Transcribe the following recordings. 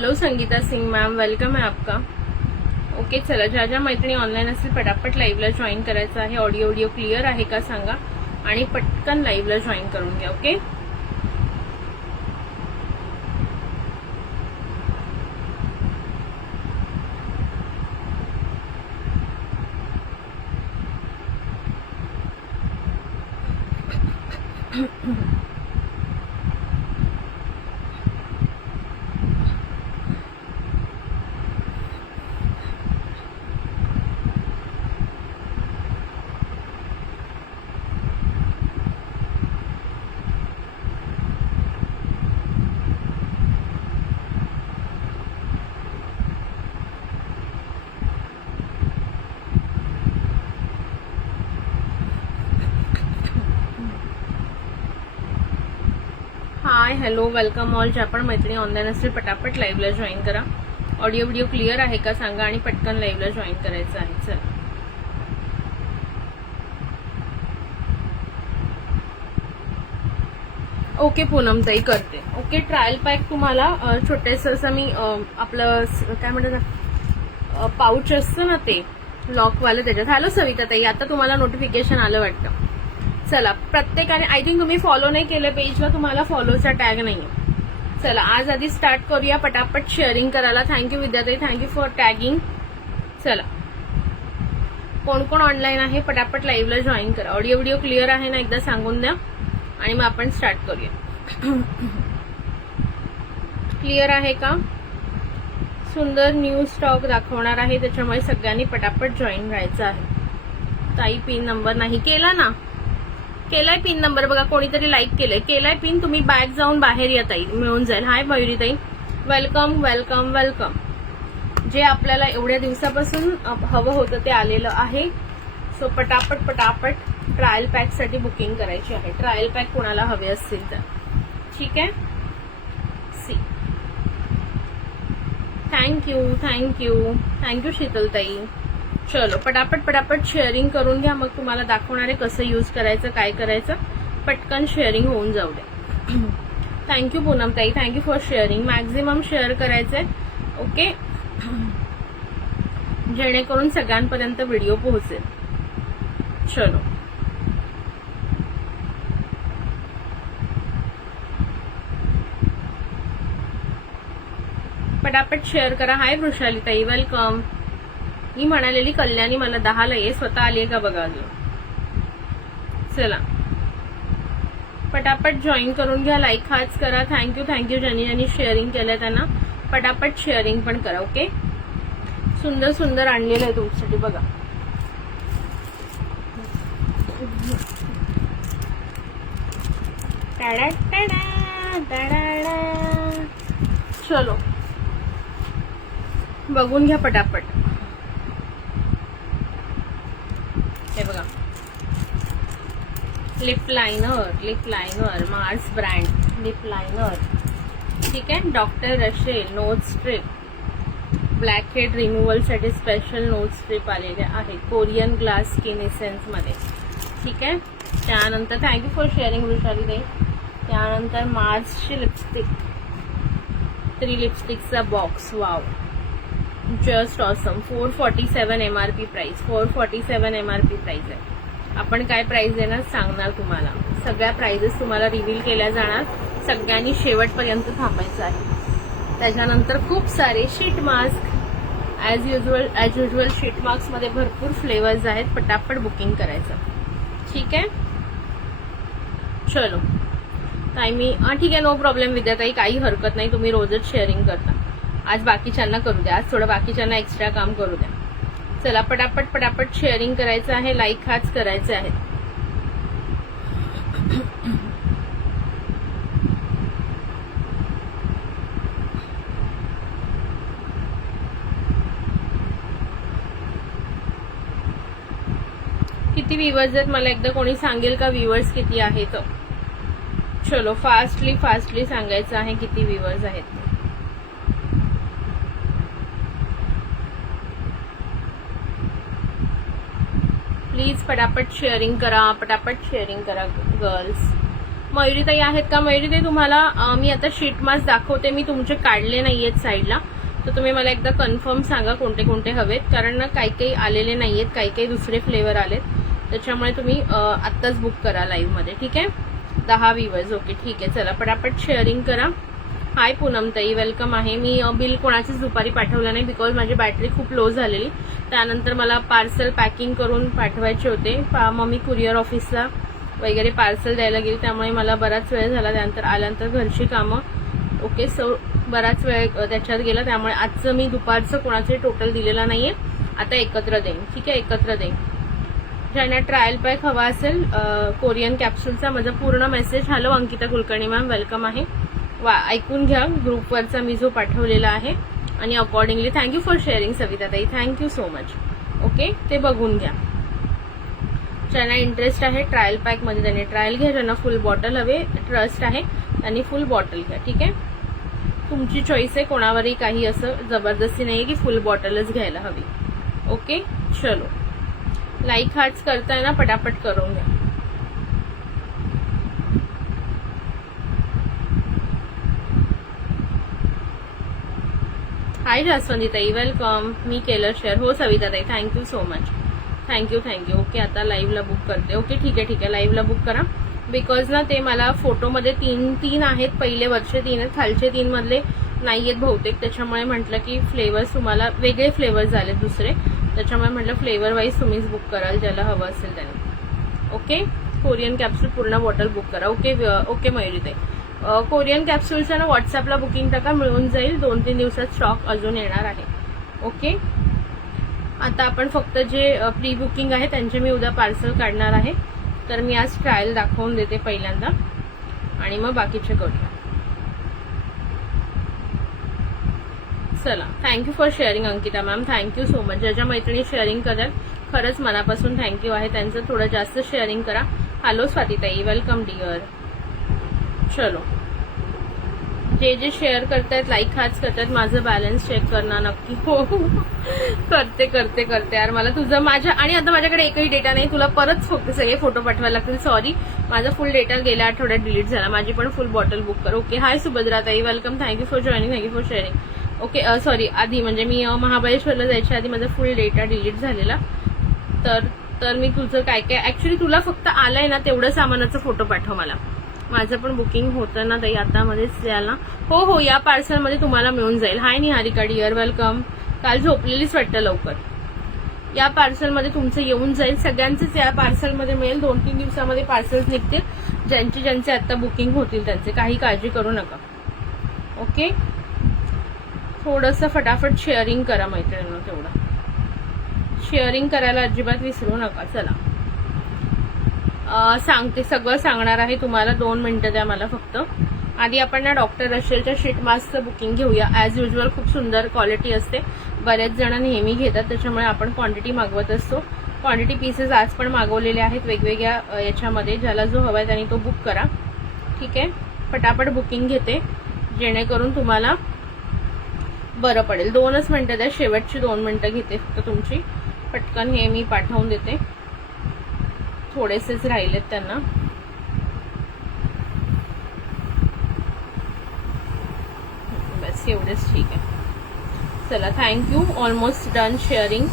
Hello Sangeeta सिंह ma'am, welcome है आपका। Okay चला, ज्या ज्या मैत्रिणी ऑनलाईन असतील पटापट लाईव्हला जॉईन करायचं आहे। ऑडिओ क्लिअर आहे का सांगा आणि पटकन लाईव्हला जॉईन करून घ्या। Okay hi hello welcome all. ज्या पण मैत्रिणी ऑनलाईन असतील पटापट लाईव्हला जॉईन करा। ऑडिओ क्लिअर आहे का सांगा आणि पटकन लाईव्हला जॉईन करायचं आहे। चल ओके पूनम ताई करते। ओके ट्रायल पॅक तुम्हाला छोटेसं असं मी आपलं काय म्हणतात पाऊच असतं ना ते लॉकवालं त्याच्यात। हॅलो सविता ताई, आता तुम्हाला नोटिफिकेशन आलं वाटतं। चला प्रत्येकाने आय थिंक तुम्ही फॉलो नाही केलं पेजला, तुम्हाला फॉलोचा टॅग नाहीये। चला आज आधी स्टार्ट करूया, पटापट शेअरिंग करायला। Thank you Vidyatai, thank you for tagging. चला कोण कोण ऑनलाईन आहे पटापट लाईव्हला जॉईन करा। ऑडिओ क्लिअर आहे ना एकदा सांगून द्या आणि मग आपण स्टार्ट करूया। क्लिअर आहे का? सुंदर न्यू स्टॉक दाखवणार आहे, त्याच्यामुळे सगळ्यांनी पटापट जॉईन राहायचं आहे। ताई पिन नंबर नाही केला ना? केलाय पिन नंबर बघा, कोणीतरी लाईक केलाय पिन। तुम्ही बॅक जाऊन बाहेर या ताई, मिळून जाईल। हाय मयुरी ताई, वेलकम वेलकम वेलकम। जे आपल्याला एवढ्या दिवसापासून हवं होतं ते आलेलं आहे। सो पटापट पटापट ट्रायल पॅक साठी बुकिंग करायची आहे। ट्रायल पॅक कोणाला हवे असतील तर ठीक आहे। सी थँक्यू थँक्यू थँक्यू शीतलताई। चलो पटापट पटापट शेअरिंग करून घ्या, मग तुम्हाला दाखवणार आहे कसं यूज करायचं, काय करायचं। पटकन शेअरिंग होऊन जाऊ दे। थँक्यू पूनम ताई, thank you for sharing. Maximum share करायचंय ओके, जेणेकरून सगळ्यांपर्यंत व्हिडिओ पोहोचेल। चलो पटापट शेअर करा। हाय वृषाली ताई, वेलकम। मी म्हणालेली कल्याणी मला 10ला ये, स्वतः आली का बघा अजून। चला पटापट जॉईन करून घ्या, लाईक हाच करा। थँक्यू थँक्यू ज्यांनी ज्यांनी शेअरिंग केलंय त्यांना पटापट शेअरिंग पण करा। ओके सुंदर सुंदर आणलेलं आहे तुमच्यासाठी बघा। चलो बघून घ्या पटापट। हे बघा lip liner Mars brand lip liner, ठीक आहे। Doctor Rachel knows strip, black head removal साठी स्पेशल नोज स्ट्रिप आलेले आहे कोरियन ग्लास स्किन एसेन्स मध्ये, ठीक आहे। त्यानंतर थँक्यू फॉर शेअरिंग वृषाली ताई। त्यानंतर मार्सची लिपस्टिक, 3 लिपस्टिकचा box, wow just awesome. 447 MRP price, 447 MRP price आहे। आपण काय प्राइस देणार सांगणार तुम्हाला, सगळ्या प्राइजेस तुम्हाला रिव्हील केल्या जाणार। सगळ्यांनी शेवटपर्यंत थांबायचं आहे। त्याच्यानंतर खूप सारे sheet mask, as usual sheet mask मध्ये भरपूर फ्लेवर्स आहेत, पटापट बुकिंग करायचं, ठीक आहे। चलो ताई मी ठीक आहे, नो प्रॉब्लेम विद्याताई, काही हरकत नाही, तुम्ही रोजच शेअरिंग करता। आज बाकीच्यांना करू द्या, आज थोडं बाकीच्यांना एक्स्ट्रा काम करू द्या। चला पटापट पटापट शेअरिंग करायचं आहे, लाईक हाच करायचे आहे। किती व्ह्यूअर्स आहेत मला एकदा कोणी सांगेल का? व्ह्यूअर्स किती आहेत? चलो फास्टली सांगायचं आहे किती व्ह्यूअर्स आहेत। प्लीज पटापट शेअरिंग करा गर्ल्स। मयुरीताई आहेत का? मयुरीताई तुम्हाला मी आता शीट मास्क दाखवते, मी तुमचे काढले नाहीयेत साईडला, तर तुम्ही मला एकदा कन्फर्म सांगा कोणते कोणते हवेत, कारण ना काही काही आलेले नाहीयेत, काही काही दुसरे फ्लेवर आलेत, त्याच्यामुळे तुम्ही आत्ताच बुक करा लाईव्ह मध्ये, ठीक आहे? 10 व्ह्यूअर्स, ओके ठीक आहे. चला पटापट शेअरिंग करा. हाय पूनमताई, वेलकम आहे. मी बिल कोणाचीच दुपारी पाठवलं नाही, बिकॉज माझी बॅटरी खूप लो झालेली, त्यानंतर मला पार्सल पॅकिंग करून पाठवायचे होते. मम्मी कुरिअर ऑफिसला वगैरे पार्सल द्यायला गेली, त्यामुळे मला बराच वेळ झाला. त्यानंतर आल्यानंतर घरची कामं, ओके, सो बराच वेळ त्याच्यात गेला, त्यामुळे आजचं मी दुपारचं कोणाचे टोटल दिलेलं नाहीये. आता एकत्र देईन, ठीक आहे? एकत्र देईन. ज्यांना ट्रायल पॅक हवा असेल कोरियन कॅप्सूलचा, माझा पूर्ण message. Hello Ankita Kulkarni ma'am, welcome आहे. ऐकून घ्या ग्रुपवरचा मी जो पाठवलेला आहे, आणि अकॉर्डिंगली थँक्यू फॉर शेअरिंग सविताताई, थँक्यू सो मच. ओके, ते बघून घ्या. ज्यांना इंटरेस्ट आहे ट्रायल पॅक मध्ये त्यांनी ट्रायल घ्या, ज्यांना फुल बॉटल हवे, ट्रस्ट आहे, त्यांनी फुल बॉटल घ्या, ठीक आहे? तुमची चॉईस आहे, कोणावरही काही असं जबरदस्ती नाहीये की फुल बॉटलच घ्यायला हवी. ओके, चलो लाईक हार्ट्स करताय ना, पटापट करून घ्या. हाय जास्वंदीताई, वेलकम. मी केलं शेअर. हो सविताताई, thank you so much, thank you. Okay, आता लाईव्हला बुक करते. ओके ठीक आहे, लाईव्हला बुक करा. बिकॉज ना ते मला फोटोमध्ये तीन आहेत, पहिले वरचे 3 आहेत, खालचे 3 मधले नाही आहेत बहुतेक, त्याच्यामुळे म्हटलं की फ्लेवर्स तुम्हाला वेगळे फ्लेवर्स झाले दुसरे, त्याच्यामुळे म्हटलं फ्लेवर वाईज तुम्हीच बुक कराल ज्याला हवं असेल त्याने. ओके, कोरियन कॅप्सूल पूर्ण बॉटल बुक करा. ओके मयुरीताई, कोरियन कॅप्सूलचं ना व्हॉट्सअपला बुकिंग टाका, मिळून जाईल. 2-3 दिवसात स्टॉक अजून येणार आहे. ओके, आता आपण फक्त जे प्री बुकिंग आहे त्यांचे मी उद्या पार्सल काढणार आहे, तर मी आज ट्रायल दाखवून देते पहिल्यांदा, आणि मग बाकीचे करूया. चला, thank you for sharing Ankita ma'am, thank you so much. ज्याच्या मैत्रिणी शेअरिंग कराल खरंच मनापासून थँक्यू आहे, त्यांचं थोडं जास्त शेअरिंग करा. हॅलो स्वातीताई, वेलकम डिअर. चलो, जे शेअर करतायत, लाईक हाच करतायत, माझं बॅलन्स चेक करणार नक्की. हो करते यार, मला तुझं माझ्या, आणि आता माझ्याकडे एकही डेटा नाही, तुला परत सगळे फोटो पाठवायला लागतील. सॉरी, माझा फुल डेटा गेल्या आठवड्यात डिलीट झाला. माझी पण फुल बॉटल बुक कर. ओके, हाय सुभद्राताई, welcome, thank you for joining, thank you for sharing. Okay, sorry, आधी म्हणजे मी महाबळेश्वरला जायच्या आधी माझा फुल डेटा डिलीट झालेला, तर मी तुझं काय ऍक्च्युली तुला फक्त आलंय ना तेवढं सामानाचा फोटो पाठव मला. माझं पण बुकिंग होतं ना ताई आता मध्येच याला. हो, या पार्सलमध्ये तुम्हाला मिळून जाईल. हाय निहारिका डिअर, वेलकम. काल झोपलेलीच वाटतं लवकर. या पार्सलमध्ये तुमचं येऊन जाईल, सगळ्यांचंच या पार्सलमध्ये मिळेल. 2-3 दिवसामध्ये पार्सल्स निघतील, ज्यांचे आता बुकिंग होतील त्यांचे, काही काळजी करू नका. ओके, थोडंसं फटाफट शेअरिंग करा मैत्रिणींनो, तेवढं शेअरिंग करायला अजिबात विसरू नका. चला, सांगते, सगळं सांगणार आहे तुम्हाला. 2 मिनिटं द्या मला फक्त. आधी आपण ना डॉक्टर रशेलच्या शीट मास्कचं बुकिंग घेऊया. ॲज युजल खूप सुंदर क्वालिटी असते, बरेच जण नेहमी घेतात, त्याच्यामुळे आपण क्वांटिटी मागवत असतो. क्वांटिटी पीसेस आज पण मागवलेले आहेत वेगवेगळ्या याच्यामध्ये. ज्याला जो हवाय त्याने तो बुक करा, ठीक आहे? पटापट बुकिंग घेते, जेणेकरून तुम्हाला बरं पडेल. 2च मिनिटं द्या, शेवटची 2 मिनिटं घेते फक्त तुमची. पटकन हे मी पाठवून देते, थोडेसेच राहिलेत त्यांना. बस एवढेच, ठीक आहे. चला, थँक्यू. ऑलमोस्ट डन शेअरिंग,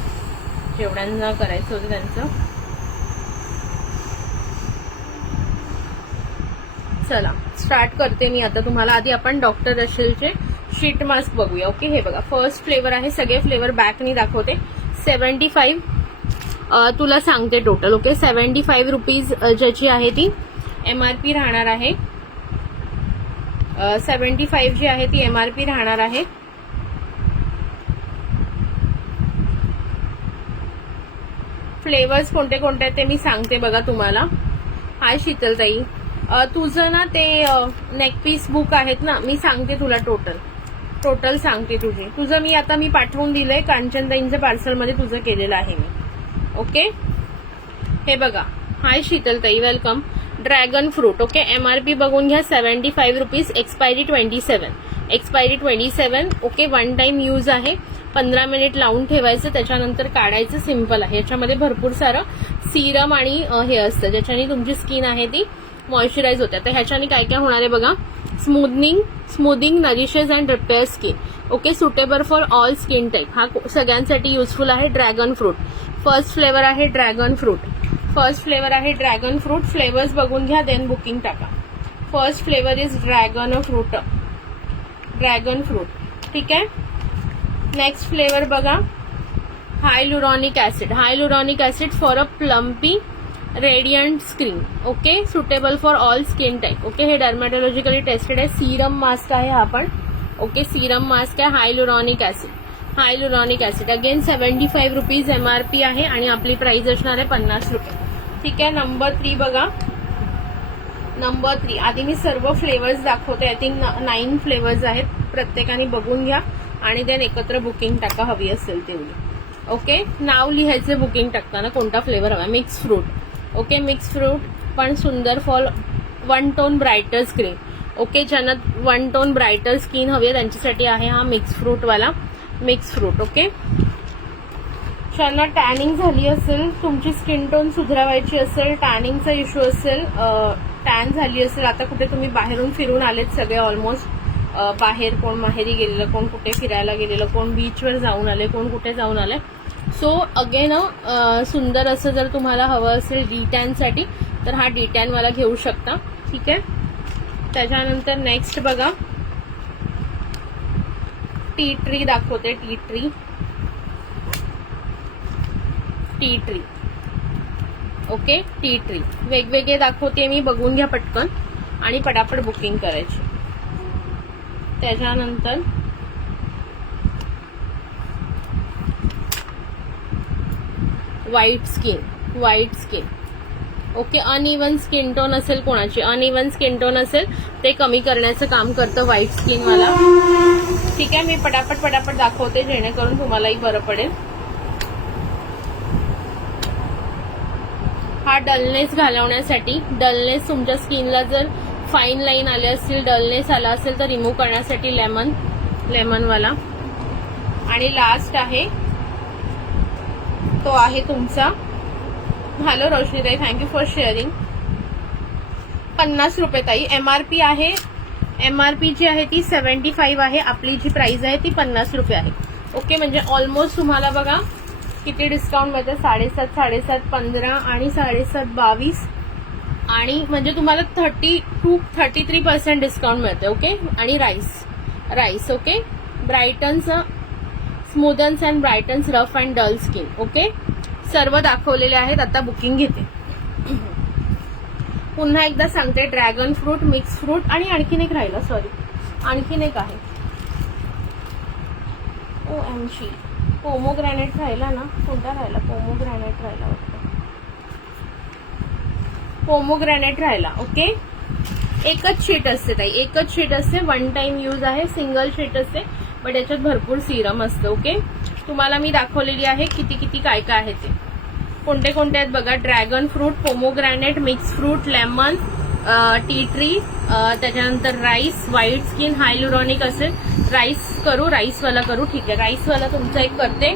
जेवढ्यांना करायचं होतं त्यांचं. चला, स्टार्ट करते मी आता तुम्हाला. आधी आपण डॉक्टर रशेलचे शीट मास्क बघूया. ओके, हे बघा, फर्स्ट फ्लेवर आहे. सगळे फ्लेवर बॅकनी दाखवते. 75 तुला सांगते टोटल. ओके, 75 रुपीज ज्याची आहे ती MRP राहणार आहे. 75 जी आहे ती MRP राहणार आहे. फ्लेवर्स कोणते कोणते आहेत ते मी सांगते बघा तुम्हाला. हाय शीतलताई, तुझं ना ते नेक पीस बुक आहेत ना, मी सांगते तुला टोटल सांगते तुझं मी पाठवून दिलंय. कांचनताईंच्या पार्सलमध्ये तुझं केलेलं आहे मी. ओके, हे बघा. हाय शीतलताई, welcome. Dragon fruit. Okay, MRP बघून घ्या. 75 rupees. Expiry 27. Okay, 1 time use आहे. 15 मिनिट लावून ठेवायचं, त्याच्यानंतर काढायचं. सिंपल आहे. याच्यामध्ये भरपूर सारं सिरम आणि हे असतं, ज्याच्याने तुमची स्किन आहे ती मॉइश्चराइज होत्या. तर ह्याच्याने काय काय होणार आहे बघा. Smoothing nourishes and repair skin. Okay, suitable for all skin type. हा सगळ्यांसाठी युजफुल आहे. ड्रॅगन फ्रूट फर्स्ट फ्लेवर आहे. ड्रॅगन फ्रूट फ्लेवर्स बघून घ्या, देन बुकिंग टाका. First flavour is dragon fruit. ठीक आहे. नेक्स्ट फ्लेवर बघा, hyaluronic acid for a plumpy radiant skin. Okay, suitable for all skin type. Okay, हे dermatologically tested आहे. Serum mask आहे हा पण. ओके, सीरम मास्क आहे. हायलुरॉनिक ऍसिड अगेन 75 रुपीज MRP आहे आणि आपली प्राइस असणार आहे 50 रुपये. ठीक आहे. नंबर 3 बघा. नंबर 3 आधी मी सर्व फ्लेवर्स दाखवते. आय थिंक 9 फ्लेवर्स आहेत. प्रत्येकाने बघून घ्या आणि देन एकत्र बुकिंग टाका हवी असेल तेवढी. ओके, नाव लिहायचे बुकिंग टाकताना कोणता फ्लेवर हवा. Mix fruit. Okay, mix fruit पण सुंदर fall 1 tone brighter skin. Okay, ज्यांना 1 टोन ब्रायटर स्किन हवी आहे त्यांच्यासाठी आहे हा मिक्स फ्रूट. ओके, ज्यांना टॅनिंग झाली असेल, तुमची स्किन टोन सुधारायची असेल, टॅनिंगचा इश्यू असेल, टॅन झाली असेल, आता कुठे तुम्ही बाहेरून फिरून आलेत सगळे ऑलमोस्ट, बाहेर कोण माहेरी गेलेलं, कोण कुठे फिरायला गेलेलं, कोण बीचवर जाऊन आले, कोण कुठे जाऊन आले. सो अगेन सुंदर असं जर तुम्हाला हवं असेल डीटॅनसाठी तर हा डीटॅन वाला घेऊ शकता. ठीक आहे. त्याच्यानंतर नेक्स्ट बघा, टी ट्री दाखवते. Tea tree. Okay, tea tree वेगवेगळे दाखवते मी, बघून घ्या पटकन आणि पटापट बुकिंग करायची. त्याच्यानंतर white skin. Okay, uneven skin tone असेल कोणाची, ते कमी करण्याचं काम करतं व्हाईट स्किन वाला. ठीक आहे, मी पटापट दाखवते जेणेकरून तुम्हालाही बरं पडेल. हा डलनेस घालवण्यासाठी, डलनेस तुमच्या स्किनला जर फाईन लाईन आले असतील, डलनेस आला असेल तर रिमूव्ह करण्यासाठी लेमन वाला. आणि लास्ट आहे तो आहे तुमचा. हॅलो रोशनीताई, थँक्यू फॉर शेअरिंग. 50 रुपये ताई MRP आहे. MRP जी आहे ती 75 आहे. आपली जी प्राइस आहे ती 50 रुपये आहे. ओके, म्हणजे ऑलमोस्ट तुम्हाला बघा किती डिस्काउंट मिळतं. 7.5 15 आणि 7.5 22 आणि म्हणजे तुम्हाला 33% डिस्काउंट मिळते. ओके, आणि rice. Okay, brightness smoothness and brightness rough and dull skin. Okay, सर्व दाखवलेले आहेत. आता बुकिंग घेते. पुन्हा एकदा सांगते, ड्रॅगन फ्रूट, मिक्स फ्रूट आणि आणखीन एक राहिला, आणखीन एक आहे. OMG, पोमोग्रॅनेट राहिला ना. कोणता राहिला? पोमोग्रॅनेट राहिला. ओके, एकच शीट असते ताई, एकच शीट असते. 1 टाइम यूज आहे. सिंगल शीट असते, बट याच्यात भरपूर सिरम असतं. ओके, तुम्हाला मी दाखवलेली आहे किती काय आहे ते. कोणते आहेत बघा. Dragon fruit, pomegranate, mix fruit, lemon, tea tree, त्याच्यानंतर राईस, व्हाईट स्किन, हायलुरॉनिक असेल. राईसवाला करू. ठीक आहे, राईसवाला तुमचा एक करते.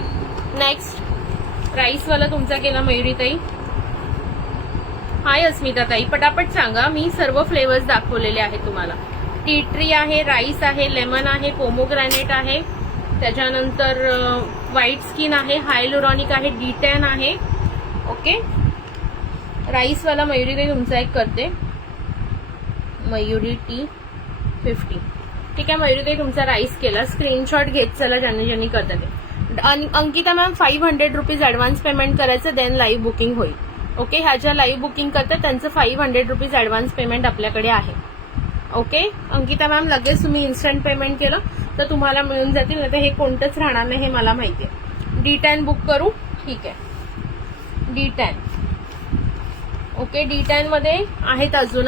नेक्स्ट राईसवाला तुमचा केला मयुरीताई. हाय अस्मिताताई, पटापट सांगा. मी सर्व फ्लेवर्स दाखवलेले आहेत तुम्हाला. टी ट्री आहे, राईस आहे, लेमन आहे, पोमोग्रॅनेट आहे, त्याच्यानंतर व्हाईट स्किन आहे, हायलुरॉनिक आहे, डीटॅन आहे. ओके, राईसवाला मयुरीताई तुमचा एक करते. मयुरी T50. ठीक आहे, मयुरीताई तुमचा राईस केला. स्क्रीनशॉट घेत चला ज्यांनी करता ते. Ankita ma'am 500 rupees advance payment करायचं, देन लाईव्ह बुकिंग होईल. ओके, ह्या ज्या लाईव्ह बुकिंग करतात त्यांचं 500 रुपीज ऍडव्हान्स पेमेंट आपल्याकडे आहे. ओके, अंकिता मॅम लगेच तुम्ही इन्स्टंट पेमेंट केलं तर तुम्हाला मिळून जातील, नाही तर हे कोणतंच राहणार नाही, हे मला माहिती आहे. D10 बुक करू. ठीक आहे, D10. ओके, D10 मध्ये आहेत अजून.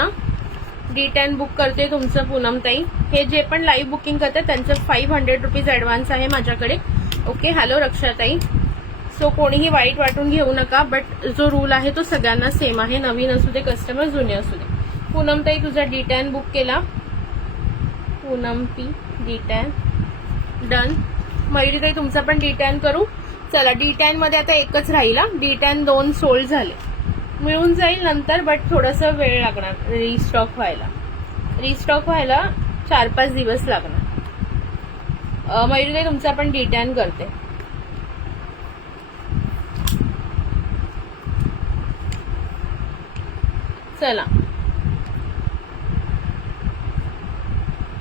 D10 बुक करते तुमचं पूनमताई. हे जे पण लाईव्ह बुकिंग करतात त्यांचं 500 रुपीज ऍडव्हान्स आहे माझ्याकडे. ओके, हॅलो रक्षाताई. सो कोणीही वाईट वाटून घेऊ नका, बट जो रूल आहे तो सगळ्यांना सेम आहे, नवीन असू दे कस्टमर, जुने असू दे. पूनमताई तुझा D10 बुक केला. Poonam P D10 done. मयुरीताई तुमचा पण D10 करू. चला, D10 मध्ये आता एकच राहिला. D10 2 सोल्ड झाले. मिळून जाईल नंतर, बट थोडंसं वेळ लागणार रिस्टॉक व्हायला. 4-5 दिवस लागणार. मयुरी तुमचं आपण डिटॅन करते. चला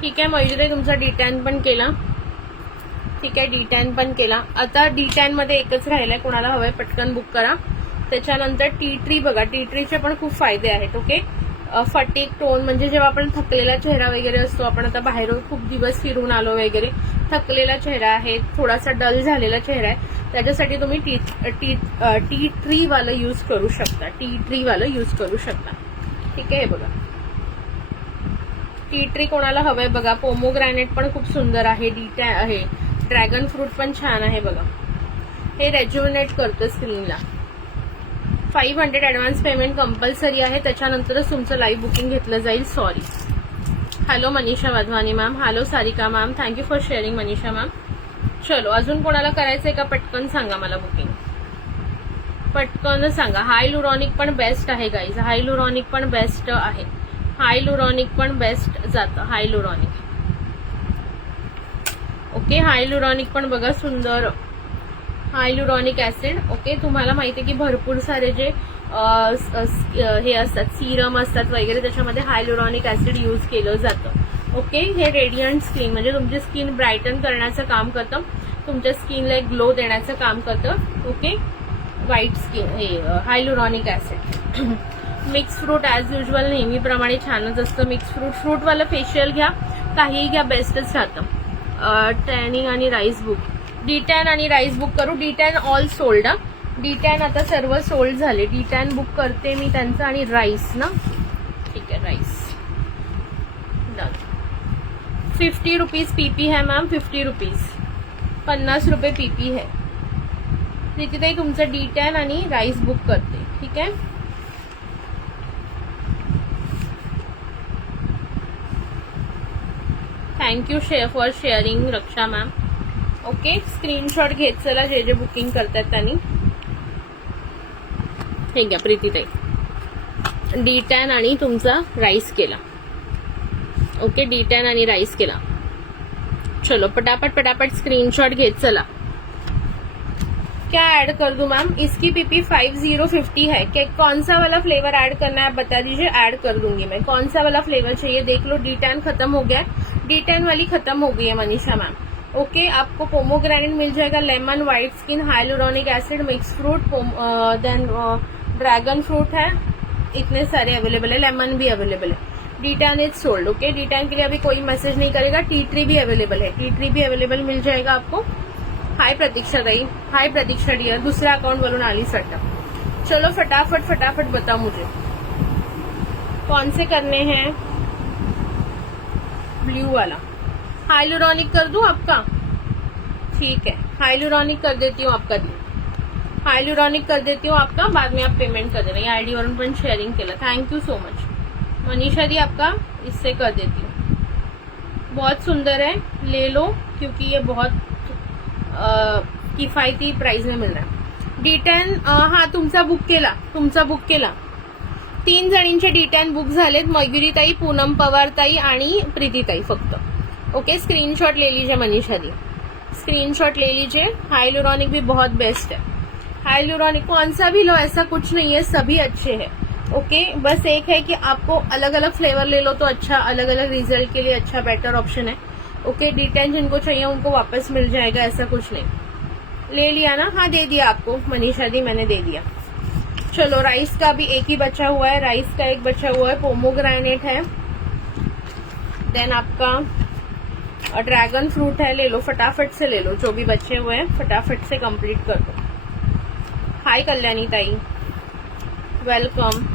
ठीक आहे मयुरी, तुमचा डिटॅन पण केला. ठीक आहे, डिटॅन पण केला. आता डिटॅन मध्ये एकच राहिलाय, कोणाला हवंय पटकन बुक करा. त्याच्यानंतर टी ट्री बघा, टी ट्रीचे पण खूप फायदे आहेत. ओके, फटीक टोन म्हणजे जेव्हा आपण थकलेला चेहरा वगैरे असतो, आपण आता बाहेर खूप दिवस फिरून आलो वगैरे, थकलेला चेहरा आहे, थोडासा डल झालेला चेहरा आहे, त्याच्यासाठी तुम्ही टी ट्री वाला यूज करू शकता. ठीक आहे, हे बघा टी ट्री कोणाला हवंय बघा. पोमोग्रॅनेट पण खूप सुंदर आहे, आहे, ड्रॅगन फ्रूट पण छान आहे बघा. हे रेज्युनेट करतं स्क्रीनला. 500 ऍडव्हान्स पेमेंट कंपल्सरी आहे, त्याच्यानंतरच तुमचं लाईव्ह बुकिंग घेतलं जाईल. Sorry. Hello Manisha Wadhwani ma'am, hello Sarika ma'am, thank you for sharing Manisha ma'am. चलो, अजून कोणाला करायचंय का पटकन सांगा मला बुकिंग, पटकन सांगा. हायलुरॉनिक पण बेस्ट आहे गाईज, हायलुरॉनिक पण बेस्ट आहे, हायलुरॉनिक पण बेस्ट जातं. हायलुरॉनिक ओके, हायलुरॉनिक पण बघा सुंदर. हायलुरॉनिक ऍसिड. ओके, तुम्हाला माहिती आहे की भरपूर सारे जे हे असतात सिरम असतात वगैरे, त्याच्यामध्ये हायलुरॉनिक ऍसिड यूज केलं जातं. ओके, हे रेडियंट स्किन म्हणजे तुमची स्किन ब्राईटन करण्याचं काम करतं, तुमच्या स्किनला एक ग्लो देण्याचं काम करतं. ओके, व्हाईट स्किन हे hyaluronic acid. Mix fruit as usual नेहमीप्रमाणे छानच असतं. मिक्स फ्रूटवालं फेशियल घ्या, काहीही घ्या, बेस्टच राहतं. टॅनिंग आणि राईस बुक, डिटॅन आणि राईस बुक करू. De-tan all sold. डिटॅन आता सर्व सोल्ड झाले. डिटॅन बुक करते मी त्यांचं. आणि राईस ना, ठीक आहे, राईस डन. 50 रुपीज पीपी है मॅम, 50 रुपीज, 50 रुपये पीपी है. प्रीतीताई तुमचं डिटॅन आणि राईस बुक करते. ठीक आहे, thank you for sharing Raksha ma'am. Okay, screenshot घेत चला जे जे बुकिंग करतात त्यांनी. हे घ्या प्रीतीताई, डिटॅन आणि तुमचा राईस केला. ओके, डिटॅन आणि राईस केला. चलो फटाफट स्क्रीनशॉट घेत चला. क्या ऐड कर दूं मैम? इसकी पीपी 5050 है. कि कौन सा वाला फ्लेवर ऐड करना है आप बता दीजिए, ऐड कर दूंगी मैं. कौन सा वाला फ्लेवर चाहिए देख लो. डिटैन खत्म हो गया, डिटैन वाली खत्म हो गई है मनीषा मैम. ओके, आपको पोमोग्रेनेट मिल जाएगा, lemon, white skin, hyaluronic acid, mix fruit, then dragon fruit है, इतने सारे अवेलेबल है. लेमन भी अवेलेबल है. Detan is sold. Okay, detan के लिए अभी कोई मैसेज नहीं करेगा. टी ट्री भी अवेलेबल है, टी ट्री भी अवेलेबल मिल जाएगा आपको. हाय प्रतीक्षा दाई, हाय प्रतीक्षा डियर, दूसरा अकाउंट बोलून आली सट्टा. चलो फटाफट बताओ मुझे कौन से करने हैं. ब्लू वाला हाइलुरोनिक कर दूं आपका. ठीक है, हाइलुरोनिक कर देती हूँ आपका. हाइलुरोनिक कर देती हूँ आपका, बाद में आप पेमेंट कर देना. ये आईडी वरून पण शेअरिंग केलं, thank you so much Manisha दी. आपका इससे कर देती हूँ. बहुत सुंदर है, ले लो क्योंकि ये बहुत किफायती प्राइस में मिल रहा है. डिटॅन हा तुमचा बुक केला. 3 जणींचे डिटॅन बुक झालेत. मयुरीताई, पूनम पवारताई आणि प्रीतीताई फक्त. ओके, स्क्रीनशॉट ले लीजिए मनीषा दी, स्क्रीनशॉट ले लीजिए. हाइलुरोनिक भी बहुत बेस्ट है. हाइलुरोनिक कौन सा भी लो, ऐसा कुछ नहीं है, सभी अच्छे हैं. ओके, बस एक है कि आपको अलग अलग फ्लेवर ले लो तो अच्छा, अलग अलग रिजल्ट के लिए अच्छा बेटर ऑप्शन है. ओके, डिटैन जिनको चाहिए उनको वापस मिल जाएगा, ऐसा कुछ नहीं. ले लिया ना? हाँ, दे दिया आपको मनीषा दी, मैंने दे दिया. चलो, राइस का भी एक ही बचा हुआ है, राइस का एक बचा हुआ है. पोमोग्रेनेट है, देन आपका ड्रैगन फ्रूट है. ले लो, फटाफट से ले लो, जो भी बचे हुए हैं फटाफट से कंप्लीट कर दो. हाय कल्याणी ताई, वेलकम.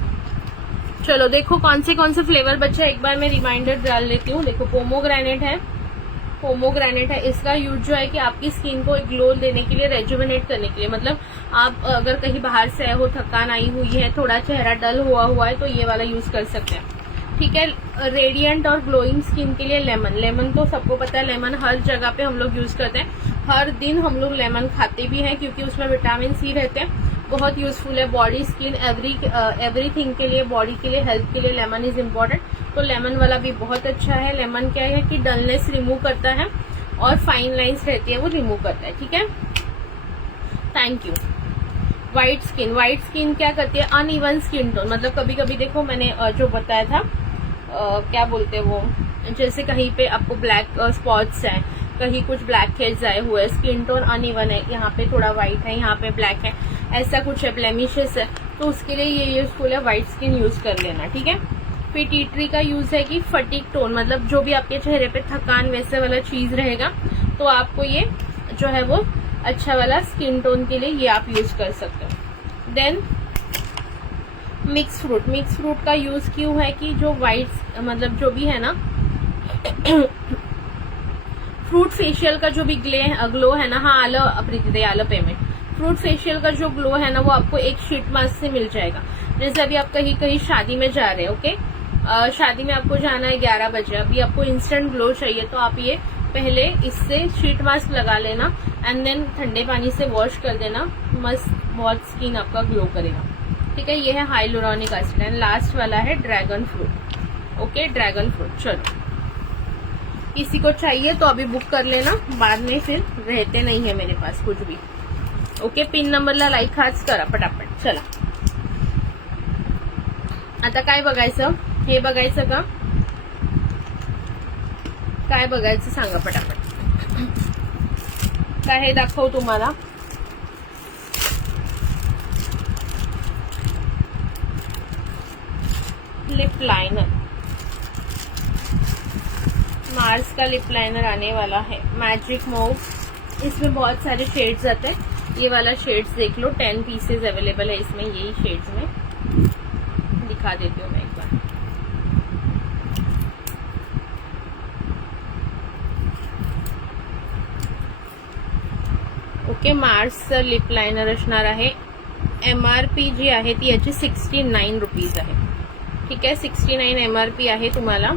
चलो देखो कौन से फ्लेवर बचे, एक बार मैं रिमाइंडर डाल देती हूँ. देखो, पोमोग्रेनेट है, इसका यूज जो है कि आपकी स्किन को एक ग्लो देने के लिए, रेजुविनेट करने के लिए. मतलब आप अगर कहीं बाहर से आए हो, थकान आई हुई है, थोड़ा चेहरा डल हुआ है, तो ये वाला यूज कर सकते हैं. ठीक है, रेडियंट और ग्लोइंग स्किन के लिए लेमन तो सबको पता है, लेमन हर जगह पे हम लोग यूज करते हैं. हर दिन हम लोग लेमन खाते भी हैं क्योंकि उसमें विटामिन सी रहते हैं. बहुत यूजफुल है बॉडी स्किन एवरीथिंग के लिए, बॉडी के लिए, हेल्थ के लिए लेमन इज इम्पोर्टेंट। तो लेमन वाला भी बहुत अच्छा है। लेमन क्या है कि डलनेस रिमूव करता है और फाइन लाइंस रहती है वो रिमूव करता है, ठीक है। Thank you. व्हाइट स्किन क्या करती है, अनइवन स्किन टोन, मतलब कभी कभी देखो मैंने जो बताया था क्या बोलते हैं वो, जैसे कहीं पे आपको ब्लैक स्पॉट्स है, कहीं कुछ ब्लैक हेड्स आए हुए, स्किन टोन अनइवन है, यहाँ पे थोड़ा व्हाइट है, यहाँ पे ब्लैक है, ऐसा कुछ है, ब्लेमिशेस है, तो उसके लिए ये यूजफुल है, व्हाइट स्किन यूज कर लेना, ठीक है। फिर टी ट्री का यूज है कि फटीक टोन, मतलब जो भी आपके चेहरे पे थकान वैसे वाला चीज रहेगा तो आपको ये जो है वो अच्छा वाला स्किन टोन के लिए ये आप यूज कर सकते हो। देन मिक्स फ्रूट का यूज क्यों है कि जो व्हाइट मतलब जो भी है ना फ्रूट फेशियल का जो भी ग्लो है ना, हाँ आलो अप्रीति आलो पेमेंट, फ्रूट फेशियल का जो ग्लो है ना वो आपको एक शीट मास्क से मिल जाएगा। जैसे अभी आप कहीं शादी में जा रहे हैं, ओके, शादी में आपको जाना है 11 बजे, अभी आपको इंस्टेंट ग्लो चाहिए तो आप ये पहले इससे शीट मास्क लगा लेना एंड देन ठंडे पानी से वॉश कर देना, मस्त बहुत स्किन आपका ग्लो करेगा, ठीक है। ये है हाइलुरोनिक एसिड एंड लास्ट वाला है dragon fruit, okay, dragon fruit. चलो किसी को चाहिए तो अभी बुक कर लेना, बाद में फिर रहते नहीं है मेरे पास कुछ भी, ओके। पिन नंबरला लाईक हाच करा पटापट। चला आता काय बघायचं, हे बघायचं का, काय बघायचं सांगा पटापट, काय हे दाखवू तुम्हाला। लिप लाइनर, मार्स का लिप लाइनर आने वाला है, मैजिक मूव, इसमें बहुत सारे शेड्स आते हैं, ये वाला शेड्स देख लो, 10 पीसेज अवेलेबल है इसमें, यही शेड्स में दिखा देती हूँ मैं एक बार। ओके, मार्स लिप लाइनर असणार आहे, MRP जी आहे ती याची 69 रुपीज आहे, ठीक आहे, 69 MRP आहे। तुम्हाला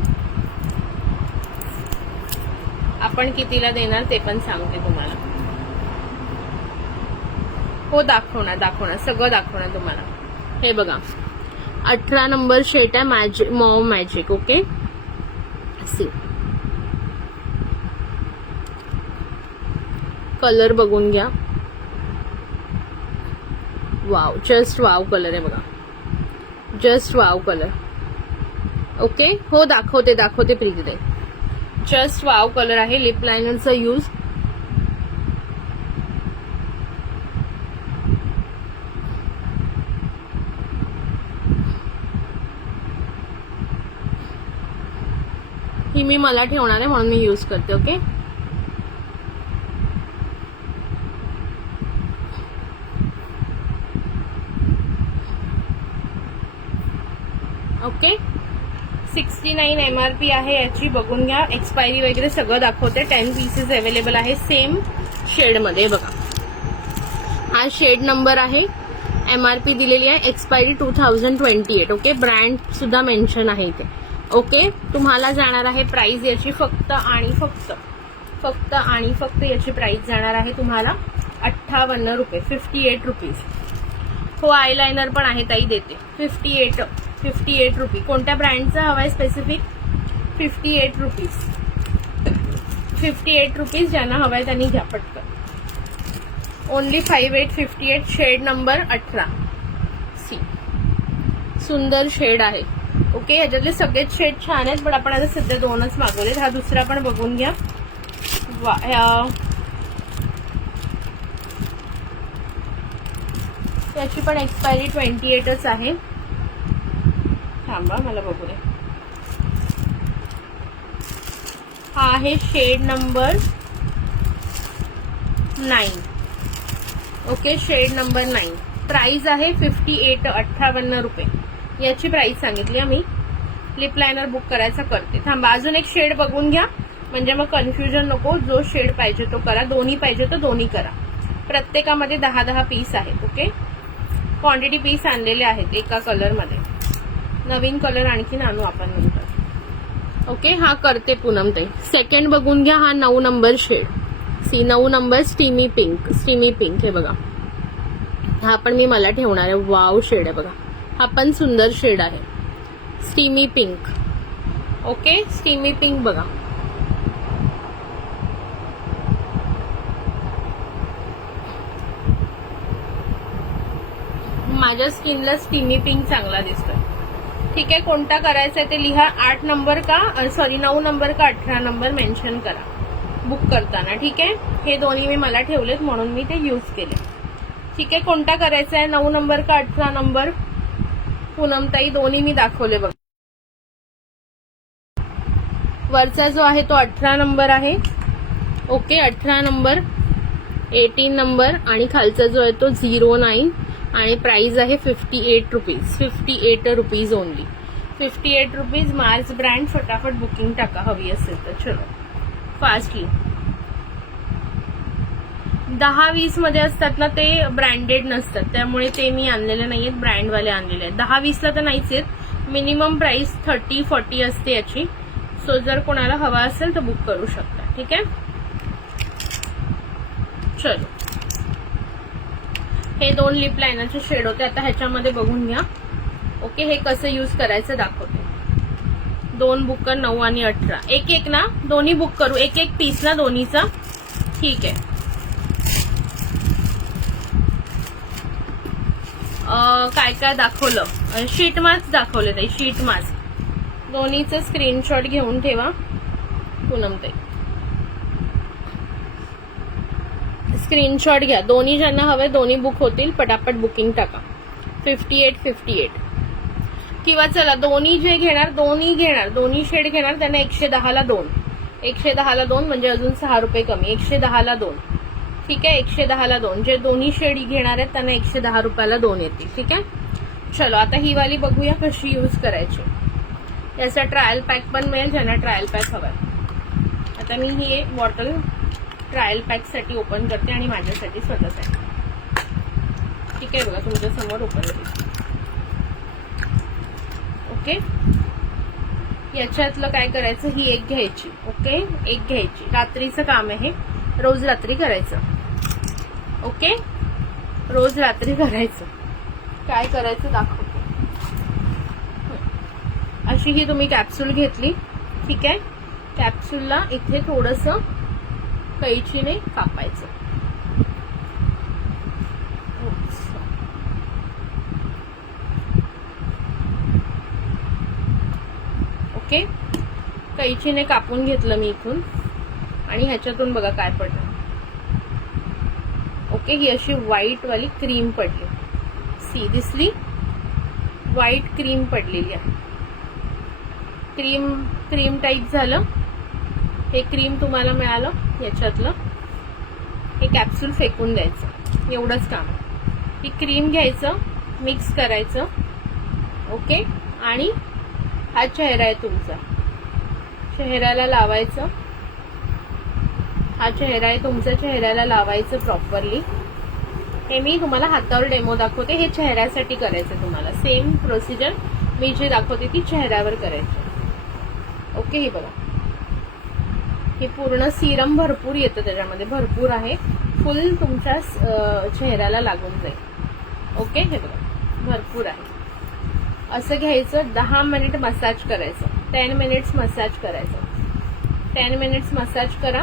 आपण कितीला देणार ते पण सांगते तुम्हाला, हो दाखवणार सगळं दाखवणार तुम्हाला। हे बघा 18 नंबर शेड आहे, magic mauve magic, okay, see colour बघून घ्या, वाव, जस्ट वाव कलर आहे बघा, जस्ट वाव कलर, ओके, हो दाखवते प्रीती, जस्ट वाव कलर आहे, लिप लाइनरचा यूज ही मी मला ठेवणार आहे म्हणून मी यूज करते, ओके। ओके, 69 MRP आहे याची, बघून घ्या, एक्सपायरी वगैरे सगळं दाखवते, 10 पीसेस अवेलेबल आहे सेम शेड मध्ये बघा, हा शेड नंबर आहे, MRP दिलेली आहे, एक्सपायरी 2028, ओके, ब्रँड सुद्धा मेन्शन आहे इथे, ओके। तुम्हाला जाणार आहे प्राइस याची फक्त आणि फक्त याची प्राइस जाणार आहे तुम्हाला 58 रुपये, 58 रुपीज। हो आयलाइनर पण आहे ताई, देते 58 रुपये, कोणत्या ब्रँडचा हवाय स्पेसिफिक, 58 रुपीज, 58 रुपीज, ज्यांना हवाय त्यांनी घ्या पटकन, ओनली 5858, शेड नंबर 18 सी, सुंदर शेड आहे, ओके। ह्याच्यातले सगळेच शेड छान आहेत, पण आपण आता सध्या 2च मागवलेत, हा दुसरा पण बघून घ्या, त्याची पण एक्सपायरी 28च आहे, थांबा मला बघू दे, हा आहे shade number 9, okay, shade number 9, price आहे 58 रुपये, याची प्राइस सांगितली आम्ही। लिप लाइनर बुक करायचा करते, थांबा अजून एक शेड बघून घ्या, म्हणजे मग कन्फ्युजन नको, जो शेड पाहिजे तो करा, दोन्ही पाहिजे तो दोन्ही करा, प्रत्येकामध्ये 10 पीस आहेत, ओके, क्वांटिटी पीस आणलेले आहेत एका कलर मध्ये, नवीन कलर आणखीन आणू आपण नंतर, ओके। हा करते पूनम ताई, सेकंड बघून घ्या, हा 9 number shade, see 9 number steamy pink, हे बघा हा पण मी मला ठेवणार आहे. वाव शेड आहे बघा, हा पण सुंदर शेड आहे. Steamy pink. Okay, steamy pink बघा. माझ्या स्किनला स्टीमी पिंक चांगला दिसतोय. ठीक आहे, कोणता करायचा आहे ते लिहा. 8 नंबर का 9 नंबर का 18 नंबर मेन्शन करा बुक करताना. ठीक आहे, हे दोन्ही मी मला ठेवलेत म्हणून मी ते यूज केले. ठीक आहे, कोणता करायचा आहे, 9 नंबर का 18 नंबर. पूनमताई दोन्ही मी दाखवले बघा. वरचा जो आहे तो 18 नंबर आहे. ओके, 18 नंबर, 18 नंबर आणि खालचा जो आहे तो 09 आणि प्राइस आहे 58 rupees. 58 rupees only. 58 rupees. Mars brand. फटाफट बुकिंग टाका हवी असेल तर. चलो फास्टली. 10-20 मध्ये असतात ना ते ब्रँडेड नसतात, त्यामुळे ते मी आणलेले नाहीयेत, ब्रँडवाले आणलेले आहेत. 10-20 तर नाहीच आहेत. मिनिमम प्राइस 30-40 असते याची. सो जर कोणाला हवा असेल तर बुक करू शकता. ठीक आहे, चलो. हे 2 लिप लायनरचे शेड होते. आता ह्याच्यामध्ये बघून घ्या. ओके, हे कसं यूज करायचं दाखवते. 2 बुक कर, 9 आणि 18. एक ना, दोन्ही बुक करू. एक पीस ना दोन्हीचा. ठीक आहे. काय काय दाखवलं, शीट मास्क दाखवले ताई. शीट मास्क दोन्हीचं स्क्रीनशॉट घेऊन ठेवा पूनमताई. स्क्रीनशॉट घ्या. दोन्ही ज्यांना हवे दोन्ही बुक होतील. पटापट बुकिंग टाका. 58 किंवा चला दोन्ही जे घेणार दोन्ही शेड घेणार त्यांना 110 ला 2. 110 ला 2 म्हणजे अजून 6 रुपये कमी. 110 ला 2. ठीक आहे, 110 ला 2. जे दोन्ही शेड घेणार आहेत त्यांना 110 रुपयाला 2 येतील. ठीक आहे, चलो. आता ही वाली बघूया कशी यूज करायची. याचा ट्रायल पॅक पण मिळेल ज्यांना ट्रायल पॅक हवाय. आता मी ही एक बॉटल ट्रायल पॅक साठी ओपन करते आणि माझ्यासाठी स्वतःसाठी. ठीक आहे, बघा तुमच्या समोर ओपन करते. ओके, याच्यातलं काय करायचं, ही एक घ्यायची. ओके, एक घ्यायची. रात्रीचं काम आहे, रोज रात्री करायचं. ओके, रोज रात्री करायचं. काय करायचं दाखवते. अशी ही तुम्ही कॅप्सूल घेतली. ठीक आहे, कॅप्सूलला इथे थोडंसं कैचीने कापायचं. ओके, कैचीने कापून घेतलं मी इथून आणि ह्याच्यातून बघा काय पडलं. ओके, ही अशी व्हाईट वाली क्रीम पडली. सी दिसली, व्हाईट क्रीम पडलेली आहे. क्रीम टाईप झालं हे. क्रीम तुम्हाला मिळालं. याच्यातलं हे कॅप्सूल फेकून द्यायचं, एवढंच काम. ही क्रीम घ्यायचं, मिक्स करायचं. ओके, आणि हा चेहरा आहे तुमचा, चेहऱ्याला लावायचं. हा चेहरा आहे तुमचा, चेहऱ्याला लावायचं प्रॉपरली. हे मी तुम्हाला हातावर डेमो दाखवते. हे चेहऱ्यासाठी करायचं तुम्हाला. सेम प्रोसिजर मी जे दाखवते ती चेहऱ्यावर करायची. ओके, हे बघा, हे पूर्ण सिरम भरपूर येतं त्याच्यामध्ये, भरपूर आहे. फुल तुमच्या चेहऱ्याला लागून जाईल. ओके, हे बघा भरपूर आहे. असं घ्यायचं. 10 मिनिट मसाज करायचं. 10 मिनिट्स मसाज करायचं. 10 मिनिट्स मसाज करा.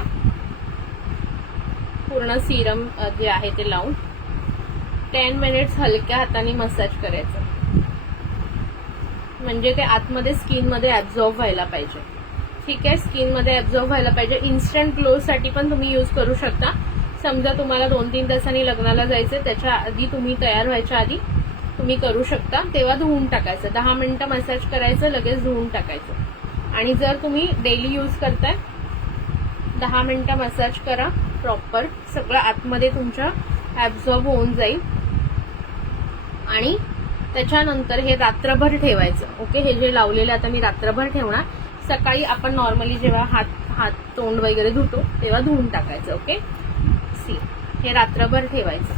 पूर्ण सिरम जे आहे ते लावून 10 मिनिट्स हलक्या हाताने मसाज करायचं. म्हणजे ते आतमध्ये स्किनमध्ये ऍब्झॉर्ब व्हायला पाहिजे. ठीक आहे, स्किनमध्ये ऍब्झॉर्ब व्हायला पाहिजे. इन्स्टंट ग्लो साठी पण तुम्ही यूज करू शकता. समजा तुम्हाला 2-3 तासांनी लग्नाला जायचं, त्याच्या आधी तुम्ही तयार व्हायच्या आधी तुम्ही करू शकता. तेव्हा धुवून टाकायचं. 10 मिनिटं मसाज करायचं, लगेच धुवून टाकायचं. आणि जर तुम्ही डेली यूज करताय 10 मिनिटं मसाज करा प्रॉपर. सगळं आतमध्ये तुमच्या ऍब्झॉर्ब होऊन जाईल. आणि त्याच्यानंतर हे रात्रभर ठेवायचं. ओके, हे जे लावलेलं आता मी रात्रभर ठेवणार. सकाळी आपण नॉर्मली जेव्हा हात तोंड वगैरे धुतो तेव्हा धुवून टाकायचं. ओके, सी हे रात्रभर ठेवायचं.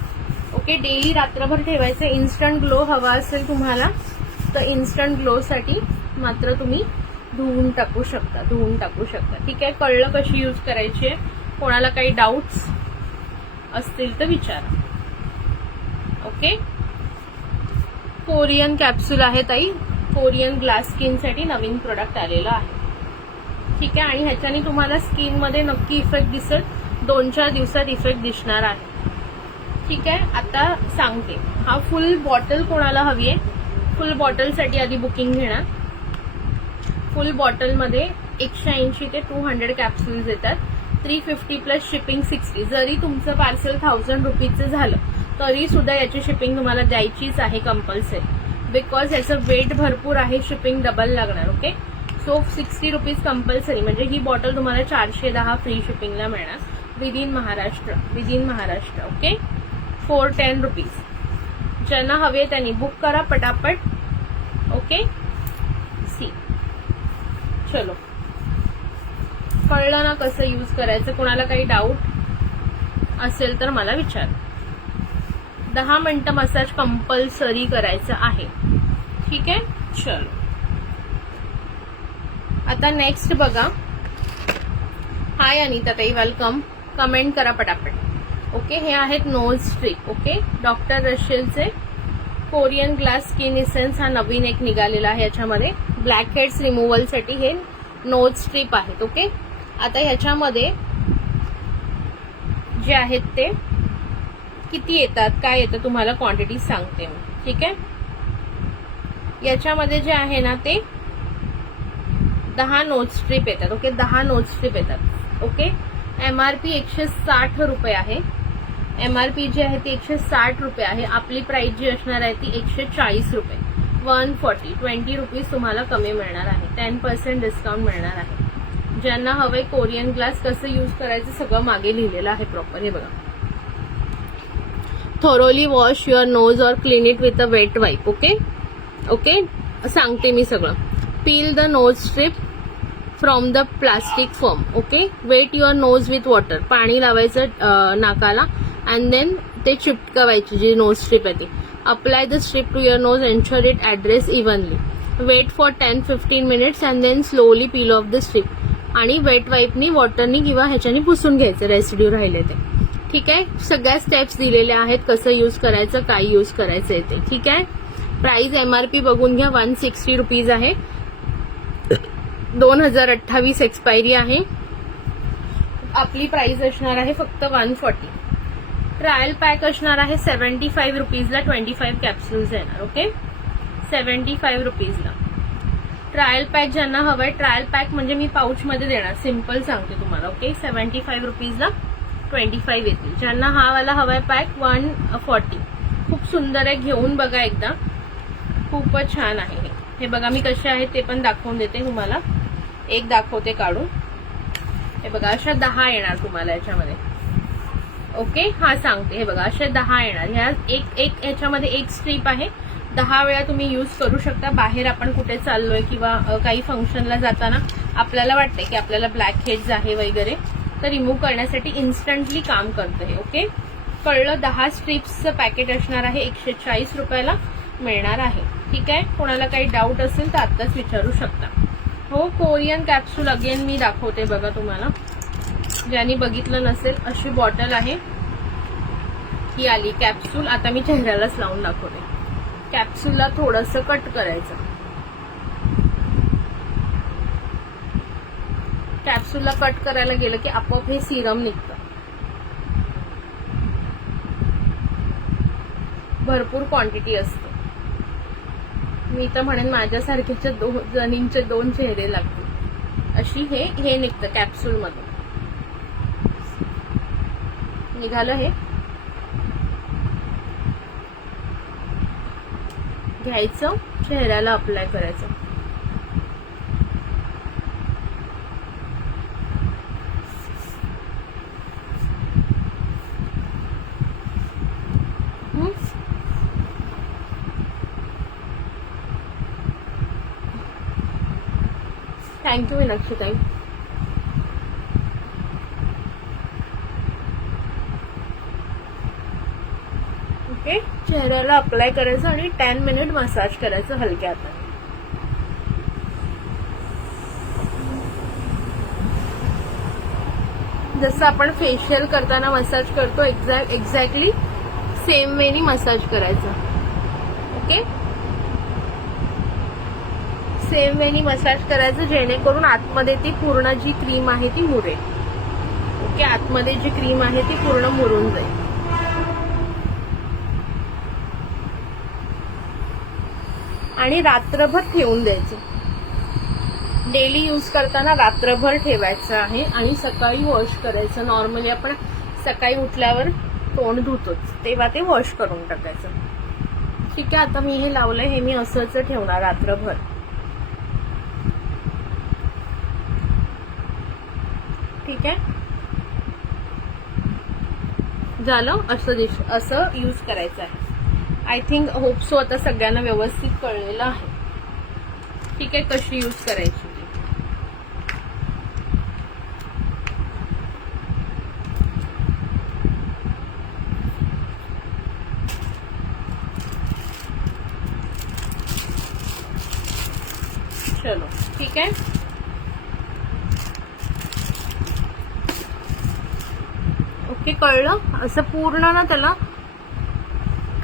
ओके, डेली रात्रभर ठेवायचं. इन्स्टंट ग्लो हवा असेल तुम्हाला तर इन्स्टंट ग्लो साठी मात्र तुम्ही धुवून टाकू शकता. ठीक आहे, कळलं कशी यूज करायची आहे. कोणाला काही डाऊट्स असतील तर विचारा. ओके. कोरियन कॅप्सूल आहे ताई, कोरियन ग्लास स्किन साठी नवीन प्रोडक्ट आलेलं आहे. ठीक आहे. आणि ह्याच्याने तुम्हाला स्किन मध्ये नक्की इफेक्ट दिसेल, 2-4 दिवसात इफेक्ट दिसणार आहे. ठीक आहे. आता सांगते, हा फुल बॉटल कोणाला हवी आहे, फुल बॉटल साठी आधी बुकिंग घेणार. फुल बॉटल मध्ये 180 ते 200 कॅप्सूल्स येतात. 350 प्लस शिपिंग 60. जरी तुमचं पार्सल 1000 रुपीजचं झालं तरी सुद्धा याची शिपिंग तुम्हाला द्यायचीच आहे कंपल्सरी, बिकॉज याचं वेट भरपूर आहे, शिपिंग डबल लागणार. ओके. सो 60 रुपीज कंपल्सरी, म्हणजे ही बॉटल तुम्हाला 410 फ्री शिपिंगला मिळणार with in Maharashtra. Okay. 410 rupees. ज्यांना हवे त्यांनी बुक करा पटापट. ओके. सी, चलो, कळलं ना कसं यूज करायचं. कोणाला काही डाऊट असेल तर मला विचार. 10 मिनिटं मसाज कंपल्सरी करायचं आहे. ठीक आहे. चलो, आता नेक्स्ट बघा. हाय अनिता ताई, वेलकम. कमेंट करा पटापट. ओके. हे आहेत नोज स्ट्रिप. ओके. डॉक्टर रशेलचे कोरियन ग्लास स्किन इसेन्स हा नवीन एक निघालेला आहे. याच्यामध्ये ब्लॅक हेड्स रिमूव्हल साठी हे नोज स्ट्रिप आहेत. ओके. आता ह्याच्यामध्ये जे आहेत ते किती येतात, काय येतं तुम्हाला क्वांटिटी सांगते मी. ठीक आहे. याच्यामध्ये जे आहे ना ते 10 नोज स्ट्रिप येतात. ओके. 10 नोज स्ट्रिप येतात. ओके. MRP 160 रुपये आहे. MRP जी आहे ती 160 रुपये आहे. आपली प्राइस जी असणार आहे ती 140 रुपये. 140, 20 रुपीज तुम्हाला कमी मिळणार आहे. 10% डिस्काउंट मिळणार आहे. ज्यांना हवंय कोरियन ग्लास कसं यूज करायचं सगळं मागे लिहिलेलं आहे प्रॉपर. हे बघा. थोरोली वॉश युअर नोज और clean it with a wet wipe. Okay. Okay. सांगते मी सगळं. Peel the nose strip from the plastic foam. Okay. Wet your nose with water. पाणी लावायचं नाकाला अँड देन ते चिटकवायची जी नोज स्ट्रिप आहे ती. Apply the strip to your nose, ensure it adheres evenly. Wait for 10-15 minutes and then slowly peel off the strip. आणि wet वाईपनी, वॉटरनी किंवा ह्याच्यानी पुसून घ्यायचं रेसिड्यू राहिले ते. ठीक आहे. सगळ्या स्टेप्स दिलेल्या आहेत, कसं यूज करायचं, काय यूज करायचं ते. ठीक आहे. प्राइस MRP बघून घ्या. 160 रुपीज आहे. 2028 एक्सपायरी आहे. आपली प्राइस असणार आहे फक्त 140. ट्रायल पॅक असणार आहे 75 रुपीजला. 25 कॅप्सूल्स येणार. ओके. 75 रुपीजला ट्रायल पॅक. ज्यांना हवंय ट्रायल पॅक म्हणजे मी पाऊच मध्ये देणार, सिम्पल सांगते तुम्हाला. ओके. 75 रुपीजला 25 येतील. ज्यांना हा वाला हवाय पॅक 140. खूप सुंदर आहे, घेऊन बघा एकदा, खूपच छान आहे हे. हे बघा मी कसे आहेत ते पण दाखवून देते तुम्हाला. एक दाखवते काढून. हे बघा अशा 10 येणार तुम्हाला याच्यामध्ये. ओके. हा सांगते. हे बघा अशा 10 येणार. ह्या एक याच्यामध्ये एक स्ट्रीप आहे. 10 वेळा तुम्ही यूज करू शकता. बाहेर आपण कुठे चाललोय किंवा काही फंक्शनला जाताना आपल्याला वाटतंय की आपल्याला ब्लॅक हेड्स आहे वगैरे, तर रिमूव्ह करण्यासाठी इन्स्टंटली काम करतं हे. ओके. कळलं. 10 स्ट्रिप्सचं पॅकेट असणार आहे. 140 रुपयाला मिळणार आहे. ठीक आहे. कोणाला काही डाऊट असेल तर आत्ताच विचारू शकता. हो. कोरियन कॅप्सूल अगेन मी दाखवते बघा तुम्हाला, ज्यांनी बघितलं नसेल. अशी बॉटल आहे, ही आली कॅप्सूल. आता मी चेहऱ्यालाच लावून दाखवते. कॅप्सूलला थोडंसं कट करायचं. कॅप्सूलला कट करायला गेलं की आपोआप हे सिरम निघतं. भरपूर क्वांटिटी असते. मी तर म्हणेन माझ्यासारख्याच्या 2 जणींचे 2 चेहरे लागतील अशी हे निघतं कॅप्सूल मधून. निघालं हे. घ्यायचं, चेहऱ्याला अप्लाय करायचं. थँक्यू मीनाक्षीताई. ओके. चेहऱ्याला अप्लाय करायचं आणि 10 मिनिट मसाज करायचं हलक्या हाताने. जसं आपण फेशियल करताना मसाज करतो एक्झॅक्टली सेम वेनी मसाज करायचा. ओके, सेम वेनी मसाज करायचं जेणेकरून आतमध्ये ती पूर्ण जी क्रीम आहे ती मुरेल. ओके, आतमध्ये जी क्रीम आहे ती पूर्ण मुरून जाईल. आणि रात्रभर ठेवून द्यायचं. डेली यूज करताना रात्रभर ठेवायचं आहे आणि सकाळी वॉश करायचं. नॉर्मली आपण सकाळी उठल्यावर तोंड धुतोच तेव्हा ते वॉश करून टाकायचं. ठीक आहे, आता मी हे लावलंय, हे मी असंच ठेवणार रात्रभर. ठीक आहे, झालं. असं यूज करायचं आहे. आय थिंक होप सो आता सगळ्यांना व्यवस्थित कळलेलं आहे. ठीक आहे, कशी यूज करायची ती. चलो, ठीक आहे. ओके, कळलं. असं पूर्ण ना त्याला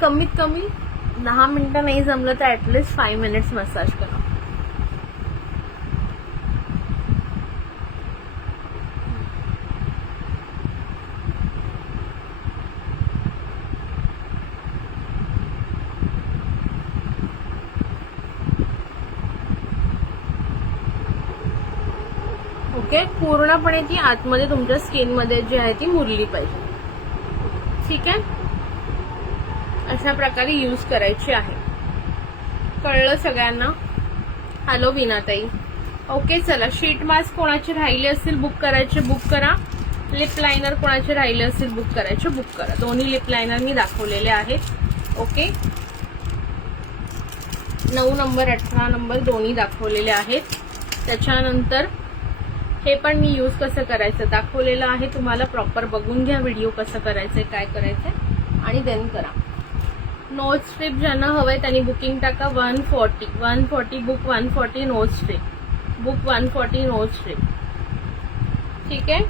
कमीत कमी 10 मिनिटं नाही जमलं तर ऍटलिस्ट 5 मिनिट्स मसाज करा. ओके, पूर्णपणे ती आतमध्ये तुमच्या स्किन मध्ये जी आहे ती मुरली पाहिजे. ठीक आहे, अशा प्रकारे यूज करायची आहे. कळलं सगळ्यांना? हॅलो वीणाताई. ओके, चला. शीट मास्क कोणाचे राहिले असतील बुक करायचे बुक करा. लिप लायनर कोणाचे राहिले असतील बुक करायचे बुक करा. दोन्ही लिप लायनर मी दाखवलेले आहेत. ओके, 9 नंबर 18 नंबर दोन्ही दाखवलेले आहेत. त्याच्यानंतर हे पण मी यूज कसं करायचं दाखवलेलं आहे. तुम्हाला प्रॉपर बघून घ्या व्हिडिओ कसं करायचंय काय करायचंय आणि देन करा. नोज स्ट्रिप ज्यांना हवंय त्यांनी बुकिंग टाका. 140 book 140 knows strip book 140 knows strip. ठीक आहे,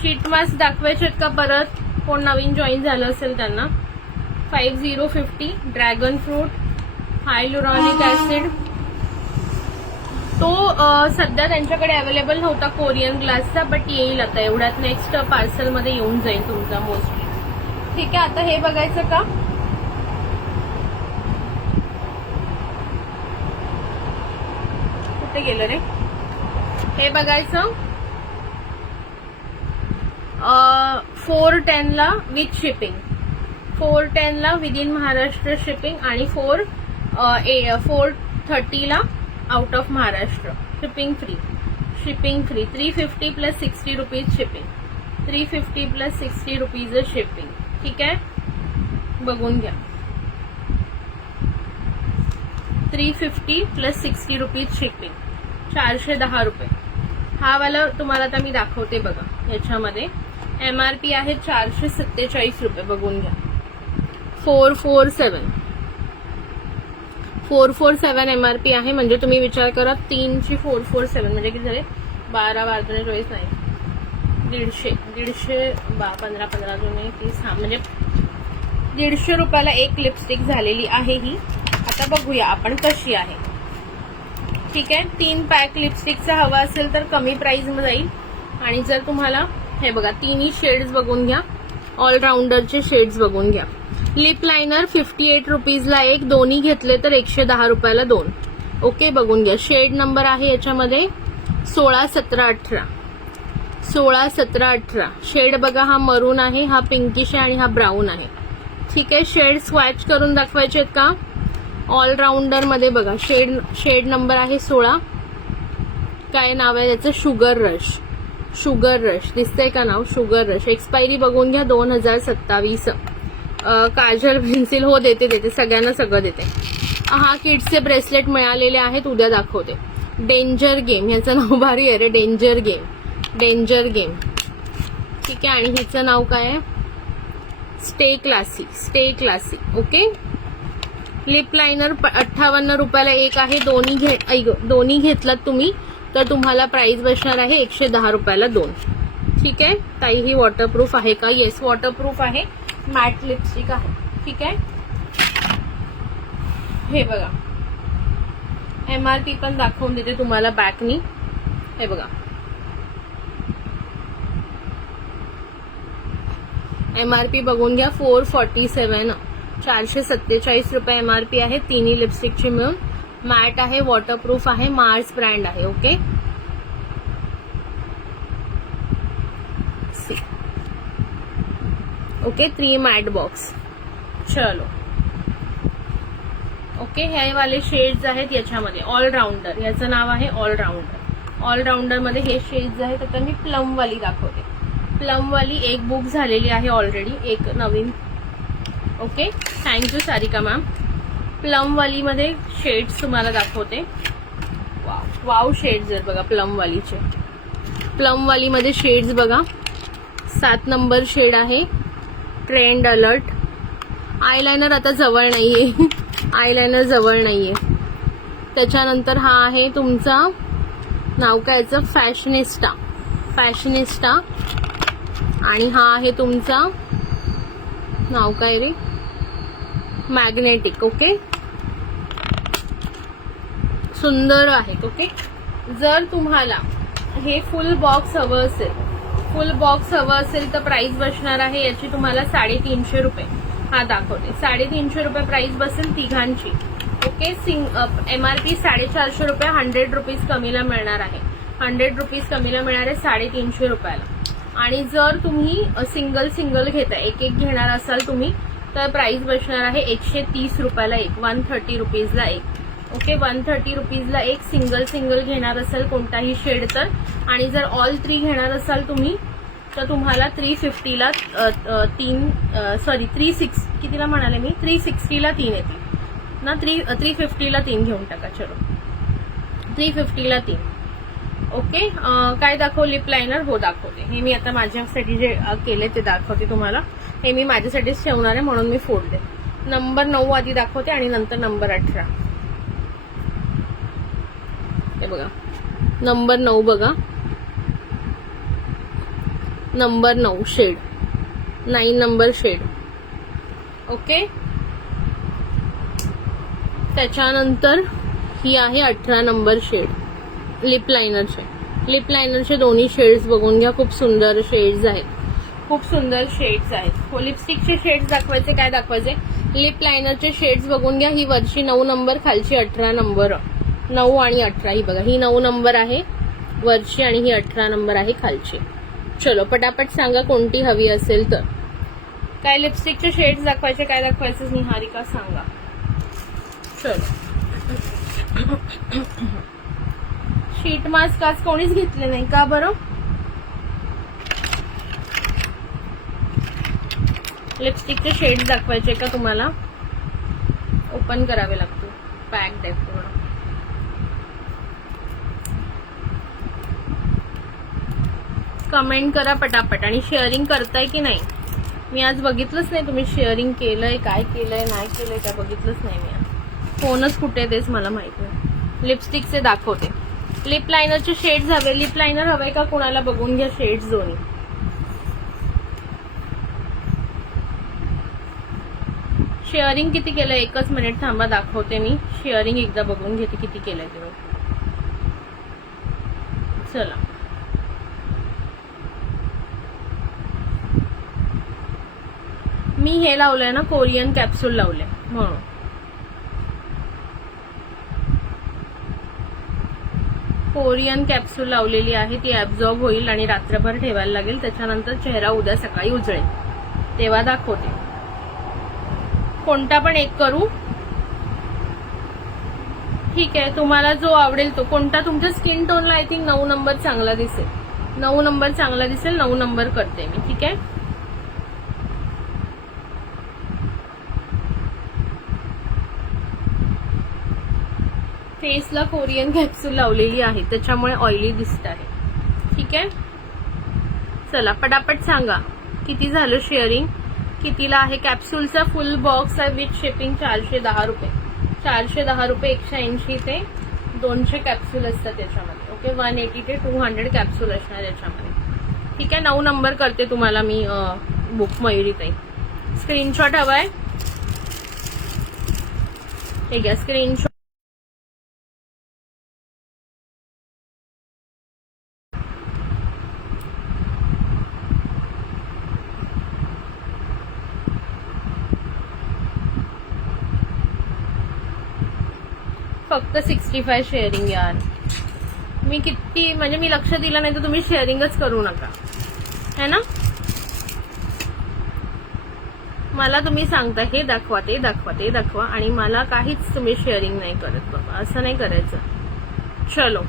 शीट मास्क दाखवायचे का परत? कोण नवीन जॉईन झालं असेल त्यांना. 5050 ड्रॅगन फ्रूट हायलुरॉनिक ऍसिड. तो सध्या त्यांच्याकडे अवेलेबल नव्हता कोरियन ग्लासचा, बट येईल आता एवढ्यात. नेक्स्ट पार्सल मध्ये येऊन जाईल तुमचा मोस्टली. ठीक आहे, आता हे बघायचं का? कुठे गेलं रे? हे बघायचं 410 ला विथ शिपिंग. 410 ला विद इन महाराष्ट्र शिपिंग आणि 430 ला out of Maharashtra. Shipping free. 350 plus 60 rupees shipping. 350 plus 60 rupees shipping. ठीक आहे, बघून घ्या. 350 प्लस 60 रुपीज शिपिंग 410 रुपये. हा वाला तुम्हाला आता मी दाखवते बघा. याच्यामध्ये MRP आहे 447 रुपये. बघून घ्या. 447 MRP आहे. म्हणजे तुम्ही विचार करा 3 ची 447 म्हणजे किती झाले? 12 12 24 नाही 150 15 15 30 हा म्हणजे 150 रुपयाला एक लिपस्टिक झालेली आहे ही. आता बघूया आपण कशी आहे. ठीक आहे, 3 पॅक लिपस्टिकचा हवा असेल तर कमी प्राइस मध्ये जाईल. आणि जर तुम्हाला हे बघा तिन्ही शेड्स बघून घ्या. ऑलराऊंडरचे शेड्स बघून घ्या. लिप लायनर 58 रुपीजला एक. दोन्ही घेतले तर 110 रुपयाला 2. ओके, बघून घ्या. शेड नंबर आहे याच्यामध्ये 16 17 18. 16 17 18 शेड बघा. हा मरून आहे, हा पिंकिश आहे आणि हा ब्राऊन आहे. ठीक आहे, शेड स्वॅच करून दाखवायचे आहेत का? ऑलराऊंडर मध्ये बघा शेड नंबर आहे 16. काय नाव आहे त्याचं? Sugar rush. शुगर रश दिसतंय का नाव? Sugar rush. एक्सपायरी बघून घ्या 2027. काजल पेन्सिल हो देते सगळ्यांना सगळं देते. हा किड्सचे ब्रेसलेट मिळालेले आहेत. उद्या दाखवते. डेंजर गेम ह्याचं नाव भारी आहे रे. Danger game. Danger game. ठीक आहे, आणि ह्याचं नाव काय आहे? Stay classy. Stay classy. Okay, lip liner 58 रुपयाला एक आहे. दोन्ही घेतलात तुम्ही तर तुम्हाला प्राइस बसणार आहे 110 रुपयाला 2. ठीक आहे ताई, ही वॉटरप्रूफ आहे का? येस, वॉटरप्रूफ आहे. मॅट लिपस्टिक आहे. ठीक आहे, हे बघा MRP पण दाखवून देते तुम्हाला बॅकनी. हे बघा MRP बघून घ्या 447, 447 रुपये MRP आहे. तिन्ही लिपस्टिकची मिळून. मॅट आहे, वॉटरप्रूफ आहे, मार्स ब्रँड आहे. Okay, okay 3 matte box. चलो ओके, हे वाले शेड्स आहेत याच्यामध्ये. ऑलराऊंडर याचं नाव आहे ऑलराऊंडर. ऑलराऊंडर मध्ये हे शेड्स आहेत. आता मी प्लम वाली दाखवते. प्लम वाली एक बुक झालेली आहे ऑलरेडी, एक नवीन. Okay, thank you Sarika ma'am. Plum वाली मध्ये शेड्स तुम्हाला दाखवते. वाव वाव शेड्स आहेत बघा प्लम वालीचे. प्लम वाली मध्ये शेड्स बघा. 7 नंबर शेड आहे, ट्रेंड अलर्ट. आयलायनर आता जवळ नाहीये, आयलायनर जवळ नाहीये. त्याच्यानंतर हा आहे तुमचा, नाव काय याचं, फॅशनिस्टा. फॅशनिस्टा. आणि हा आहे तुमचा, नाव काय रे, मॅग्नेटिक. ओके, सुंदर आहे. ओके, जर तुम्हाला हे फुल बॉक्स हवं असेल, फुल बॉक्स हवं असेल तर प्राइस बसणार आहे याची तुम्हाला 350 रुपये. हा दाखवते, 350 रुपये प्राइस बसेल तिघांची. ओके, MRP 450 रुपये, 100 रुपीज कमीला मिळणार आहे. 100 रुपीज कमीला मिळणार आहे 350 रुपयाला. आणि जर तुम्ही सिंगल सिंगल घेता, एक एक घेणार असाल तुम्ही, तर प्राइस बसणार आहे 130 रुपयाला एक, 130 रुपीजला एक. ओके, 130 रुपीजला एक. सिंगल सिंगल घेणार असाल कोणताही शेड तर. आणि जर ऑल 3 घेणार असाल तुम्ही तर तुम्हाला 350ला 360 कितीला म्हणाले मी, 360ला 3 येतील ना. 350ला 3 घेऊन टाका. चलो 350ला 3. ओके, काय दाखव, लिप लायनर. हो दाखवते. हे मी आता माझ्यासाठी जे केले ते दाखवते तुम्हाला. हे मी माझ्यासाठीच ठेवणार आहे म्हणून मी फोडले. नंबर 9 आधी दाखवते आणि नंतर नंबर 18. हे बघा नंबर 9 बघा, number 9 shade, 9 number shade. Okay, त्याच्यानंतर ही आहे 18 नंबर शेड लिप लायनरचे. लिप लायनरचे दोन्ही शेड्स बघून घ्या, खूप सुंदर शेड्स आहेत, खूप सुंदर शेड्स आहेत. लिपस्टिकचे शेड्स दाखवायचे, काय दाखवायचे, लिप लायनरचे शेड्स बघून घ्या. ही वरची 9 नंबर, खालची 18 नंबर. 9 आणि 18 ही बघा, ही 9 नंबर आहे वरची आणि ही 18 नंबर आहे खालची. चलो पटापट सांगा कोणती हवी असेल तर. काय लिपस्टिकचे शेड्स दाखवायचे, काय दाखवायचं निहारिका सांगा. चलो शीट मास्क आज कोणीच घेतले नाही का बरं. लिपस्टिकचे शेड्स दाखवायचे का तुम्हाला, ओपन करावे लागतो, पॅक्ड आहे पूर्ण. कमेंट करा पटापट आणि शेअरिंग करताय की नाही. मी आज बघितलंच नाही तुम्ही शेअरिंग केलंय, काय केलंय नाही केलंय काय बघितलंच नाही मी आज. फोनच कुठे तेच मला माहित नाही. लिपस्टिकचे दाखवते. लिप लायनरचे शेड्स हवे, लिप लायनर हवे का कोणाला बघून घ्या शेड्स दोन्ही. शेअरिंग किती केलंय, एकच मिनिट थांबा दाखवते मी. शेअरिंग एकदा बघून घेते किती केलंय ते. चला मी हे लावलंय ना, कोरियन कॅप्सूल लावले म्हणून. कोरियन कॅप्सूल लावलेली आहे, ती ऍब्झॉर्ब होईल आणि रात्रभर ठेवायला लागेल. त्याच्यानंतर चेहरा उद्या सकाळी उजळेल तेव्हा दाखवते. कोणता पण एक करू, ठीक आहे. तुम्हाला जो आवडेल तो कोणता. तुमच्या स्किन टोनला आय थिंक 9 नंबर चांगला दिसेल, 9 नंबर चांगला दिसेल. 9 नंबर करते मी, ठीक आहे. फेसला कोरियन कॅप्सूल लावलेली आहे त्याच्यामुळे ऑइली दिसत आहे, ठीक आहे. चला पटापट सांगा किती झालं शेअरिंग, कितीला आहे. कॅप्सूलचा फुल बॉक्स आहे विथ शिपिंग 410 रुपये. 410 रुपये, 180 ते 200 कॅप्सूल असतात त्याच्यामध्ये. ओके, 180 ते 200 कॅप्सूल असणार याच्यामध्ये, ठीक आहे. 9 नंबर करते तुम्हाला मी बुक मयुरीताई. स्क्रीनशॉट हवाय? ठीक आहे, स्क्रीनशॉट. फक्त 65 शेअरिंग यार. मी किती म्हणजे मी लक्ष दिलं नाही तर तुम्ही शेअरिंगच करू नका, है ना. मला तुम्ही सांगता हे दाखवा ते दाखवा ते दाखवा आणि मला काहीच तुम्ही शेअरिंग नाही करत बाबा, असं नाही करायचं. चलो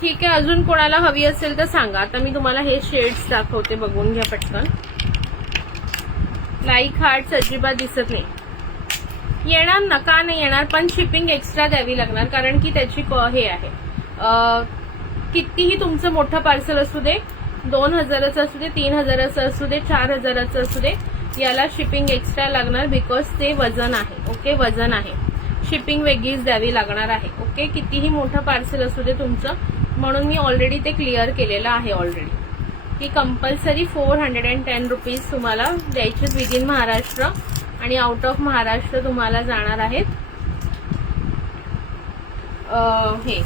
ठीक आहे, अजून कोणाला हवी असेल तर सांगा. आता मी तुम्हाला हे शेड्स दाखवते, बघून घ्या पटकन. लाईक हार्ट्स अजिबात दिसत नाही. येणार ना, का नाही येणार, पण शिपिंग एक्स्ट्रा द्यावी लागणार कारण की त्याची हे आहे. कितीही तुमचं मोठं पार्सल असू दे, 2000चं असू दे, 3000चं असू दे, 4000चं असू दे, याला शिपिंग एक्स्ट्रा लागणार बिकॉज ते वजन आहे. ओके, वजन आहे, शिपिंग वेगळीच द्यावी लागणार आहे. ओके, कितीही मोठं पार्सल असू दे तुमचं, म्हणून मी ऑलरेडी ते क्लिअर केलेलं आहे ऑलरेडी की कंपल्सरी 410 रुपीज तुम्हाला द्यायचे विदिन महाराष्ट्र आणि आउट ऑफ महाराष्ट्र तुम्हाला जाणार आहेत हे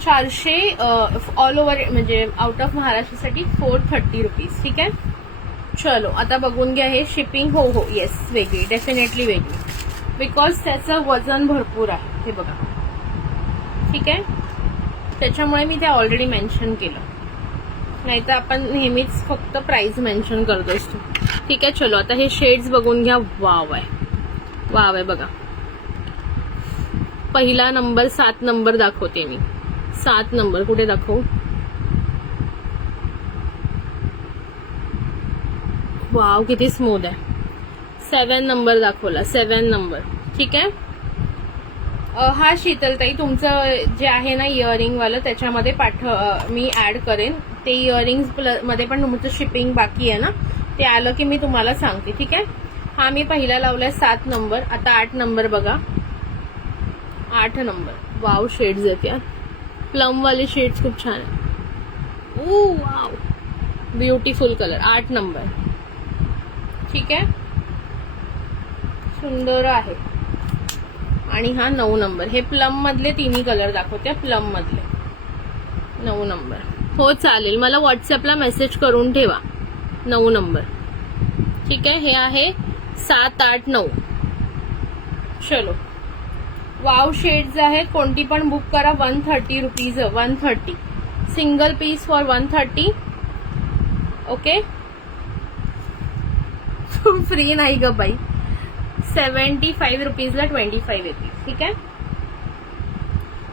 400 ऑल ओव्हर, म्हणजे आउट ऑफ महाराष्ट्रासाठी 430 रुपीज. ठीक आहे, चलो आता बघून घ्या हे शिपिंग. हो हो येस, वेगळी, डेफिनेटली वेगळी, बिकॉज त्याचं वजन भरपूर आहे. हे बघा, ठीक आहे, त्याच्यामुळे मी ते ऑलरेडी मेन्शन केलं, नाही तर आपण नेहमीच फक्त प्राइस मेन्शन करत असतो. ठीक आहे, चलो आता हे शेड्स बघून घ्या. वाव आहे, वाव आहे बघा. पहिला नंबर 7 नंबर दाखवते मी. 7 नंबर कुठे दाखवू? वाव किती स्मूथ आहे. 7 नंबर दाखवला, 7 नंबर. ठीक आहे, हा शीतलताई तुमचं जे आहे ना इयरिंग वालं, त्याच्यामध्ये मी ऍड करेन ते. इयरिंग्स मध्ये पण तुमचं शिपिंग बाकी आहे ना, ते आलं की मी तुम्हाला सांगते. ठीक आहे, हा मी पहिला लावलाय 7 नंबर. आता 8 नंबर बघा. 8 नंबर, वाव शेड्स आहेत यार, प्लम वाले शेड्स खूप छान आहे. ओ वाव, ब्युटिफुल कलर. 8 नंबर. ठीक आहे, सुंदर आहे. आणि हा 9 नंबर. हे प्लम मधले तिन्ही कलर दाखवते, प्लम मधले. 9 नंबर. हो चालेल, मला व्हॉट्सअपला मेसेज करून ठेवा. 9 नंबर. ठीक आहे, हे आहे 7, 8, 9. चलो, वाव शेड्स आहेत, कोणती पण बुक करा. 130 rupees, 130 single piece for 130. Okay, free नाही ग बाई. 75 रुपीजला 25 येतील. ठीक आहे,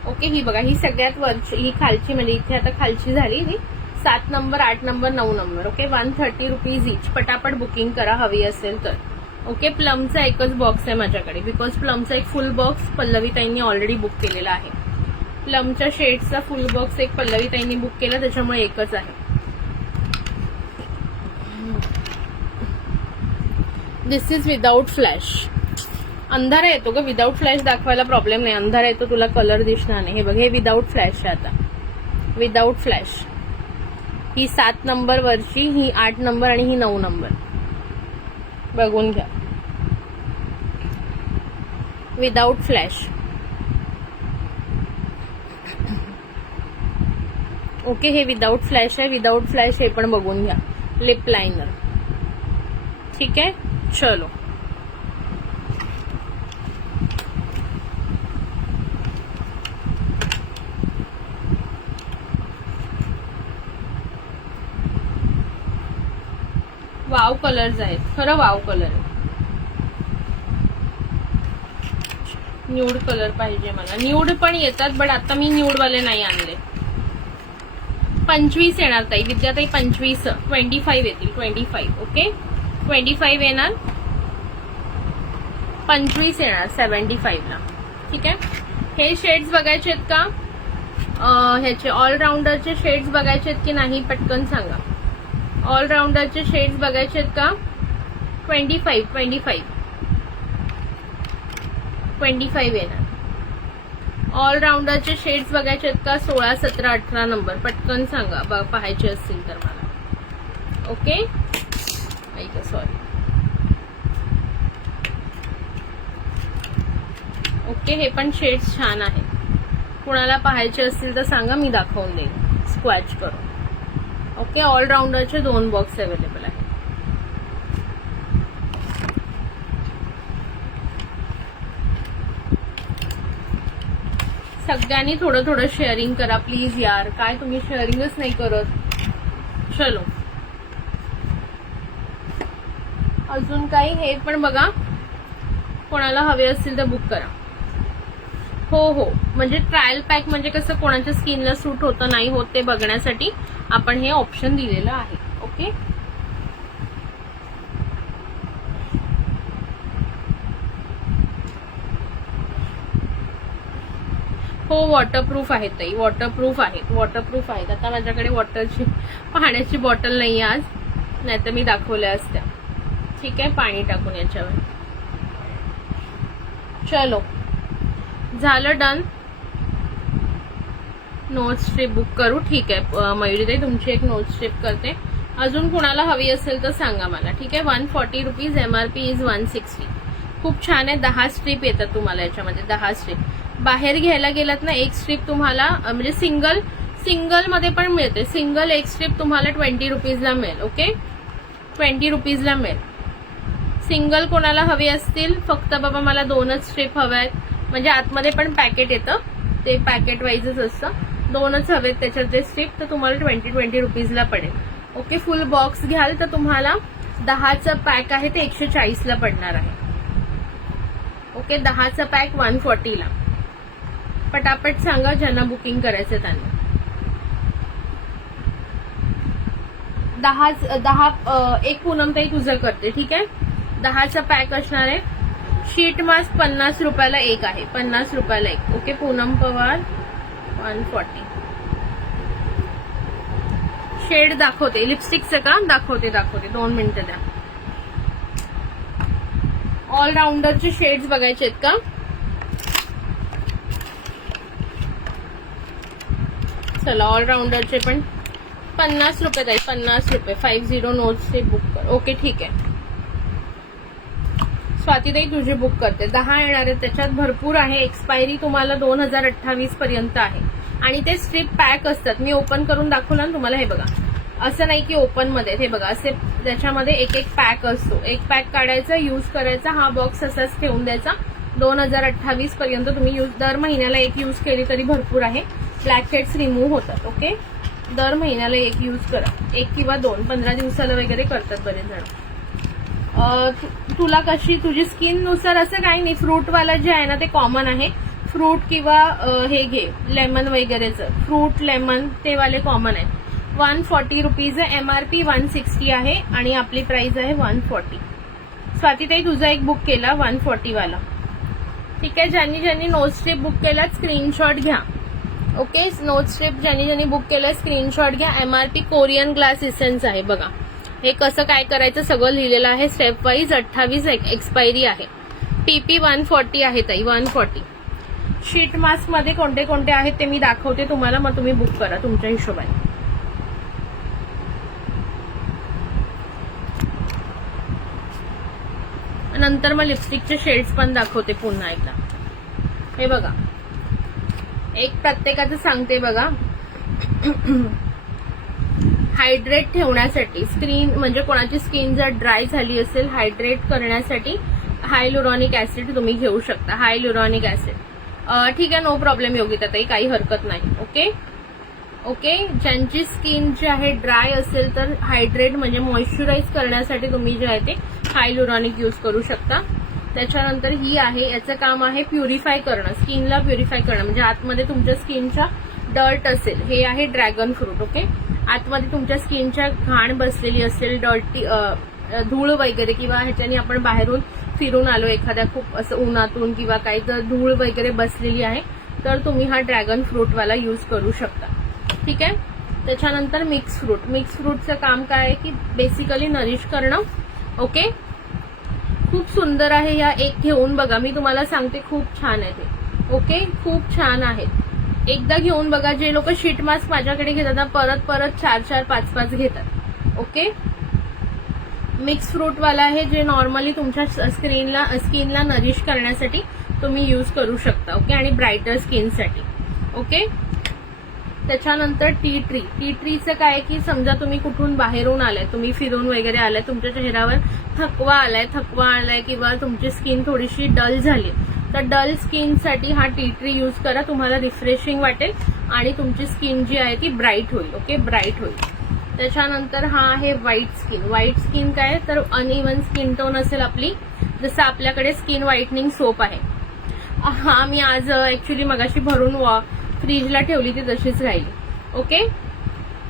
ओके. ही बघा, ही सगळ्यात वरची, ही खालची, म्हणजे इथे आता खालची झाली ही. 7 number, 8 number, 9 number. Okay, 130 rupees each. पटापट बुकिंग करा हवी असेल तर. ओके, प्लमचा एकच बॉक्स आहे माझ्याकडे, बिकॉज प्लमचा एक फुल बॉक्स पल्लवीताईंनी ऑलरेडी बुक केलेला आहे. प्लमच्या शेड्सचा फुल बॉक्स एक पल्लवीताईंनी बुक केला, त्याच्यामुळे एकच आहे. दिस इज विदाउट फ्लॅश. अंधारा येतो ग, विदाउट फ्लॅश दाखवायला प्रॉब्लेम नाही. अंधारा येतो, तुला कलर दिसणार नाही. हे बघ, हे विदाउट फ्लॅश आहे. आता विदाउट फ्लॅश. ही 7 नंबर वरची, ही 8 नंबर आणि ही 9 नंबर. बघून घ्या, विदाउट फ्लॅश. ओके, हे विदाउट फ्लॅश आहे. विदाउट फ्लॅश हे पण बघून घ्या. Lip liner. ठीक आहे, चलो. वाव कलर्स आहेत, खरं वाव कलर आहे. न्यूड कलर पाहिजे मला. न्यूड पण येतात, बट आता मी न्यूड वाले नाही आणले. 25 येणार ताई, विद्याताई 25. 25 येतील, 25. ओके, 25 येणार, 25 येणार 75 ला. ठीक आहे, हे शेड्स बघायचे आहेत का? ह्याचे ऑलराऊंडरचे शेड्स बघायचे आहेत की नाही, पटकन सांगा. ऑलराऊंडरचे शेड्स बघायचे आहेत का? 25 येणार. ऑलराऊंडरचे शेड्स बघायचे आहेत का? 16, 17, 18 नंबर, पटकन सांगा पाहायचे असतील तर मला. ओके, ऐका सॉरी. ओके, हे पण शेड्स छान आहे. कुणाला पाहायचे असतील तर सांगा, मी दाखवून देईन स्क्वॅच करून. ओके, ऑलराऊंडरचे 2 बॉक्स अवेलेबल आहे. सगळ्यांनी थोडं थोडं शेअरिंग करा प्लीज यार. काय तुम्ही शेअरिंगच नाही करत. चलो, अजून काही हे पण बघा, कोणाला हवे असतील तर बुक करा. हो, म्हणजे ट्रायल पॅक म्हणजे कसं कोणाच्या स्किनला सूट होतं नाही होत ते बघण्यासाठी आपण हे ऑप्शन दिलेलं आहे. ओके, हो वॉटरप्रूफ आहेत ताई, वॉटरप्रूफ आहेत. आता माझ्याकडे वॉटरची पाण्याची बॉटल नाही आज, नाहीतर मी दाखवल्या असत्या. ठीक आहे, पाणी टाकून याच्यावर. चलो, झालं डन. नोट स्ट्रिप बुक करू. ठीक आहे मयुरीताई, तुमची एक नोट स्ट्रिप करते. अजून कुणाला हवी असेल तर सांगा मला. ठीक आहे, 140 रुपीज, MRP इज 160. खूप छान आहे. 10 स्ट्रिप येतात तुम्हाला याच्यामध्ये, 10 स्ट्रिप. बाहेर घ्यायला गेलात ना, एक स्ट्रिप तुम्हाला म्हणजे सिंगल मध्ये पण मिळते. सिंगल एक स्ट्रिप तुम्हाला 20 रुपीजला मिळेल. ओके, 20 रुपीजला मिळेल. सिंगल कोणाला हवी असतील, फक्त बाबा मला 2च स्ट्रिप हव्या आहेत, म्हणजे आतमध्ये पण पॅकेट येतं, ते पॅकेट वाईजच असतं. 2च हवेत त्याच्यात ते स्ट्रिप, तर तुम्हाला 20 रुपीजला पडेल. ओके, फुल बॉक्स घ्याल तर तुम्हाला 10चं पॅक आहे ते 140ला पडणार आहे. ओके, 10चं पॅक 140ला. पटापट सांगा ज्यांना बुकिंग करायचं त्यांना. 10 एक पूनमताई तुझं करते. ठीक आहे, 10चा पॅक असणार आहे. शीट मास्क 50 रुपयाला एक आहे, 50 रुपयाला एक. ओके, पूनम पवार 140. शेड दाखवते, लिपस्टिकचं का दाखवते 2 मिनिटं द्या. ऑलराऊंडरचे शेड्स बघायचे आहेत का? चला, ऑलराऊंडरचे पण 50 रुपये आहे, 50 रुपये. 50 नोट्सचे बुक कर. ओके, ठीक आहे. स्वातीताई तुझे बुक करते. 10 येणार आहेत, त्याच्यात भरपूर आहे. एक्सपायरी तुम्हाला 2028 पर्यंत आहे. आणि ते स्ट्रिप पॅक असतात. मी ओपन करून दाखवलं ना तुम्हाला. हे बघा, असं नाही की ओपन मध्ये. हे बघा, असे त्याच्यामध्ये एक पॅक असतो. एक पॅक काढायचा, यूज करायचा, हा बॉक्स असाच ठेवून द्यायचा. 2028 पर्यंत तुम्ही दर महिन्याला एक यूज केली तरी भरपूर आहे. ब्लॅक हेड्स रिमूव्ह होतात. ओके, दर महिन्याला एक यूज करा, 1 किंवा 2, 15 दिवसाला वगैरे करतात बरेच जण. तुला कशी तुझी स्किन नुसार असं काही नाही. फ्रूटवाला जे आहे ना ते कॉमन आहे. फ्रूट किंवा हे घे लेमन वगैरेचं, फ्रूट लेमन ते वाले कॉमन आहे. 140 रुपीज आहे. MRP 160 आहे आणि आपली प्राइस आहे 140. स्वातीताई तुझा एक बुक केला 140 वाला. ठीक आहे, ज्यांनी नोट स्ट्रिप बुक केला स्क्रीनशॉट घ्या. ओके, नोट स्ट्रिप ज्यांनी बुक केलं स्क्रीनशॉट घ्या. MRP कोरियन ग्लास इसेन्स आहे बघा. हे कसं काय करायचं सगळं लिहिलेलं आहे स्टेप वाईज. 28 एक्सपायरी आहे. PP 140 आहे ताई, 140. शीट मास्क मध्ये कोणते कोणते आहेत ते मी दाखवते तुम्हाला, मग तुम्ही बुक करा तुमच्या हिशोबाने. नंतर मग लिपस्टिकचे शेड्स पण दाखवते पुन्हा एकदा. हे बघा, एक प्रत्येकाचं सांगते बघा. हायड्रेट ठेवण्यासाठी स्किन, म्हणजे कोणाची स्किन जर ड्राय झाली असेल, हायड्रेट करण्यासाठी हायलुरॉनिक ऍसिड तुम्ही घेऊ शकता. हायलुरॉनिक ऍसिड. ठीक आहे, नो प्रॉब्लेम योगिता ताई, काही हरकत नाही. ओके ओके, ज्यांची स्किन जी आहे ड्राय असेल तर हायड्रेट म्हणजे मॉइश्चराइज करण्यासाठी तुम्ही जे आहे ते हायलुरॉनिक यूज करू शकता. त्याच्यानंतर ही आहे, याचं काम आहे प्युरिफाय करणं, स्किनला प्युरिफाय करणं. म्हणजे आतमध्ये तुमच्या स्किनच्या डर्ट असेल, हे आहे ड्रॅगन फ्रूट. ओके, आतमध्ये तुमच्या स्किनच्या घाण बसलेली असेल, डर्टी धूळ वगैरे, किंवा ह्याच्याने आपण बाहेरून फिरून आलो एखाद्या खूप असं उन्हातून किंवा काही जर धूळ वगैरे बसलेली आहे तर तुम्ही हा ड्रॅगन फ्रूटवाला यूज करू शकता. ठीक आहे. त्याच्यानंतर मिक्स फ्रूट. मिक्स फ्रूटचं काम काय आहे की बेसिकली नरिश करणं. ओके, खूप सुंदर आहे. या एक घेऊन बघा, मी तुम्हाला सांगते खूप छान आहे ते. ओके, खूप छान आहेत. एकदा घेऊन बघा. जे लोक शीट मास्क माझ्याकडे घेतात ना परत 4-4, 5-5 घेतात. ओके, मिक्स फ्रूट वाला आहे, जे नॉर्मली तुमच्या स्किनला नरिश करण्यासाठी तुम्ही यूज करू शकता. ओके, आणि ब्राईटर स्किनसाठी. ओके, त्याच्यानंतर टी ट्रीचं काय की समजा तुम्ही कुठून बाहेरून आलाय, तुम्ही फिरून वगैरे आलाय, तुमच्या चेहऱ्यावर थकवा आलाय किंवा तुमची स्किन थोडीशी डल झाली, तर डल स्किनसाठी हा टी ट्री यूज करा. तुम्हाला रिफ्रेशिंग वाटेल आणि तुमची स्किन जी आहे ती ब्राईट होईल. ओके, ब्राईट होईल. त्याच्यानंतर हा आहे व्हाईट स्किन काय तर अनइव्हन स्किन टोन असेल आपली, जसं आपल्याकडे स्किन व्हाईटनिंग सोप आहे. हा मी आज ऍक्च्युली मगाशी भरून फ्रीजला ठेवली, ती तशीच राहिली. ओके,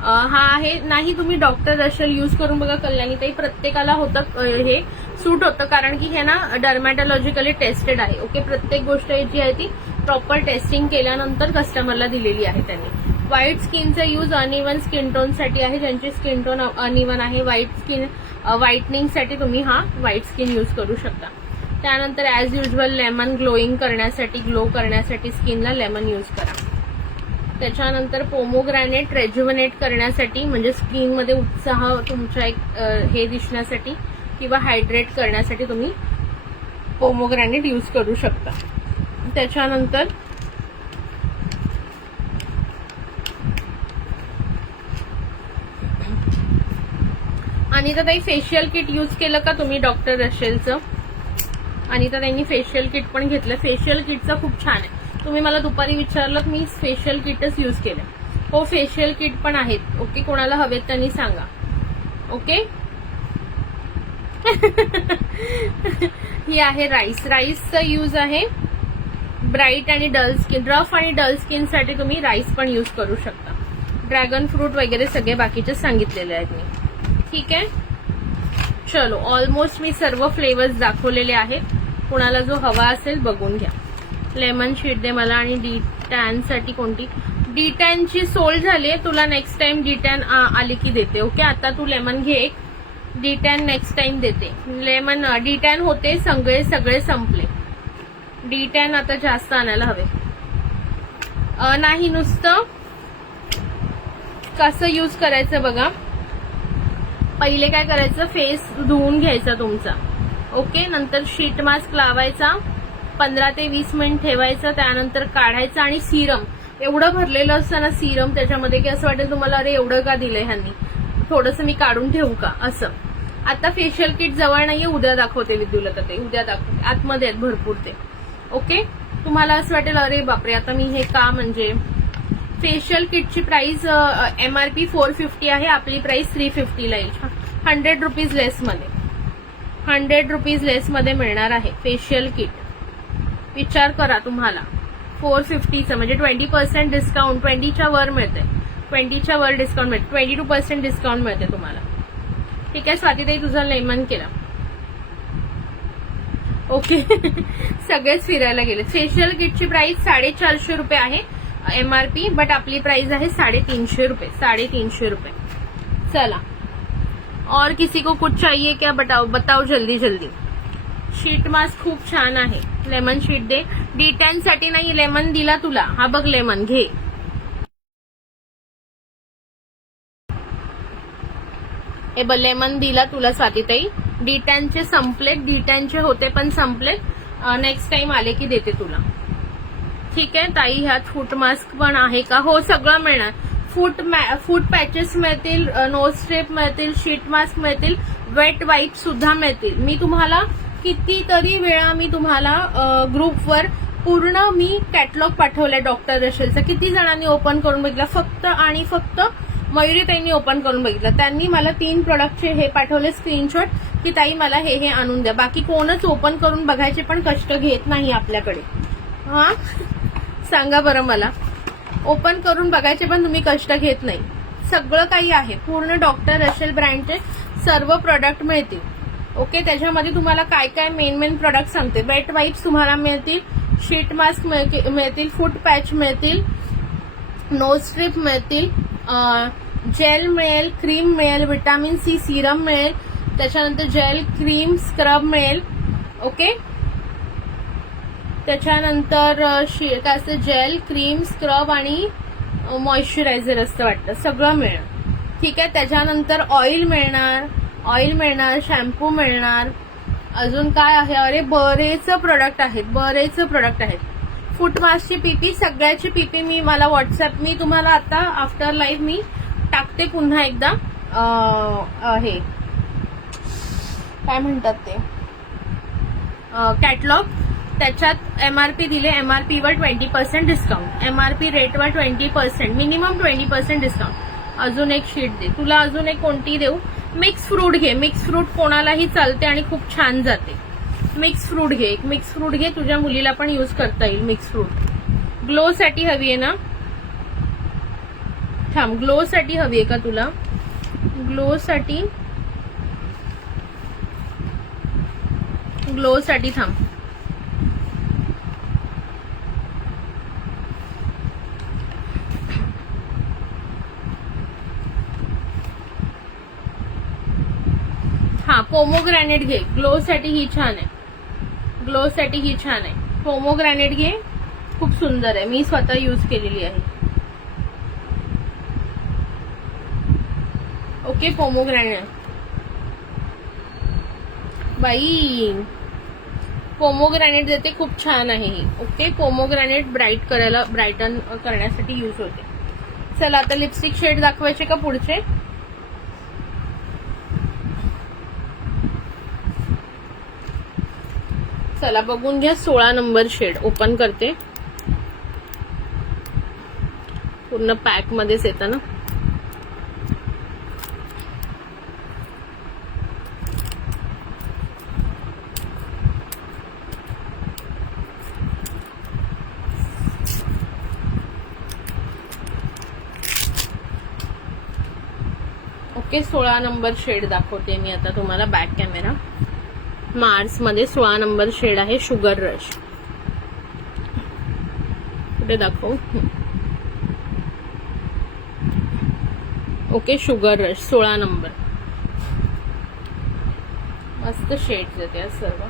हा आहे. नाही तुम्ही डॉक्टर रशेल यूज करून बघा कल्याणीताई, प्रत्येकाला होतं हे सूट होतं, कारण की हे ना डर्मॅटॉलॉजिकली टेस्टेड आहे. ओके, प्रत्येक गोष्ट जी आहे ती प्रॉपर टेस्टिंग केल्यानंतर कस्टमरला दिलेली आहे त्यांनी. व्हाईट स्किनचा यूज अनइव्हन स्किन टोनसाठी आहे, ज्यांची स्किन टोन अनइव्हन आहे. व्हाईटनिंगसाठी तुम्ही हा व्हाईट स्किन यूज करू शकता. त्यानंतर ऍज युजल लेमन ग्लो करण्यासाठी स्किनला लेमन यूज करा. त्याच्यानंतर पोमोग्रॅनेट रेज्युव्हनेट करण्यासाठी, म्हणजे स्किनमध्ये उत्साह तुमच्या एक हे दिसण्यासाठी किंवा हायड्रेट करण्यासाठी तुम्ही पोमोग्रॅनेट यूज करू शकता. त्याच्यानंतर अनिता ताई फेशियल किट यूज केलं का तुम्ही डॉक्टर रशेलचं? अनिता ताईंनी फेशियल किट पण घेतलं. फेशियल किटचं खूप छान आहे. तुम्ही मला दुपारी विचारलं, मी फेशियल किटच यूज केलं. हो, फेशियल किट पण आहेत. ओके, कोणाला हवेत त्यांनी सांगा. ओके, ही आहे राईसचा यूज आहे ब्राईट आणि डल स्किन, रफ आणि डल स्किन साठी तुम्ही राईस पण यूज करू शकता. ड्रॅगन फ्रूट वगैरे सगळे बाकीचे सांगितलेले आहेत मी. ठीक आहे, चलो ऑलमोस्ट मी सर्व फ्लेवर्स दाखवलेले आहेत. कुणाला जो हवा असेल बघून घ्या. लेमन शीट दे मला. आणि डी टॅन साठी कोणती? डी टॅनची सोल झाली, तुला नेक्स्ट टाइम डी टॅन आली की देते. ओके, आता तू लेमन घे एक, डी टॅन नेक्स्ट टाइम देते. लेमन डी टॅन होते, सगळे संपले. डी टॅन आता जास्त आणायला हवे. नाही, नुसतं कसं यूज करायचं बघा. पहिले काय करायचं, फेस धुवून घ्यायचा तुमचा. ओके, नंतर शीट मास्क लावायचा, 15 ते 20 मिनिट ठेवायचं, त्यानंतर काढायचं. आणि सिरम एवढं भरलेलं असतं ना सिरम त्याच्यामध्ये, की असं वाटेल तुम्हाला अरे एवढं का दिलंय ह्यांनी, थोडंसं मी काढून ठेवू का असं. आता फेशियल किट जवळ नाहीये, उद्या दाखवते विद्युलता ते, उद्या दाखवते. आतमध्ये आहेत भरपूर ते. ओके, तुम्हाला असं वाटेल अरे बापरे आता मी हे का, म्हणजे फेशियल किटची प्राइस MRP 450 आहे, आपली प्राइस 350 ला येईल. 100 रुपीज लेसमध्ये, 100 रुपीज लेसमध्ये मिळणार आहे फेशियल किट. विचार करा, तुम्हाला 450चं म्हणजे 20% डिस्काउंट, 20च्या वर मिळते, 20च्या वर डिस्काउंट मिळते, 22% डिस्काउंट मिळते तुम्हाला. ठीक आहे स्वातीताई, तुझं लेमन केला. ओके, सगळेच फिरायला गेले. फेशियल किटची प्राइस 450 रुपये आहे MRP, बट आपली प्राइस आहे 350 रुपये, 350 रुपये. चला, और किसी को कुछ चाहिए क्या? बताओ जल्दी जल्दी. शीट मास्क खूप छान आहे, लेमन शीट दे. डी टॅन साठी नाही, लेमन दिला तुला, हा बघ लेमन घे. हे बघ लेमन दिला तुला स्वातीताई. डी टॅनचे संपलेत, डी टॅनचे होते पण संपलेत. नेक्स्ट टाइम आले की देते तुला. ठीक आहे ताई, ह्यात फूट मास्क पण आहे का? हो, सगळं मिळणार. फूट पॅचेस मिळतील, नोज स्ट्रेप मिळतील, शीट मास्क मिळतील, वेट वाईप सुद्धा मिळतील. मी तुम्हाला कितीतरी वेळा ग्रुपवर पूर्ण मी कॅटलॉग पाठवलंय डॉक्टर रशेलचं. किती जणांनी ओपन करून बघितलं, फक्त आणि फक्त मयुरी ताईंनी ओपन करून बघितलं. त्यांनी मला 3 प्रोडक्टचे हे पाठवले स्क्रीनशॉट, की ताई मला हे आणून द्या. बाकी कोणच ओपन करून बघायचे पण कष्ट घेत नाही आपल्याकडे. हा सांगा बरं मला, ओपन करून बघायचे पण तुम्ही कष्ट घेत नाही. सगळं काही आहे, पूर्ण डॉक्टर रशेल ब्रँडचे सर्व प्रोडक्ट मिळतील. ओके, त्याच्यामध्ये तुम्हाला काय काय मेन प्रोडक्ट सांगते. वेट वाईप्स तुम्हाला मिळतील, शीट मास्क मिळतील, फूट पॅच मिळतील, नोज स्ट्रिप मिळतील, जेल मिळेल, क्रीम मिळेल, विटामिन C सिरम मिळेल, त्याच्यानंतर जेल, क्रीम, स्क्रब मिळेल. ओके, त्याच्यानंतर काय असतं, जेल, क्रीम, स्क्रब आणि मॉइश्चरायझर असतं वाटतं, सगळं मिळेल. ठीक आहे, त्याच्यानंतर ऑइल मिळणार, ऑइल मिळणार, शॅम्पू मिळणार, अजून काय आहे, अरे बरेच प्रोडक्ट आहेत. फूट मास्कची पीपी, सगळ्याची पीपी मला व्हॉट्सअप, मी तुम्हाला आता आफ्टर लाईव्ह मी टाकते पुन्हा एकदा. हे काय म्हणतात ते कॅटलॉग, त्याच्यात MRP दिले, MRP वर 20% डिस्काउंट, MRP रेटवर 20%, मिनिमम 20% डिस्काउंट. अजून एक शीट दे तुला, अजून एक कोणती देऊ? मिक्स फ्रूट घे, मिक्स फ्रूट कोणालाही चालते आणि खूप छान जाते. मिक्स फ्रूट घे, एक मिक्स फ्रूट घे, तुझ्या मुलीला पण यूज करता येईल मिक्स फ्रूट. ग्लो साठी हवी आहे ना? थांब, ग्लो साठी हवी आहे का तुला? ग्लो साठी थांब. हा, पोमोग्रॅनेट घे, ग्लो साठी ही छान आहे. पोमोग्रॅनेट घे, खूप सुंदर आहे, मी स्वतः यूज केलेली आहे. ओके, पोमोग्रॅनेट बाई, पोमोग्रॅनेट देते, खूप छान आहे ही. ओके, पोमोग्रॅनेट ब्राईटन करण्यासाठी यूज होते. चला आता लिपस्टिक शेड दाखवायचे का पुढचे? चला बघून घ्या. 16 नंबर शेड ओपन करते, पूर्ण पॅक मध्येच येतं ना. ओके, 16 नंबर शेड दाखवते मी आता तुम्हाला, बॅक कॅमेरा. मार्स मध्ये 16 नंबर शेड आहे, शुगर रश. कुठे दाखवू? Okay, sugar rush 16 number. मस्त शेड्स येते सर्व.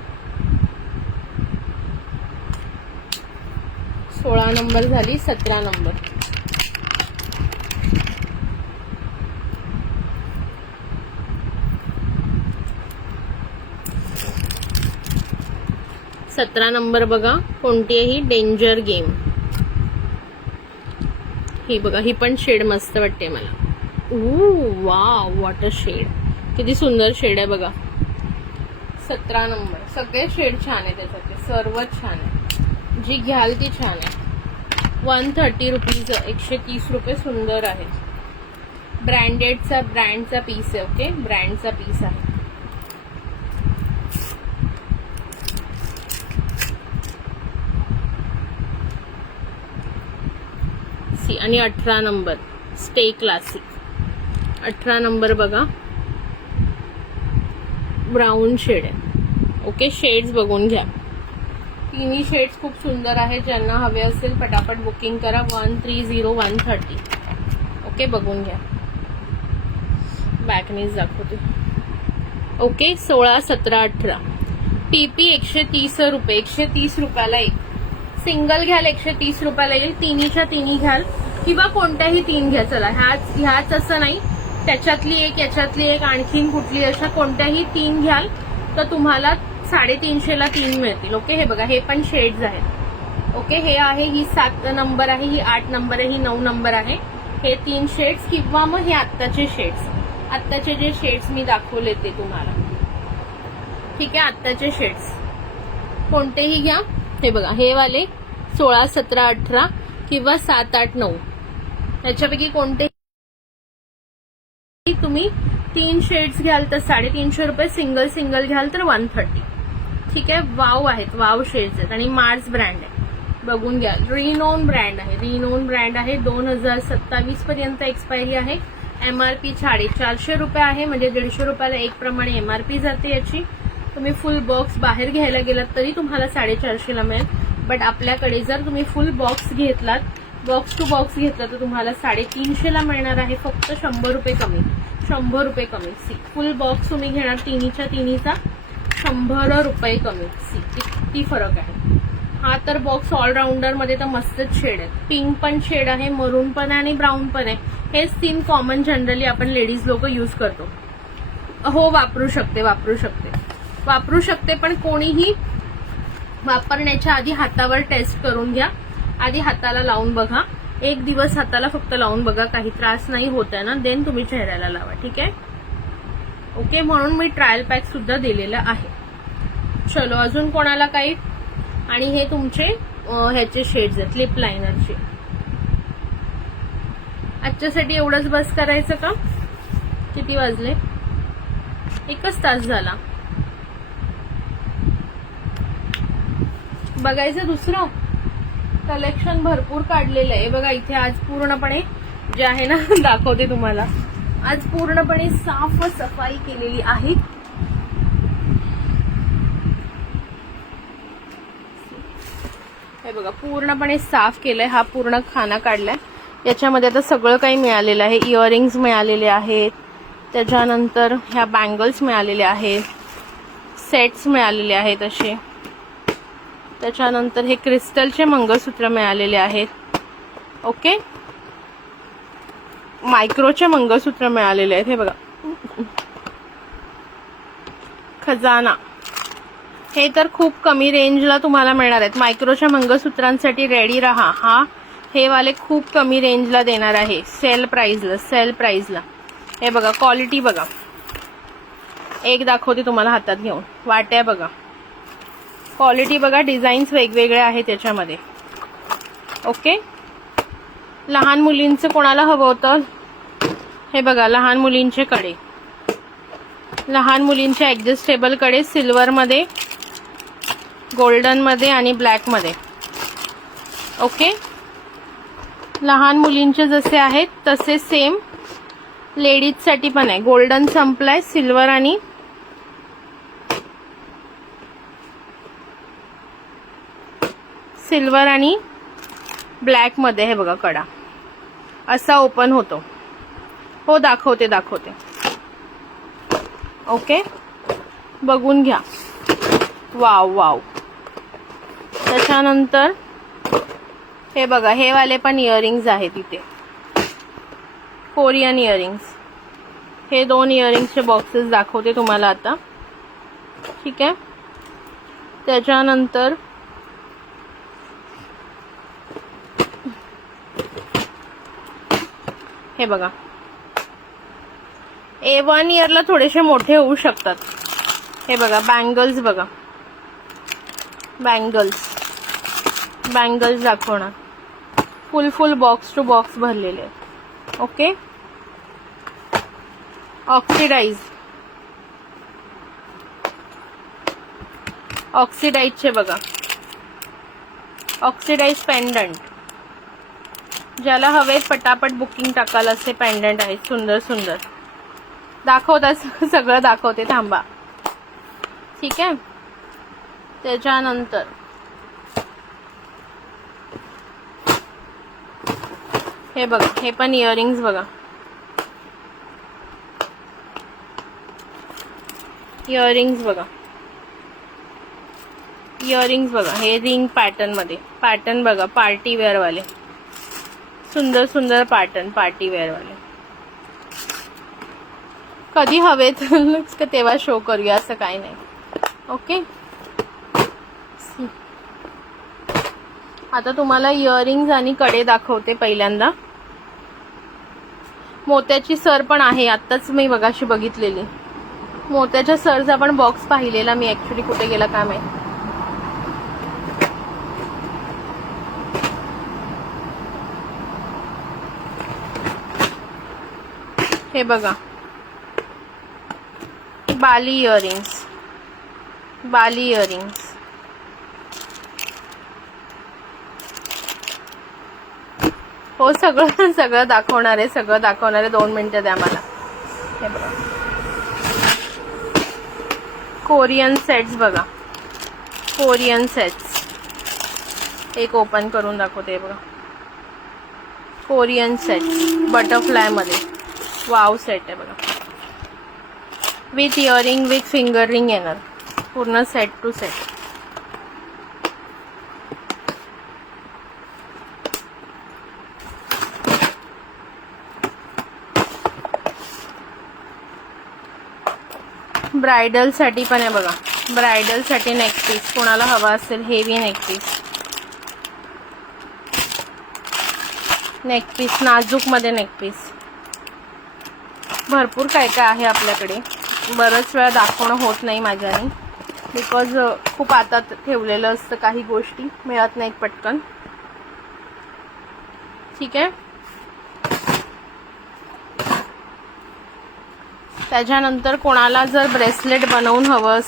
16 नंबर झाली, 17 नंबर. सतरा नंबर बघा, कोणतीही डेंजर गेम. ही बघा, ही पण शेड मस्त वाटते मला. वाव, वॉटर शेड, किती सुंदर शेड आहे बघा. 17 नंबर. सगळे शेड छान आहे त्याच्यातले, सर्वच छान आहे, जी घ्याल ती छान आहे. 130 रुपीज, 130 रुपये. सुंदर आहे, ब्रँडचा पीस आहे. ओके, ब्रँडचा पीस आहे. आणि 18 नंबर स्टे क्लासिक. 18 नंबर बघा, ब्राऊन शेड आहे. ओके, शेड्स बघून घ्या, तिन्ही शेड्स खूप सुंदर आहे. ज्यांना हवे असेल पटापट बुकिंग करा. 130-130. ओके, बघून घ्या. बॅकनीच दाखवते. ओके, 16, 17, 18. पीपी 130 रुपये, 130 रुपयाला एक. सिंगल घ्याल 130 रुपयाला येईल. तिन्हीच्या तिन्ही घ्याल किंवा कोणत्याही 3 घ्या. चला, ह्याच असं नाही, त्याच्यातली एक, याच्यातली एक, आणखीन कुठली, अशा कोणत्याही 3 घ्याल तर तुम्हाला 350 ला 3 मिळतील. ओके, हे बघा, हे पण शेड्स आहेत. ओके, हे आहे, ही 7 नंबर आहे, ही 8 नंबर आहे, ही 9 नंबर आहे. हे 3 शेड्स किंवा मग हे आत्ताचे शेड्स, आत्ताचे जे शेड्स मी दाखवले ते तुम्हाला. ठीक आहे, आत्ताचे शेड्स कोणतेही घ्या. हे बघा, हे वाले 16, 17, 18 किंवा 7, 8, 9, त्याच्यापैकी कोणतेही तुम्ही 3 शेड्स घ्याल तर 350 रुपये. सिंगल घ्याल तर 130. ठीक आहे, वाव आहेत, वाव शेड्स आहेत. आणि मार्स ब्रँड आहे, बघून घ्या. रिनोन ब्रँड आहे. 2027 पर्यंत एक्सपायरी आहे. MRP 450 रुपये आहे, म्हणजे 150 रुपयाला एक प्रमाणे MRP जाते याची. तुम्ही फुल बॉक्स बाहेर घ्यायला गेलात तरी तुम्हाला 450 ला मिळेल. बट आपल्याकडे जर तुम्ही फुल बॉक्स घेतलात, बॉक्स टू बॉक्स घेतला तर तुम्हाला 350 ला मिळणार आहे. फक्त 100 रुपये कमी, 100 रुपये कमी. सी, फुल बॉक्स तुम्ही घेणार तिन्हीचा 100 रुपये कमी. सी, किती फरक आहे. हा तर बॉक्स ऑलराऊंडर मध्ये तर मस्तच शेड आहे. पिंक पण शेड आहे, मरून पण आहे आणि ब्राऊन पण आहे. हेच 3 कॉमन जनरली आपण लेडीज लोक यूज करतो. हो वापरू शकते पण कोणीही वापरण्याच्या आधी हातावर टेस्ट करून घ्या. आधी हाताला लावून बघा, 1 दिवस हाताला फक्त लावून बघा, काही त्रास नाही होत आहे ना, देन तुम्ही चेहऱ्याला लावा. ठीक आहे, ओके. म्हणून मी ट्रायल पॅक सुद्धा दिलेला आहे. चलो, अजून कोणाला काही? आणि हे तुमचे ह्याचे शेड्स आहेत, लिप लायनरचे. आजच्यासाठी एवढंच बस करायचं का? किती वाजले? 1च तास झाला. बघायचं दुसरं कलेक्शन भरपूर काढलेलं आहे बघा. इथे आज पूर्णपणे जे आहे ना दाखवते तुम्हाला. आज पूर्णपणे साफ सफाई केलेली आहे. हे बघा, पूर्णपणे साफ केलंय. हा पूर्ण खाना काढलाय. याच्यामध्ये आता सगळं काही मिळालेलं आहे. इयरिंग्स मिळालेले आहेत, त्याच्यानंतर ह्या बँगल्स मिळालेल्या आहेत, सेट्स मिळालेले आहेत असे, त्याच्यानंतर हे क्रिस्टलचे मंगळसूत्र मिळालेले आहेत. ओके, मायक्रोचे मंगळसूत्र मिळालेले आहेत. हे बघा, खजाना. हे तर खूप कमी रेंजला तुम्हाला मिळणार आहेत. मायक्रोच्या मंगळसूत्रांसाठी रेडी राहा. हे वाले खूप कमी रेंजला देणार आहे, सेल प्राइसला. हे बघा, क्वालिटी बघा. एक दाखवते तुम्हाला हातात घेऊन. वाट्या बघा, क्वालिटी बघा, डिझाईन्स वेगवेगळे आहेत त्याच्यामध्ये. ओके, लहान मुलींचं कोणाला हवं होतं? हे बघा, लहान मुलींचे कडे, लहान मुलींचे ऍडजस्टेबल कडे, सिल्वरमध्ये, गोल्डनमध्ये आणि ब्लॅकमध्ये. ओके, लहान मुलींचे जसे आहेत तसे सेम लेडीजसाठी पण आहे. गोल्डन संपलाय, सिल्वर आणि ब्लॅक मध्ये. हे बघा, कडा असा ओपन होतो. हो, दाखवते. ओके, बघून घ्या. वाव. त्याच्यानंतर हे बघा, हे वाले पण इयरिंग्स आहेत इथे, कोरियन इयरिंग्स. हे 2 इयरिंग्सचे बॉक्सेस दाखवते तुम्हाला आता. ठीक आहे, त्याच्यानंतर हे बघा, 1 इयरला थोडेसे मोठे होऊ शकतात. हे बघा, बँगल्स बघा, बँगल्स दाखवणार. फुल बॉक्स टू बॉक्स भरलेले आहेत. ओके, ऑक्सिडाइजचे बघा, ऑक्सिडाइज पेंडंट. ज्याला हवे पटापट बुकिंग टाकाल असे पेंडंट आहेत, सुंदर. दाखवतात सगळं दाखवते, थांबा. ठीक आहे, त्याच्यानंतर हे बघा, हे पण इयरिंग्स बघा, इयरिंग्स बघा. हे रिंग पॅटर्न बघा, पार्टी वेअर वाले, सुंदर पॅटर्न, पार्टी वेअर वाले. कधी हवेत तेव्हा शो करूया, असं काही नाही. ओके, आता तुम्हाला इयरिंग्स आणि कडे दाखवते. पहिल्यांदा मोत्याची सर पण आहे. आत्ताच मी बघाशी बघितलेली मोत्याच्या सरचा पण बॉक्स पाहिलेला मी. ऍक्च्युली कुठे गेला काय माहिती. हे बघा, बाली इयरिंग्स. हो, सगळं दाखवणार आहे. 2 मिनिटं द्या मला. हे बघा, कोरियन सेट्स बघा, एक ओपन करून दाखवते. बघा, कोरियन सेट्स बटरफ्लाय मध्ये. वाव सेट आहे बघा, with earring, with finger ring येणार, पूर्ण सेट टू सेट. ब्रायडल साठी पण आहे बघा, ब्रायडल साठी नेक पीस कोणाला हवा असेल, हेवी नेक पीस नाजूक मध्ये नेक पीस. भरपूर काय काय आहे आपल्याकडे. बरंच वेळा दाखवणं होत नाही माझ्याने, बिकॉज खूप आता ठेवलेलं असतं, काही गोष्टी मिळत नाहीत पटकन. ठीक आहे. त्याच्यानंतर कोणाला जर ब्रेसलेट बनवून हवं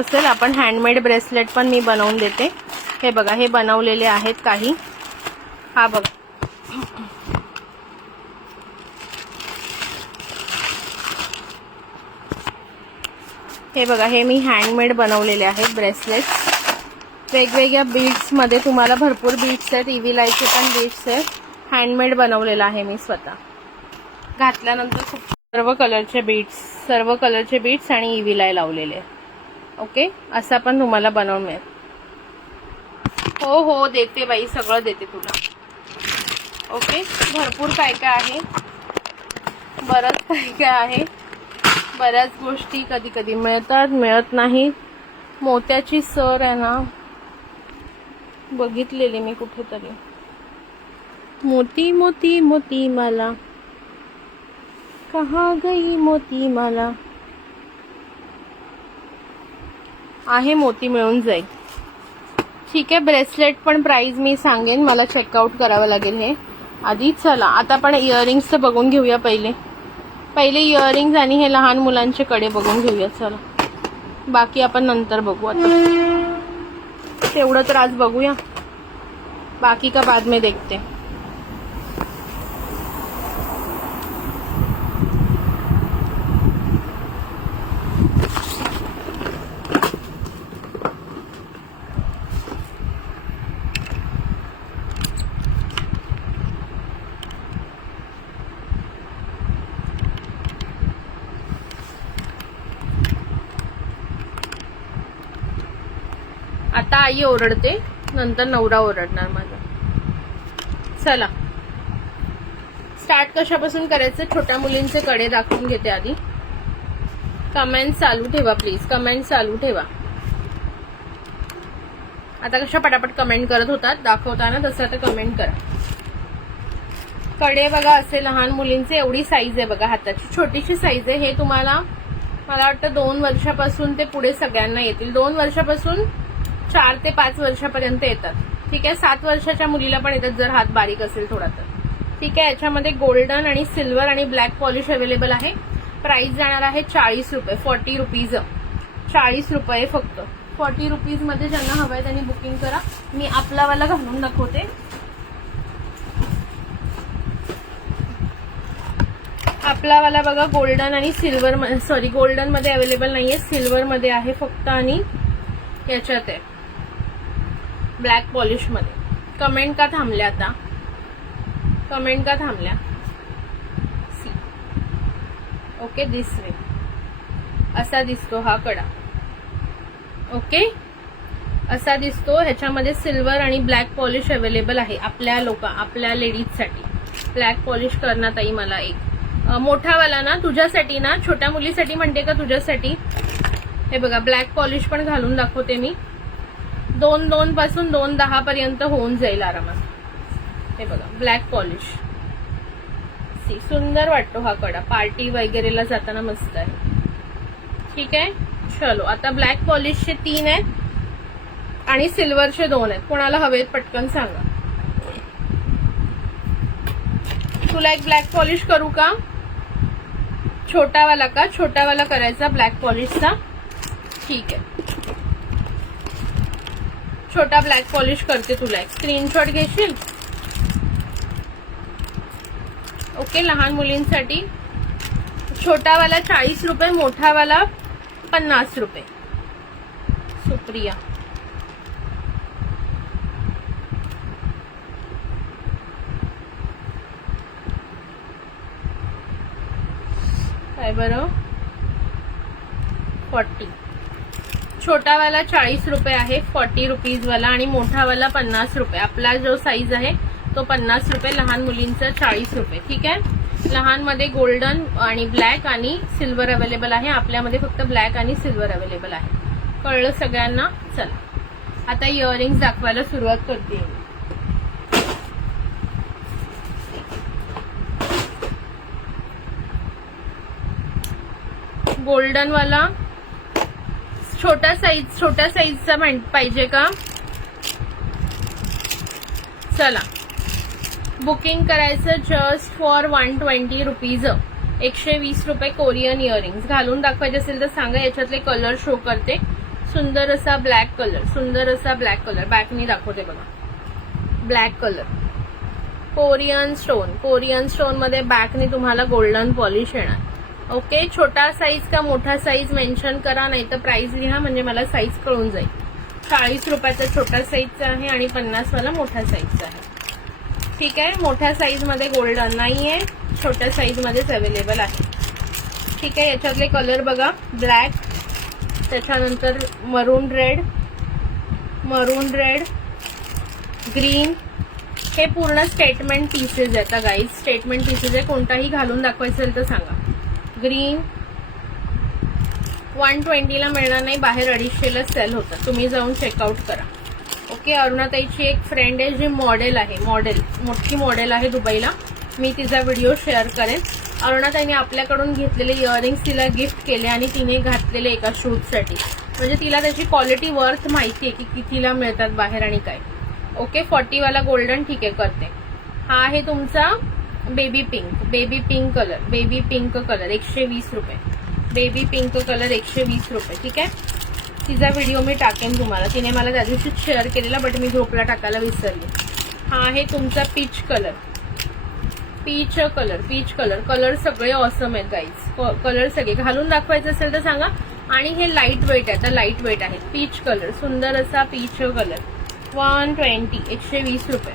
असेल, आपण हँडमेड ब्रेसलेट पण मी बनवून देते. हे बघा, हे बनवलेले आहेत काही. हा बघा, हे बघा, हे मी हँडमेड बनवलेले आहेत ब्रेसलेट. वेगवेगळ्या बीड्स मध्ये, तुम्हाला भरपूर बीड्स आहेत, इव्हीलायचे पण बीड्स आहेत. हँडमेड बनवलेलं आहे मी स्वतः. घातल्यानंतर खूप सर्व कलरचे बीड्स आणि इव्हीलाय लावलेले. ओके, असा पण तुम्हाला बनवून मिळेल. हो देते बाई, सगळं देते तुला. ओके, भरपूर काय काय आहे, बरंच काय काय आहे. बऱ्याच गोष्टी कधी कधी मिळतात, मिळत नाही. मोत्याची सर आहे ना, बघितलेली मी कुठेतरी. मोती मोती मोती माला, कहाँ गई मोती माला. आहे, मोती मिळून जाईल. ठीक आहे. ब्रेसलेट पण प्राइस मी सांगेन, मला चेकआउट करावं लागेल हे आधी. चला आता आपण इयरिंग्सचं बघून घेऊया. पहिले इयरिंग्स आणि हे लहान मुलांचे कडे बघून घेऊया. चला, बाकी आपण नंतर बघू. आता तेवढं तर आज बघूया, बाकी का बाद में देखते. आता आई ओरडते, नंतर नवरा ओरडणार माझा. चला स्टार्ट कशापासून करायचं. छोट्या मुलींचे कडे दाखवून घेते आधी. कमेंट चालू ठेवा प्लीज, कमेंट चालू ठेवा. आता कशा पटापट कमेंट करत होतात दाखवताना, तसं आता कमेंट करा. कडे बघा असे लहान मुलींचे, एवढी साईज आहे बघा हाताची, छोटीशी साईज आहे. हे तुम्हाला मला वाटतं 2 वर्षापासून ते पुढे सगळ्यांना येतील. 2 वर्षापासून 4 ते 5 वर्षापर्यंत येतात. ठीक आहे. 7 वर्षाच्या मुलीला पण येतात जर हात बारीक असेल थोडा तर. ठीक आहे. याच्यामध्ये गोल्डन आणि सिल्वर आणि ब्लॅक पॉलिश अवेलेबल आहे. प्राइस जाणार आहे 40 रुपये, 40 रुपीज. 40 रुपये फक्त. 40 रुपीज मध्ये ज्यांना हवंय त्यांनी बुकिंग करा. मी आपला वाला घालून दाखवते. आपला वाला बघा गोल्डन आणि सिल्वर, सॉरी गोल्डन मध्ये अवेलेबल नाहीये, सिल्वर मध्ये आहे फक्त आणि याच्यात आहे ब्लॅक पॉलिश मध्ये. कमेंट का थांबल्या आता, कमेंट का थांबल्या. सी ओके, दिस वे असा दिसतो हा कडा. ओके, असा दिसतो. ह्याच्यामध्ये सिल्वर आणि ब्लॅक पॉलिश अवेलेबल आहे आपल्या लेडीज साठी. ब्लॅक पॉलिश करणार ताई मला एक मोठावाला ना, तुझ्यासाठी ना, छोट्या मुलीसाठी म्हणते का तुझ्यासाठी. हे बघा ब्लॅक पॉलिश पण घालून दाखवते मी. 2 पासून 2:10 पर्यंत होऊन जाईल आरामात. हे बघा ब्लॅक पॉलिश. सी सुंदर वाटतो हा कडा, पार्टी वगैरेला जाताना मस्त आहे. ठीक आहे. चलो आता ब्लॅक पॉलिशचे 3 आहेत आणि सिल्वरचे 2 आहेत. कोणाला हवेत पटकन सांगा. तुला एक ब्लॅक पॉलिश करू का? छोटावाला का? छोटावाला करायचा ब्लॅक पॉलिशचा. ठीक आहे, छोटा ब्लॅक पॉलिश करते तुला. एक स्क्रीनशॉट घेशील. ओके, लहान मुलींसाठी छोटावाला 40 रुपये, मोठावाला 50 रुपये. सुप्रिया काय बरं 40. छोटावाला 40 रुपये आहे, 40 रुपीज वाला, आणि मोठावाला 50 रुपये. आपला जो साईज आहे तो 50 रुपये, लहान मुलींचा 40 रुपये. ठीक आहे. लहानमध्ये गोल्डन आणि ब्लॅक आणि सिल्वर अवेलेबल आहे. आपल्यामध्ये फक्त ब्लॅक आणि सिल्वर अवेलेबल आहे. कळलं सगळ्यांना? चला आता इयरिंग्स दाखवायला सुरुवात करते. गोल्डन वाला छोटा साईजचा पाहिजे का? चला बुकिंग करायचं जस्ट फॉर 120 रुपीज. 120 रुपये कोरियन इयरिंग्स. घालून दाखवायचे असेल तर सांगा. याच्यातले कलर शो करते. सुंदर असा ब्लॅक कलर, सुंदर असा ब्लॅक कलर. बॅकनी दाखवते बघा. ब्लॅक कलर कोरियन स्टोन मध्ये बॅकने तुम्हाला गोल्डन पॉलिश येणार. ओके. छोटा साईज का मोठा साईज मेन्शन करा, नाही तर प्राइस लिहा म्हणजे मला साईज कळून जाईल. 40 रुपयाचा छोटा साईजचा आहे आणि 50 वाला मोठा साईजचा आहे. ठीक आहे. मोठ्या साईज मध्ये गोल्डन नाहीये, छोट्या साईज मध्येच अवेलेबल आहे. ठीक आहे. याच्यातले कलर बघा. ब्लॅक, त्याच्यानंतर मरून रेड, ग्रीन. हे पूर्ण स्टेटमेंट पीसेस आहेत गाईज. स्टेटमेंट पीसेस आहे. कोणताही घालून दाखवायचं असेल तर सांगा. ग्रीन 120 ला मिळणार नाही, बाहेर 250 ला सेल होतं. तुम्ही जाऊन चेकआउट करा. ओके. अरुणाताईची एक फ्रेंड आहे जी मोठी मॉडेल आहे दुबईला. मी तिचा व्हिडिओ शेअर करेन. अरुणाताईने आपल्याकडून घेतलेले इयरिंग्स तिला गिफ्ट केले आणि तिने घातलेले एका शूटसाठी. म्हणजे तिला त्याची क्वालिटी वर्थ माहिती आहे की कितीला मिळतात बाहेर आणि काय. ओके. 40 वाला गोल्डन. ठीक आहे, करते. हा आहे तुमचा बेबी पिंक कलर 120 रुपये. बेबी पिंक कलर 120 रुपये. ठीक आहे. तिचा व्हिडिओ मी टाकेन तुम्हाला. तिने मला त्या दिवशी शेअर केलेला, बट मी ग्रुपला टाकायला विसरले. हा आहे तुमचा पीच कलर. कलर सगळे ऑसम आहेत गाईज. कलर सगळे घालून दाखवायचं असेल तर सांगा. आणि हे लाईट वेट आहे. आता लाईट वेट आहे. पीच कलर, सुंदर असा पीच कलर. 120 रुपये.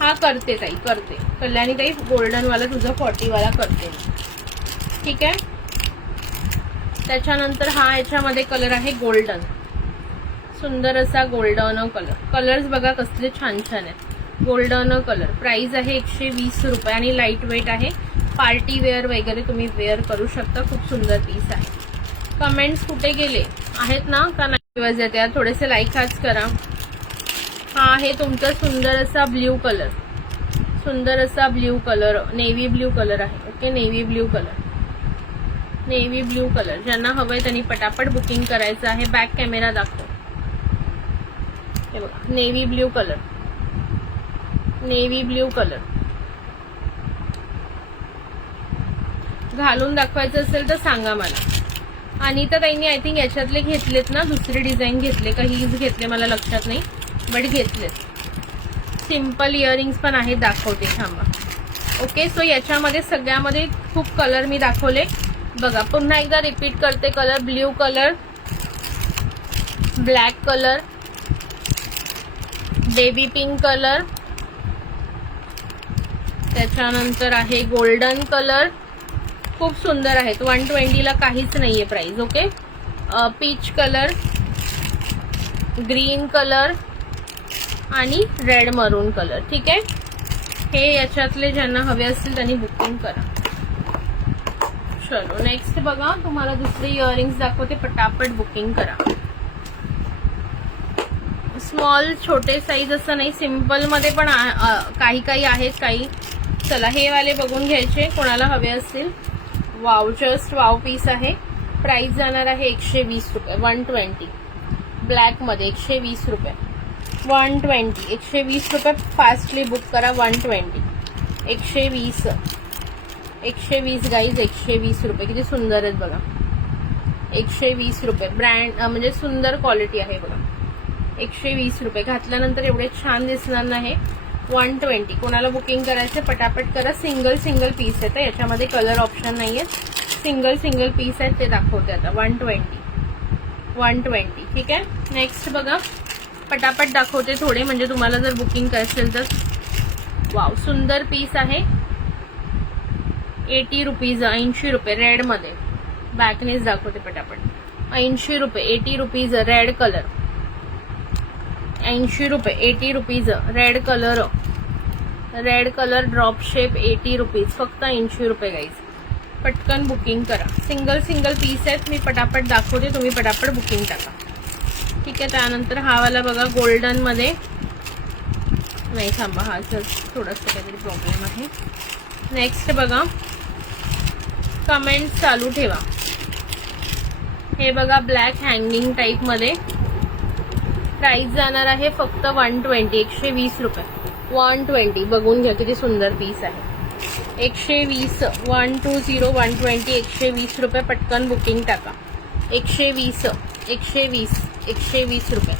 हा करते ताई, करते. कल्याणी ताई गोल्डन वाला तुझा 40 वाला करते. ठीक आहे. त्याच्यानंतर हा याच्यामध्ये कलर आहे गोल्डन, सुंदर असा गोल्डन कलर. कलर्स बघा कसले छान छान आहेत. Golden colour. प्राइस आहे 120 रुपये आणि लाईट वेट आहे. पार्टी वेअर वगैरे तुम्ही वेअर करू शकता. खूप सुंदर पीस आहे. कमेंट्स कुठे गेले आहेत ना का नाही? दिवस येते थोडेसे लाईक हाच करा. हा आहे तुमचा सुंदर असा blue colour, navy blue colour आहे. ओके. नेव्ही ब्ल्यू कलर ज्यांना हवंय त्यांनी पटापट बुकिंग करायचं आहे. बॅक कॅमेरा दाखव. हे बघा. नेव्ही ब्ल्यू कलर घालून दाखवायचं असेल तर सांगा मला. अनिता ताईंनी आय थिंक याच्यातले घेतलेत ना, दुसरे डिझाईन घेतले का हीच घेतले मला लक्षात नाही, बट घेतलेत. सिम्पल इयरिंग्स पण आहेत, दाखवते थांबा. ओके. सो याच्यामध्ये सगळ्यामध्ये खूप कलर मी दाखवले बघा. पुन्हा एकदा रिपीट करते. Colour blue colour, black colour, baby pink colour, त्याच्यानंतर आहे गोल्डन कलर. खूप सुंदर आहेत. 120 ला काहीच नाहीये price. Okay. Peach colour, green colour आणि रेड मरून कलर. ठीक आहे. हे याच्यातले ज्यांना हवे असतील त्यांनी बुकिंग करा. चलो नेक्स्ट बघा. तुम्हाला दुसरे इयरिंग्स दाखवते. पटापट बुकिंग करा. स्मॉल छोटे साईज असं नाही, सिम्पल मध्ये पण काही आहेत काही. चला हे वाले बघून घ्यायचे कोणाला हवे असतील. वाव, जस्ट वाव पीस आहे. प्राइस जाणार आहे 120 रुपये. 120 ब्लॅक मध्ये 120 रुपये. 120 रुपये. फास्टली बुक करा. 120 गाईज. 120 रुपये. किती सुंदर आहेत बघा. 120 रुपये. ब्रँड म्हणजे सुंदर क्वालिटी आहे बघा. 120 रुपये. घातल्यानंतर एवढे छान दिसणार नाही. 120. कोणाला बुकिंग करायचं पटापट करा. सिंगल पीस आहे. याच्यामध्ये कलर ऑप्शन नाहीये. सिंगल पीस आहेत ते दाखवते आता. 120. ठीक आहे. नेक्स्ट बघा. पटापट दाखवते थोडे, म्हणजे तुम्हाला जर बुकिंग करायचं असेल तर. वाव, सुंदर पीस आहे. 80 रुपीज. 80 रुपये. रेड मध्ये. बॅकनेस दाखवते पटापट. 80 रुपये. 80 रुपीज. Red colour. 80 रुपये. 80 rupees. Red colour. Red colour drop shape 80 rupees, फक्त 80 रुपये गाईज. पटकन बुकिंग करा. सिंगल सिंगल पीस आहेत, मी पटापट दाखवते, तुम्ही पटापट बुकिंग टाका. ठीक आहे. त्यानंतर हा वाला बघा गोल्डन मध्ये, नाही थांबा, हा सर थोडंसं काहीतरी प्रॉब्लेम आहे. नेक्स्ट बघा, कमेंट चालू ठेवा. हे बघा ब्लॅक हँगिंग टाईप मध्ये, प्राइस जाणार आहे फक्त 120, 120 रुपये. 120 बघून घ्या किती सुंदर पीस आहे. 120, 120, 120, 120 रुपये. पटकन बुकिंग टाका. 120, 120, 120 रुपये.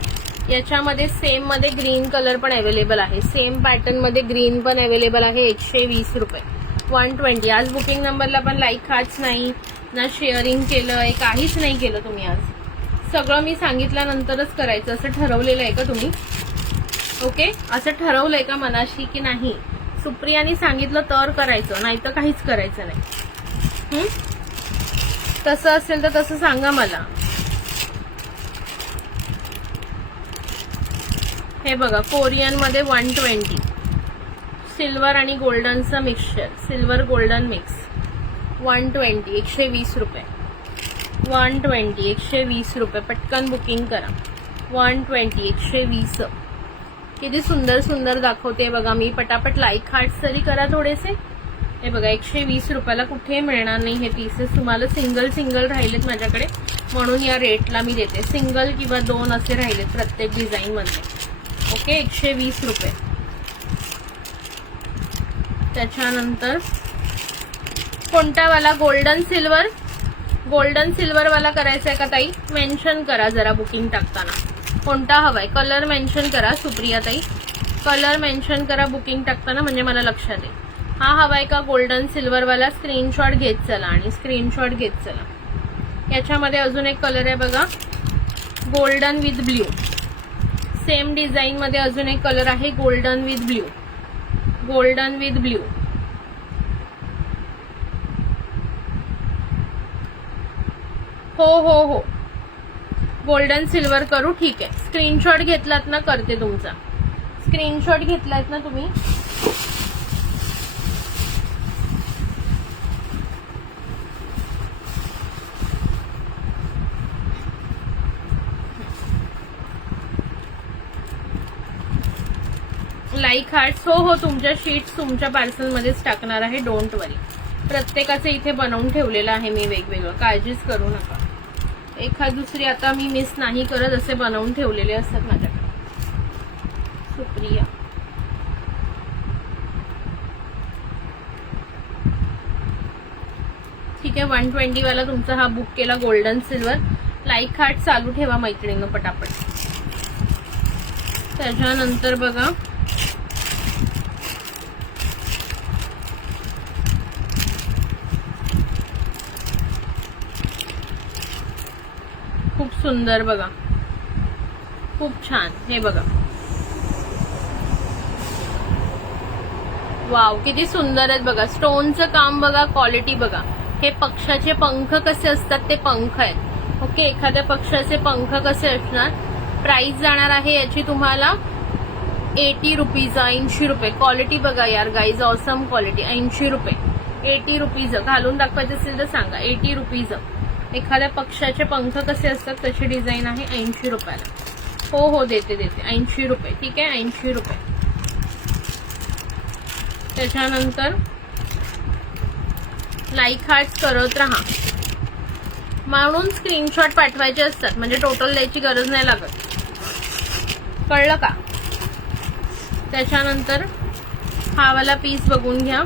याच्यामध्ये सेम मध्ये ग्रीन कलर पण अवेलेबल आहे, सेम पॅटर्न मध्ये ग्रीन पण अवेलेबल आहे. 120 रुपये, 120. आज बुकिंग नंबरला पण लाईक हाच नाही ना, शेअरिंग केलंय, काहीच नाही केलं तुम्ही. आज सगळं मी सांगितल्यानंतरच करायचं असं ठरवलेलं आहे का तुम्ही? ओके, असं ठरवलंय का मनाशी की नाही? सुप्रियानी सांगितलं तर करायचं, नाही तर काहीच करायचं नाही. तसं असेल तर तसं सांगा मला. हे बघा कोरियन मध्ये 120, सिल्वर आणि गोल्डनचं मिक्सचर, सिल्वर गोल्डन मिक्स. 120, 120 रुपये. 120, 120 रुपये. पटकन बुकिंग करा. 120, 120. किती सुंदर सुंदर दाखवते बघा मी. पटापट लाईक हार्ट्स तरी करा थोडेसे. हे बघा 120 रुपयाला कुठे मिळणार नाही हे पीसेस तुम्हाला. सिंगल सिंगल राहिलेत माझ्याकडे म्हणून या रेटला मी देते. सिंगल किंवा 2 असे राहिलेत प्रत्येक डिझाईन मध्ये. ओके, 120 रुपये. त्याच्यानंतर कोणता वाला? Golden silver. गोल्डन सिल्वर वाला करायचा आहे का ताई? मेन्शन करा जरा बुकिंग टाकताना. कोणता हवाय? कलर मेन्शन करा सुप्रिया ताई, कलर मेन्शन करा बुकिंग टाकताना, म्हणजे मला लक्षात येईल. हा हवाय का गोल्डन सिल्वर वाला? स्क्रीनशॉट घेत चला आणि स्क्रीनशॉट घेत चला. याच्यामध्ये अजून एक कलर आहे बघा, golden with blue. Same design मध्ये अजून एक कलर आहे, golden with blue. Golden with blue. हो हो हो, गोल्डन सिल्वर करू. ठीक आहे, स्क्रीनशॉट घेतलात ना, करते तुमचा. स्क्रीनशॉट घेतलात ना तुम्ही? Like hearts. हो हो, तुमच्या शीट्स तुमच्या पार्सलमध्येच टाकणार आहे, डोंट वरी. प्रत्येकाचे इथे बनवून ठेवलेलं आहे मी वेगवेगळं, काळजीच करू नका. एखाद दुसरी आता मी मिस नाही करत, असे बनवून ठेवलेले असतात माझ्याकडे. सुप्रिया. ठीक आहे, 120 वाला तुमचा हा बुक केला गोल्डन सिल्वर. लाईक हार्ट चालू ठेवा मैत्रिणींनो पटापट. त्याच्यानंतर बघा खूप सुंदर बघा, खूप छान. हे बघा, वाव किती सुंदर आहेत बघा. स्टोनचं काम बघा, क्वालिटी बघा. हे पक्षाचे पंख कसे असतात ते पंख आहेत. ओके, एखाद्या पक्षाचे पंख कसे असणार. प्राइस जाणार आहे याची तुम्हाला 80 रुपीज, 80 रुपये. क्वालिटी बघा यार गाईज, ऑसम क्वालिटी. 80 रुपये, 80 रुपीज. घालून दाखवायचे असेल तर सांगा. 80 रुपीज. एखाद्या पक्षाचे पंख कसे असतात तशी डिझाईन आहे. 80 रुपयाला. हो हो, देते देते. 80 रुपये. ठीक आहे, 80 रुपये. त्याच्यानंतर लाईक हार्ट्स करत राहा, म्हणून स्क्रीनशॉट पाठवायचे असतात, म्हणजे टोटल द्यायची गरज नाही लागत. कळलं का? त्याच्यानंतर हा वाला पीस बघून घ्या.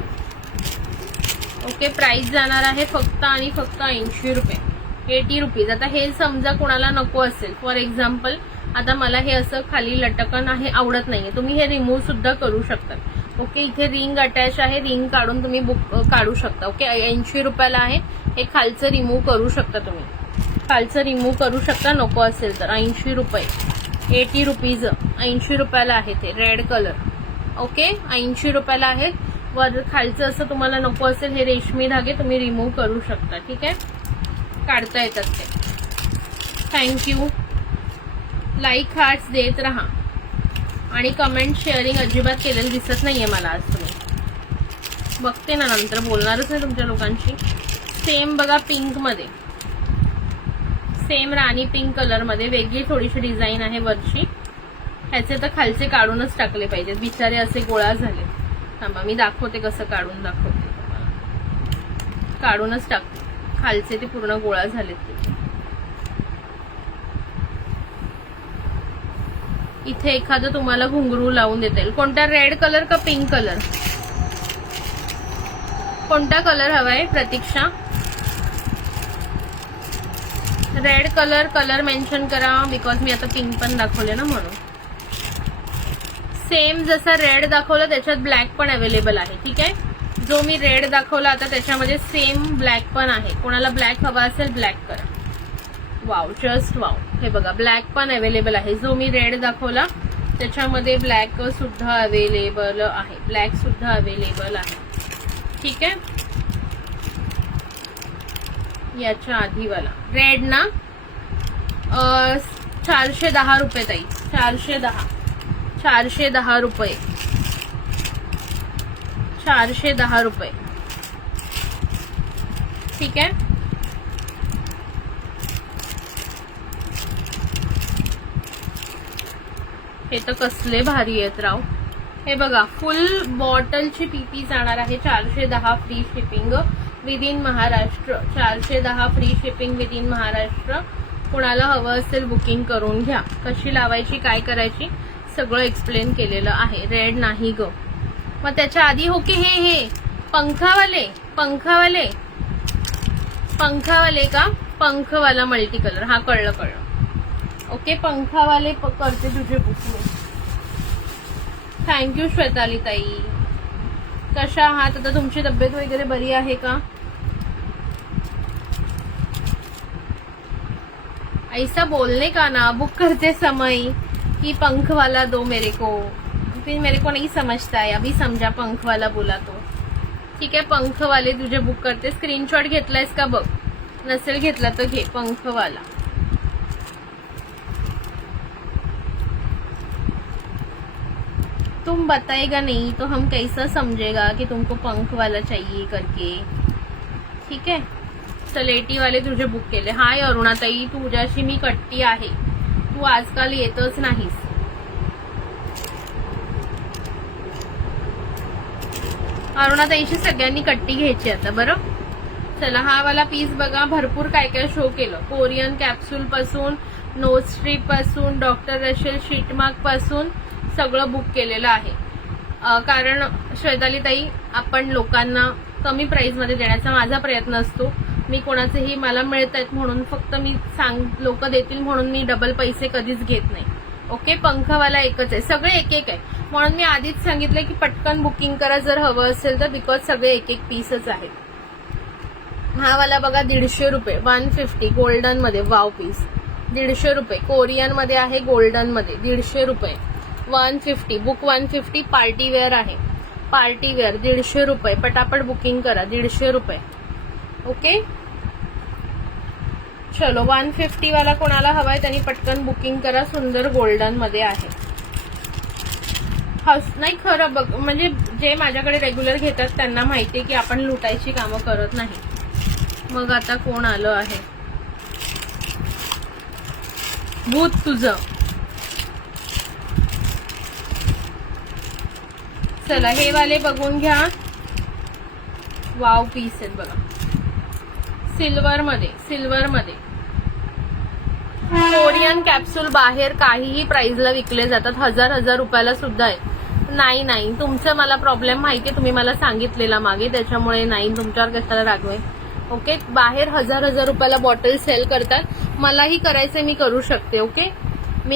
ओके, प्राइस जाणार आहे फक्त आणि फक्त 80 रुपये. 80 रुपीज. आता हे समजा कुणाला नको असेल, फॉर एक्झाम्पल आता मला हे असं खाली लटकन आहे, आवडत नाहीये, तुम्ही हे रिमूव्ह सुद्धा करू शकता. ओके, इथे रिंग अटॅच आहे, रिंग काढून तुम्ही बुक काढू शकता. ओके, 80 रुपयाला आहे. हे खालचं रिमूव्ह करू शकता तुम्ही, खालचं रिमूव्ह करू शकता नको असेल तर. 80 रुपये, 80 रुपीज. 80 रुपयाला आहे ते रेड कलर. ओके, 80 रुपयाला आहे. वर खालचं असं तुम्हाला नको असेल हे रेशमी धागे तुम्ही रिमूव्ह करू शकता. ठीक आहे, काढता येतात ते. थँक्यू. लाईक हार्ट्स देत राहा. आणि कमेंट शेअरिंग अजिबात केलेलं दिसत नाहीये मला आज. तुम्ही बघते ना, नंतर बोलणारच नाही तुमच्या लोकांशी. सेम बघा पिंक मध्ये, सेम राणी पिंक कलर मध्ये वेगळी थोडीशी डिझाईन आहे वरची. ह्याचे तर खालचे काढूनच टाकले पाहिजेत, बिचारे असे गोळा झाले. थांबा मी दाखवते कसं काढून दाखवते तुम्हाला. काढूनच टाकते खालचे, ते पूर्ण गोळा झालेत. इथे एखादं तुम्हाला घुंगरू लावून देता येईल. कोणता, रेड कलर का पिंक कलर? कोणता कलर हवाय प्रतीक्षा? रेड कलर मेन्शन करा, बिकॉज मी आता पिंक पण दाखवले ना म्हणून. सेम जसा रेड दाखवला त्याच्यात ब्लॅक पण अवेलेबल आहे. ठीक आहे, जो मी रेड दाखवला आता त्याच्यामध्ये सेम ब्लॅक पण आहे. कोणाला ब्लॅक हवा असेल ब्लॅक करा. Wow, just wow. हे बघा ब्लॅक पण अवेलेबल आहे. जो मी रेड दाखवला त्याच्यामध्ये ब्लॅक सुद्धा अवेलेबल आहे. ब्लॅक सुद्धा अवेलेबल आहे. ठीक आहे, याच्या आधीवाला रेड ना 410 रुपये ताई. 410 रुपये. 410 रुपये. ठीक आहे, हे तर कसले भारी आहेत राव. हे बघा फुल बॉटलची पीपी जाणार आहे. 410 free shipping with in Maharashtra. 410 free shipping with in Maharashtra. कोणाला हवं असेल बुकिंग करून घ्या. कशी लावायची, काय करायची, सगळं एक्सप्लेन केलेलं आहे. रेड नाही ग. मग त्याच्या आधी हो की हे पंखावाले का? पंखवाला मल्टी कलर. हा कळलं. ओके, पंखावाले करते तुझे बुकिंग. थँक्यू श्वेताली ताई. कशा आहात? आता तुमची तब्येत वगैरे बरी आहे का? ऐसा बोलने का ना बुक करते समय कि पंख वाला दो मेरे को, फिर मेरे को नहीं समझता है. अभी समझा, पंख वाला बोला तो. ठीक आहे, पंख वाले तुझे बुक करते. स्क्रीनशॉट घेतलायस का बघ, नसेल घेतला तर घे. पंख वाला. तुम बताएगा नहीं तो हम कैसा समझेगा कि तुमको पंख वाला चाहिए करके. ठीक आहे, सलेटी वाले तुझे बुक केले. हाय अरुणाताई, तुझ्याशी मी कट्टी आहे. तू आजकाल येतच नाहीस. अरुणाताईशी सगळ्यांनी कट्टी घ्यायची आता. बरं चला, हा वाला पीस बघा. भरपूर काय काय शो केलं. कोरियन कॅप्सूल पासून, नोज स्ट्रीप पासून, डॉक्टर रशेल शीट मार्क पासून सगळं बुक केलेलं आहे. कारण श्वेताली ताई, आपण लोकांना कमी प्राइस मध्ये देण्याचा माझा प्रयत्न असतो. मी कोणाचेही मला मिळत आहेत म्हणून फक्त मी लोक देतील म्हणून मी डबल पैसे कधीच घेत नाही. ओके, पंखवाला एकच आहे. सगळे एक एक आहे म्हणून मी आधीच सांगितलं की पटकन बुकिंग करा जर हवं असेल तर, बिकॉज सगळे एक एक पीसच आहेत. हा वाला बघा 150 रुपये. 150 गोल्डन मध्ये. वाव पीस 150 रुपये. कोरियन मध्ये आहे, गोल्डन मध्ये 150 रुपये. 150 बुक. 150 पार्टी वेअर आहे. पार्टी वेअर 150 रुपये. पटापट बुकिंग करा. 150 रुपये. ओके, चलो 150 वाला कोणाला हवाय त्यांनी पटकन बुकिंग करा. सुंदर गोल्डन मध्ये आहे. नाही खरं बघ, म्हणजे जे माझ्याकडे रेग्युलर घेतात त्यांना माहितीये की आपण लुटायची कामं करत नाही. मग आता कोण आलं आहे? भूत तुझं. चला हे वाले बघून घ्या. वाव पीस आहेत बघा. सिल्वर मध्ये. कोरियन कॅप्सूल बाहेर काहीही प्राइसला विकले जातात. 1000 रुपयाला सुद्धा आहे. नाही, तुमचं मला प्रॉब्लेम माहितीये, तुम्ही मला सांगितलेला मागे, त्याच्यामुळे नाही, तुमच्यावर कशाला रागवे. ओके, बाहेर 1000 रुपयाला बॉटल सेल करतात. मलाही करायचं, मी करू शकते. ओके,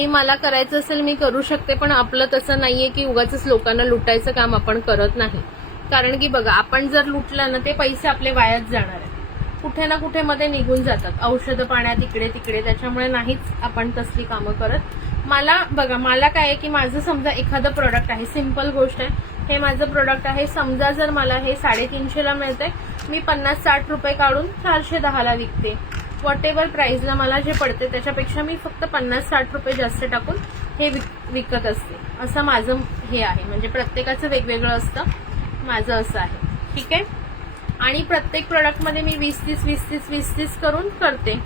मला करायचं असेल मी करू शकते, पण आपलं तसं नाहीये की उगाच लोकांना लुटायचं काम आपण करत नाही. कारण की बघा, आपण जर लुटलं ना ते पैसे आपले वायाच जाणार आहेत. कुठे ना कुठे मध्ये निघून जातात. औषध पाण्यात इकडे तिकडे. त्याच्यामुळे नाहीच आपण तसली कामं करत. मला काय आहे की माझं समजा एखादं प्रोडक्ट आहे, सिंपल गोष्ट आहे, हे माझं प्रोडक्ट आहे. समजा जर मला हे 350 ला मिळतंय, मी 50-60 रुपये काढून 410 ला विकते. व्हॉट एव्हर प्राइसला मला जे पडते त्याच्यापेक्षा मी फक्त 50-60 रुपये जास्त टाकून हे विकत असते. असं माझं हे आहे, म्हणजे प्रत्येकाचं वेगवेगळं असतं, माझं असं आहे. ठीक आहे. आणि प्रत्येक प्रोडक्टमध्ये मी 20-30 करून करते.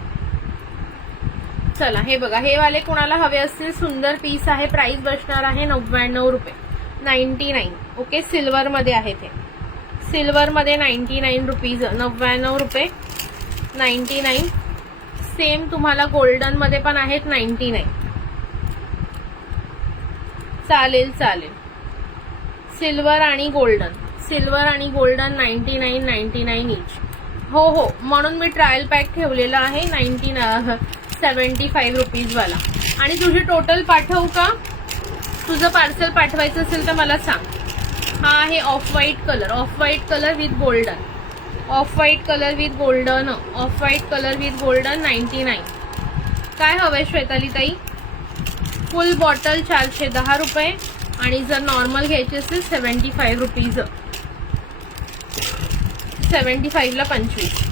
चला हे बघा, हे वाले कोणाला हवे असतील, सुंदर पीस आहे. प्राइस बसणार आहे 99 रुपये, 99. ओके, सिल्वर मध्ये आहे ते, सिल्वर मध्ये 99 रुपीज, 99 रुपये 99. सेम तुम्हाला गोल्डन मध्ये पण आहेत 99. चालेल चालेल. सिल्वर आणि गोल्डन, सिल्वर आणि गोल्डन 99 इच. हो हो, म्हणून मी ट्रायल पॅक ठेवलेला आहे 75 रुपीज वाला. आणि तुझे टोटल पाठवू का? तुझं पार्सल पाठवायचं असेल तर मला सांग. हा आहे off white colour, off white colour with golden, off white colour with golden, off white colour with golden 99. काय हवंय श्वेताली ताई? फुल बॉटल 410 रुपये आणि जर नॉर्मल घ्यायची असेल 75 रुपीज. 75 ला 25.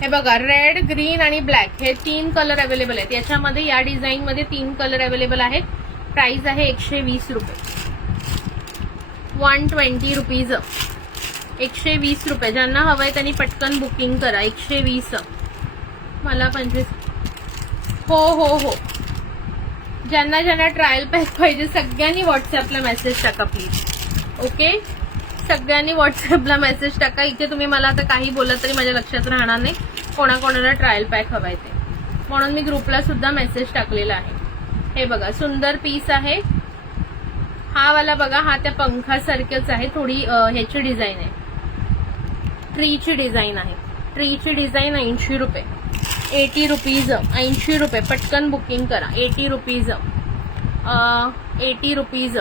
हे बघा, रेड, ग्रीन आणि ब्लॅक हे 3 कलर अवेलेबल आहेत याच्यामध्ये. या डिझाईन मध्ये 3 कलर अवेलेबल आहेत. प्राइस आहे 120 रुपये, 120 रुपीज, 120 रुपये. ज्यांना हवंय त्यांनी पटकन बुकिंग करा. 120. मला 25. हो हो हो, ज्यांना ज्यांना ट्रायल पॅक पाहिजे सगळ्यांनी व्हॉट्सअपला मेसेज टाका प्लीज. ओके, सगळ्यांनी व्हॉट्सअपला मेसेज टाका. इथे तुम्ही मला आता काही बोलत तरी माझ्या लक्षात राहणार नाही कोणाकोणाला ट्रायल पॅक हवाय ते, म्हणून मी ग्रुपला सुद्धा मेसेज टाकलेला आहे. हे बघा, सुंदर पीस आहे. हा वाला बघा, हा त्या पंखासारखेच आहे, थोडी ह्याची डिझाईन आहे, ट्रीची डिझाईन आहे. ट्रीची डिझाईन 80 रुपये, 80 रुपीज, 80 रुपये. पटकन बुकिंग करा. 80 रुपीज, 80 रुपीज,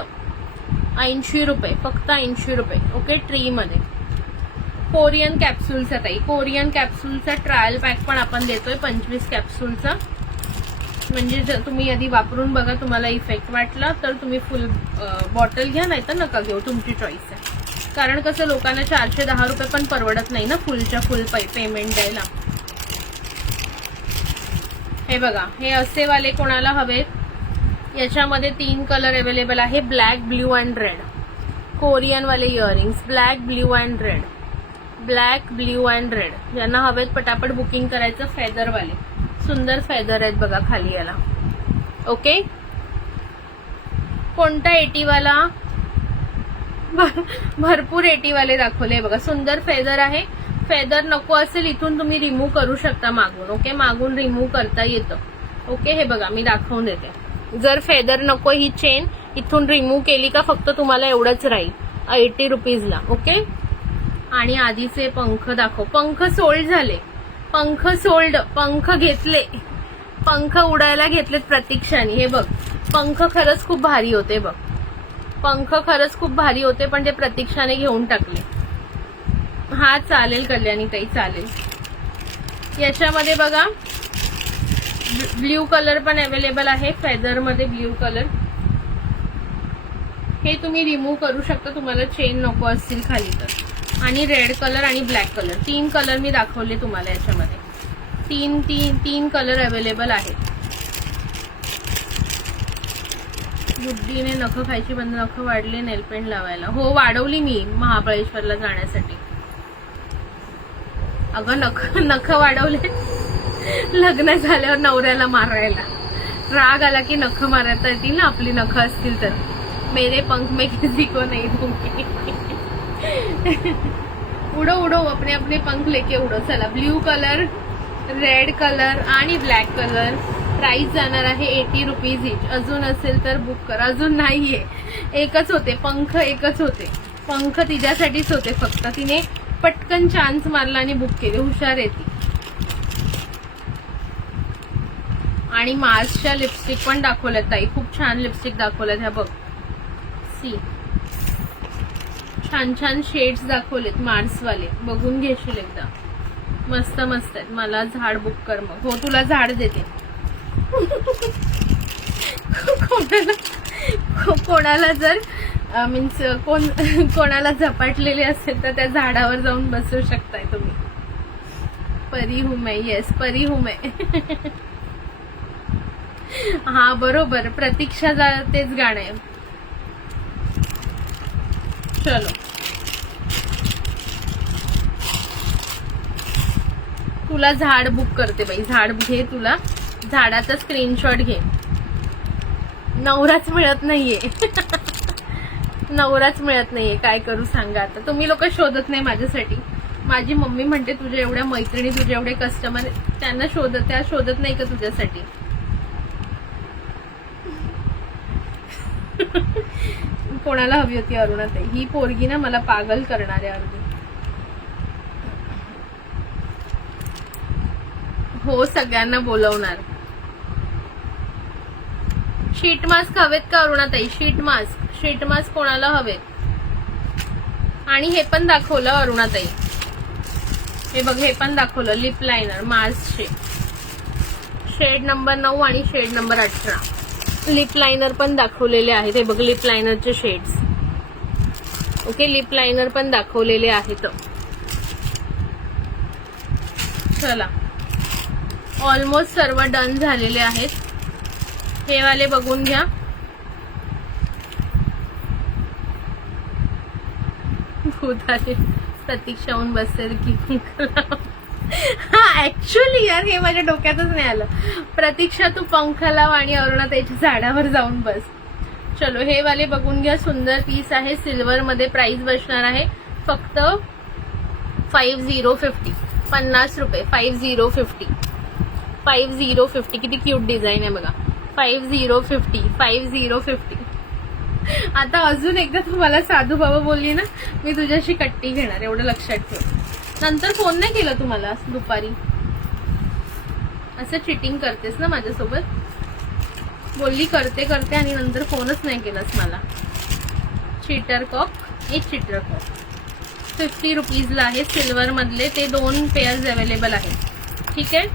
80 रुपये, फक्त 80 रुपये. ओके, ट्री मध्ये. कोरियन कॅप्सूलचा ताई, कोरियन कॅप्सूलचा ट्रायल पॅक पण आपण देतोय 25 कॅप्सूलचा. म्हणजे जर तुम्ही आधी वापरून बघा, तुम्हाला इफेक्ट वाटला तर तुम्ही फुल बॉटल घ्या, नाही तर नका घेऊ, तुमची चॉईस आहे. कारण कसं लोकांना 410 रुपये पण परवडत नाही ना फुलच्या फुल पेमेंट द्यायला. हे बघा, हे असे वाले कोणाला हवेत, याच्यामध्ये 3 कलर अवेलेबल आहे. Black, blue and red. Korean वाले earrings, black, blue and red, black, blue and red. ज्यांना हवेत पटापट बुकिंग करायचं. फेदर वाले, सुंदर फेदर आहेत बघा खाली याला. ओके, कोणता 80 वाला? भरपूर 80 वाले दाखवले बघा. सुंदर फेदर आहे. फेदर नको असेल इथून तुम्ही रिमूव्ह करू शकता मागून. ओके, मागून रिमूव्ह करता येतं. ओके, हे बघा मी दाखवून देते. जर फेदर नको, ही चेन इथून रिमूव्ह केली का फक्त तुम्हाला एवढंच राहील 80 रुपीजला. ओके, आणि आधीचे पंख दाखव. पंख सोल्ड झाले, पंख सोल्ड, पंख घेतले, पंख उडायला घेतलेत प्रतीक्षाने. हे बघ, पंख खरंच खूप भारी होते बघ, पंख खरंच खूप भारी होते, पण ते प्रतीक्षाने घेऊन टाकले. हा चालेल कल्याणी ताई, चालेल. याच्यामध्ये बघा ब्ल्यू कलर पण अवेलेबल आहे, फेदर मध्ये ब्ल्यू कलर. हे तुम्ही रिमूव्ह करू शकता तुम्हाला चेन नको असतील खाली तर. आणि रेड कलर आणि ब्लॅक कलर, 3 कलर मी दाखवले तुम्हाला याच्यामध्ये. 3 कलर अवेलेबल आहेत. गुड्डीने नख खायची बंद, नख वाढले नेलपेंट लावायला. हो, वाढवली मी महाबळेश्वरला जाण्यासाठी. अगं नख वाढवले लग्न झाल्यावर नवऱ्याला मारायला. राग आला की नख मारता येतील ना आपली, नख असतील तर. मेरे पंख में किसी को नहीं दूंगी. उडो उडो, अपने अपने पंख लेके उडो. चला, ब्ल्यू कलर, रेड कलर आणि ब्लॅक कलर. प्राइस जाणार आहे 80 रुपीज इच. अजून असेल तर बुक करा. अजून नाहीये, एकच होते पंख, एकच होते पंख, तिच्यासाठीच होते फक्त. तिने पटकन चान्स मारला आणि बुक केले. हुशार आहे ती. आणि मार्सच्या लिपस्टिक पण दाखवल्यात ताई, खूप छान लिपस्टिक दाखवल्यात. ह्या बघ, सी, छान छान शेड्स दाखवलेत मार्सवाले, बघून घेशील एकदा. मस्त मस्त आहेत. मला झाड बुक कर मग. हो, तुला झाड देते. कोणाला जर मीन्स कोणाला झपाटलेले असेल तर त्या झाडावर जाऊन बसू शकताय तुम्ही. परी हूं मैं, येस परी हूं मैं. हा बरोबर, प्रतीक्षा तेच गाणं आहे. चलो तुला झाड बुक करते बाई, झाड घे, तुला झाडाचा स्क्रीनशॉट घे. नवराच मिळत नाहीये. नवराच मिळत नाहीये, काय करू सांगा आता. तुम्ही लोक शोधत नाही माझ्यासाठी. माझी मम्मी म्हणते तुझ्या एवढ्या मैत्रिणी, तुझे एवढे कस्टमर, त्यांना त्या शोधत नाही का तुझ्यासाठी. कोणाला हवी होती अरुणाताई? ही पोरगी ना मला पागल करणारे अर्धी. हो सगळ्यांना बोलवणार. शीट मास्क हवेत का अरुणाताई? शीट मास्क कोणाला हवेत? आणि हे पण दाखवलं अरुणाताई, हे बघ, हे पण दाखवलं लिप लायनर मार्सचे शेड नंबर 9 आणि शेड नंबर 18. लिप लायनर पण दाखवलेले आहेत. हे बघ लिप लायनरचे शेड्स. ओके, लिप लायनर पण दाखवलेले आहेत. चला ऑलमोस्ट सर्व डन झालेले आहेत. हे वाले बघून घ्या. भूताचे प्रतीक्षाहून बसेल की हा ऍक्च्युली यार हे माझ्या डोक्यातच नाही आलं. प्रतीक्षा तू पंखा लाव आणि अरुणाताईच्या झाडावर जाऊन बस. चलो हे वाले बघून घ्या. सुंदर पीस आहे. सिल्वर मध्ये प्राइस बसणार आहे फक्त 5050. 50 रुपये. 5050. किती क्यूट डिझाईन आहे बघा. 5050. आता अजून एकदा तुम्हाला साधू बाबा बोलली ना, मी तुझ्याशी कट्टी घेणार, एवढं लक्षात ठेव. नंतर फोन नाही केला तुम्हाला दुपारी. असं चिटिंग करतेस ना माझ्यासोबत. बोलली करते आणि नंतर फोनच नाही केलास मला. Cheater cock. 50 रुपीजला आहे. सिल्वर मधले ते 2 पेअर्स अवेलेबल आहेत. ठीक आहे.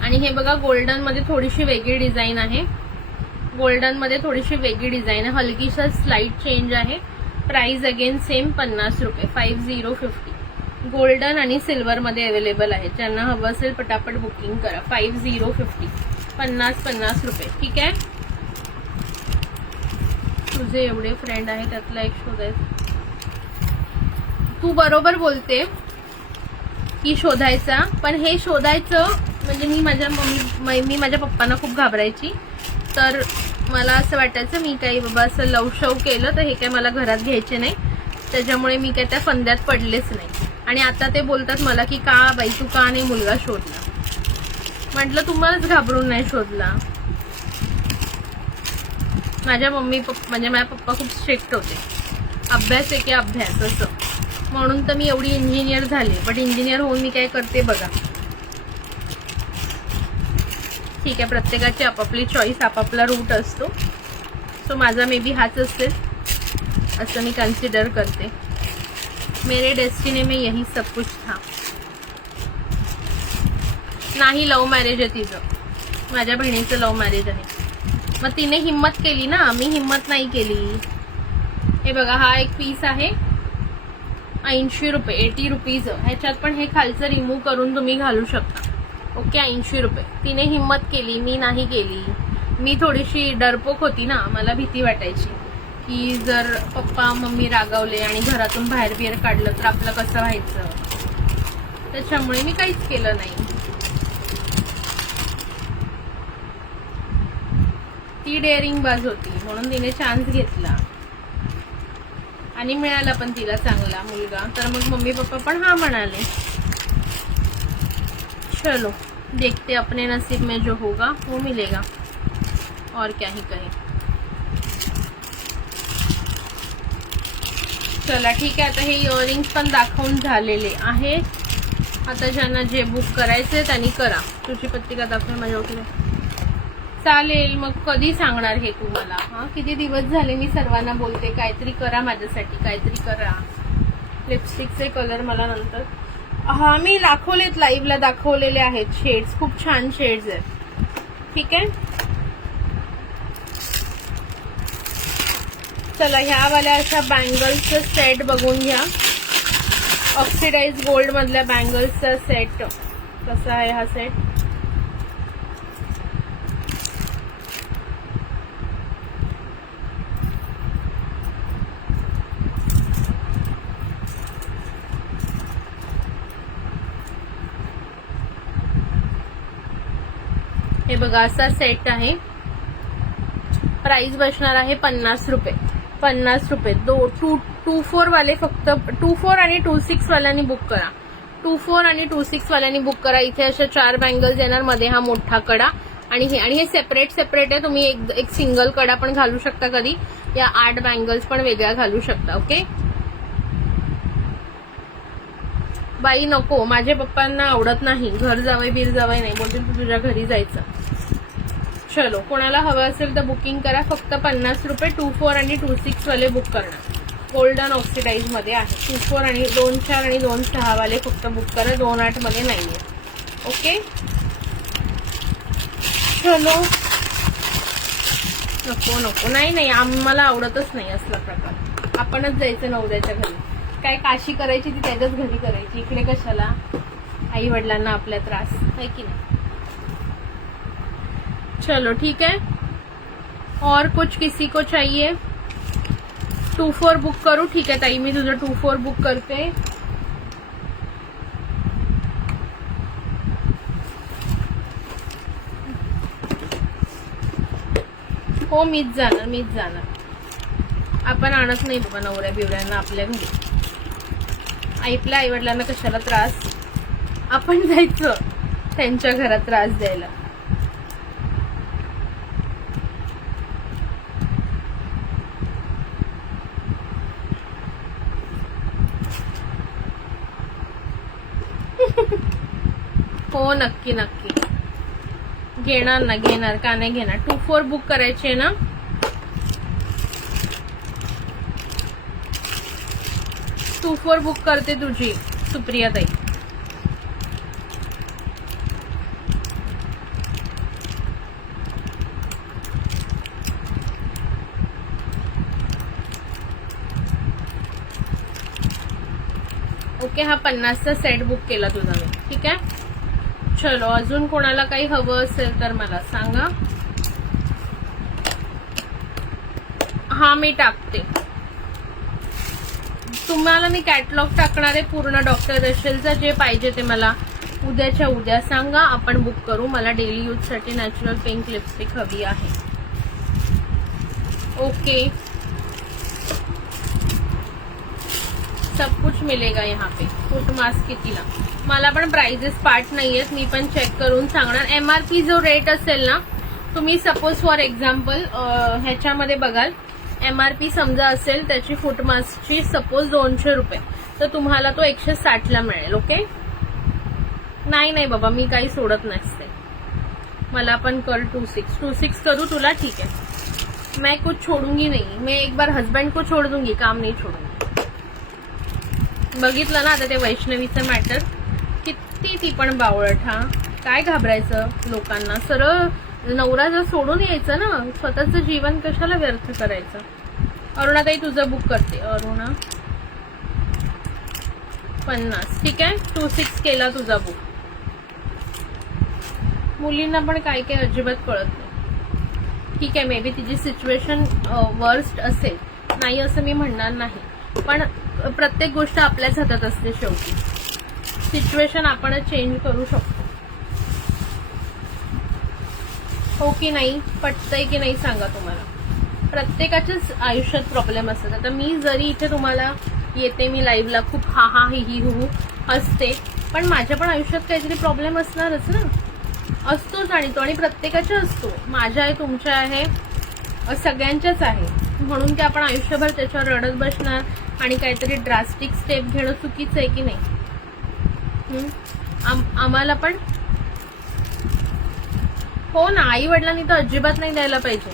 आणि हे बघा गोल्डन मध्ये थोडीशी वेगळी डिझाईन आहे. हलकीसा स्लाइड चेंज आहे. प्राइस अगेन सेम 50 रुपये. 5050. गोल्डन आणि सिल्वर मध्ये अवेलेबल आहे. ज्यांना हवं असेल पटापट बुकिंग करा. 5050. 50 रुपये. ठीक आहे. तुझे एवढे फ्रेंड आहे त्यातला एक शोधायचं. तू बरोबर बोलते की शोधायचा, पण हे शोधायचं म्हणजे मी माझ्या पप्पांना खूप घाबरायची. तर मला असं वाटायचं मी काही बाबा असं लवशव केलं तर हे काय मला घरात घ्यायचे नाही. त्याच्यामुळे मी काय त्या फंद्यात पडलेच नाही. आणि आता ते बोलतात मला की का बाई तू का नाही मुलगा शोधला. म्हटलं तुम्हालाच घाबरून नाही शोधला. माझ्या पप्पा खूप स्ट्रिक्ट होते. अभ्यास आहे की अभ्यास असं. म्हणून तर मी एवढी इंजिनियर झाले. बट इंजिनियर होऊन मी काय करते बघा. ठीक आहे, प्रत्येकाची आपापली चॉईस, आपापला रूट असतो. सो माझा मे बी हाच असेल असं मी कन्सिडर करते. मेरे डेस्टिनी में यही सब कुछ था. नाही लव्ह मॅरेज आहे तिचं. माझ्या बहिणीचं लव्ह मॅरेज आहे. मग तिने हिम्मत केली ना, मी हिम्मत नाही केली. हे बघा हा एक पीस आहे 80 रुपये. 80 रुपीज. ह्याच्यात पण हे खालचं रिमूव्ह करून तुम्ही घालू शकता. ओके 80 रुपये. तिने हिम्मत केली, मी नाही केली. मी थोडीशी डरपोक होती ना, मला भीती वाटायची की जर पप्पा मम्मी रागावले आणि घरातून बाहेर काढलं तर आपलं कसं व्हायचं. त्याच्यामुळे मी काहीच केलं नाही. ती डेअरिंग बाज होती म्हणून तिने चान्स घेतला आणि मिळाला पण तिला चांगला मुलगा. तर मग मम्मी पप्पा पण हा म्हणाले. चलो देखते अपने नसीब में जो होगा वो मिलेगा, और क्या ही कहें. चला ठीक आहे. आता हे इयरिंग्स पण दाखवून झालेले आहे. आता ज्यांना जे बुक करायचे त्यांनी करा. तुझी पत्रिका दाखव माझ्याकडे. चालेल. मग कधी सांगणार हे तुम्हाला? हा किती दिवस झाले मी सर्वांना बोलते काहीतरी करा माझ्यासाठी, काहीतरी करा. लिपस्टिकचे कलर मला नंतर. हा मी दाखवलेत, लाईव्हला दाखवलेले आहेत शेड्स. खूप छान शेड्स आहेत. ठीक आहे. चला ह्या वाल्या अशा बँगल्सचं सेट बघून घ्या. ऑक्सिडाइज गोल्ड मधल्या बँगल्सचा सेट कसा आहे हा सेट. हे बघा असा सेट आहे. प्राइस बसणार आहे 50 रुपये. 50 रुपये. 2-4 वाले फक्त 2-4 आणि 2-6 वाल्यांनी बुक करा. 2-4 आणि 2-6 वाल्यांनी बुक करा. इथे अशा 4 बँगल्स येणार, मध्ये हा मोठा कडा आणि हे सेपरेट आहे. तुम्ही एक सिंगल कडा पण घालू शकता कधी, या 8 बँगल्स पण वेगळ्या घालू शकता. ओके बाई नको, माझ्या पप्पांना आवडत नाही. घर जावई बीर जावई नाही बोलते, तू तुझ्या घरी जायचं. चलो कोणाला हवं असेल तर बुकिंग करा. फक्त 50 रुपये. 2-4 आणि 2-6 वाले बुक करणार. गोल्डन ऑक्सिडाइज मध्ये आहे. 2-4 आणि 2-4 आणि 2-6 वाले फक्त बुक करा. 2-8 मध्ये नाहीये. ओके चलो. नको नाही आम्हाला आवडतच नाही असला प्रकार. आपणच जायचं नवऱ्याच्या घरी. काय काशी करायची ती त्याच्याच घरी करायची. इकडे कशाला आई वडिलांना आपल्या त्रास आहे की नाही. चलो ठीक है. और कुछ किसी को चाहिए? 2-4 बुक करू. ठीक आहे ताई, मी तुझं 2-4 बुक करते. हो मीच जाणार. आपण आणत नाही बाबा नवऱ्या बिवऱ्यांना आपल्या घरी. आपल्या आई वडिलांना कशाला त्रास. आपण जायचं त्यांच्या घरात त्रास द्यायला. हो नक्की घेणार का नाही घेणार. 2-4 बुक करायचे ना. टू 4 बुक करते तुझी सुप्रिया ताई. ओके हा 50चा सेट बुक केला तुझा मी. ठीक आहे चलो. अजून कोणाला काही हवं असेल तर मला सांगा. हा मी टाकते तुम्हाला. मी कॅटलॉग टाकणार आहे पूर्ण डॉक्टर रशेलचा. जे पाहिजे ते मला उद्याच्या उद्या सांगा, आपण बुक करू. मला डेली यूज साठी नॅचरल पिंक लिपस्टिक हवी आहे. ओके सब कुछ मिलेगा यहाँ पे. फूट मास्क कितीला. मला पण प्राइजेस पाठ नाहीयेत, मी पण चेक करून सांगणार. MRP जो रेट असेल ना, तुम्ही सपोज फॉर एक्झाम्पल ह्याच्यामध्ये बघाल, MRP समजा असेल त्याची फूट मास्कची सपोज 200 रुपये, तर तुम्हाला तो 160 ला मिळेल. ओके नाही बाबा मी काही सोडत नसते. मला पण कर 2-6 करू तुला. ठीक है मैं कुछ छोडूंगी नहीं. मैं एक बार हस्बैंड को छोड़ दूंगी, काम नहीं छोडूंगी. बघितलं ना आता ते वैष्णवीचं मॅटर. किती ती पण बावळट. हा काय घाबरायचं लोकांना. सरळ नवरा जर सोडून यायचं ना, स्वतःचं जीवन कशाला व्यर्थ करायचं. अरुणाताई तुझं बुक करते. अरुणा 50. ठीक आहे 2-6 केला तुझा बुक. मुलींना पण काय अजिबात कळत नाही. ठीक आहे मे बी तिची सिच्युएशन वर्स्ट असेल, नाही असं मी म्हणणार नाही, पण प्रत्येक गोष्ट आपल्याच हातात असते. शेवटी सिच्युएशन आपणच चेंज करू शकतो. हो की नाही, पटतंय की नाही सांगा. तुम्हाला प्रत्येकाच्याच आयुष्यात प्रॉब्लेम असतात. आता मी जरी इथे तुम्हाला येते, मी लाईव्हला खूप हा ही हू हसते, पण माझ्या पण आयुष्यात काहीतरी प्रॉब्लेम असणारच ना. असतोच आणि तो आणि प्रत्येकाचा असतो. माझ्या आहे, तुमच्या आहे, सगळ्यांच्याच आहे. म्हणून की आपण आयुष्यभर त्याच्यावर रडत बसणार आणि काहीतरी ड्रास्टिक स्टेप घेणं चुकीचं आहे की नाही. आम्हाला पण हो ना, आई वडिलांनी तर अजिबात नाही द्यायला पाहिजे.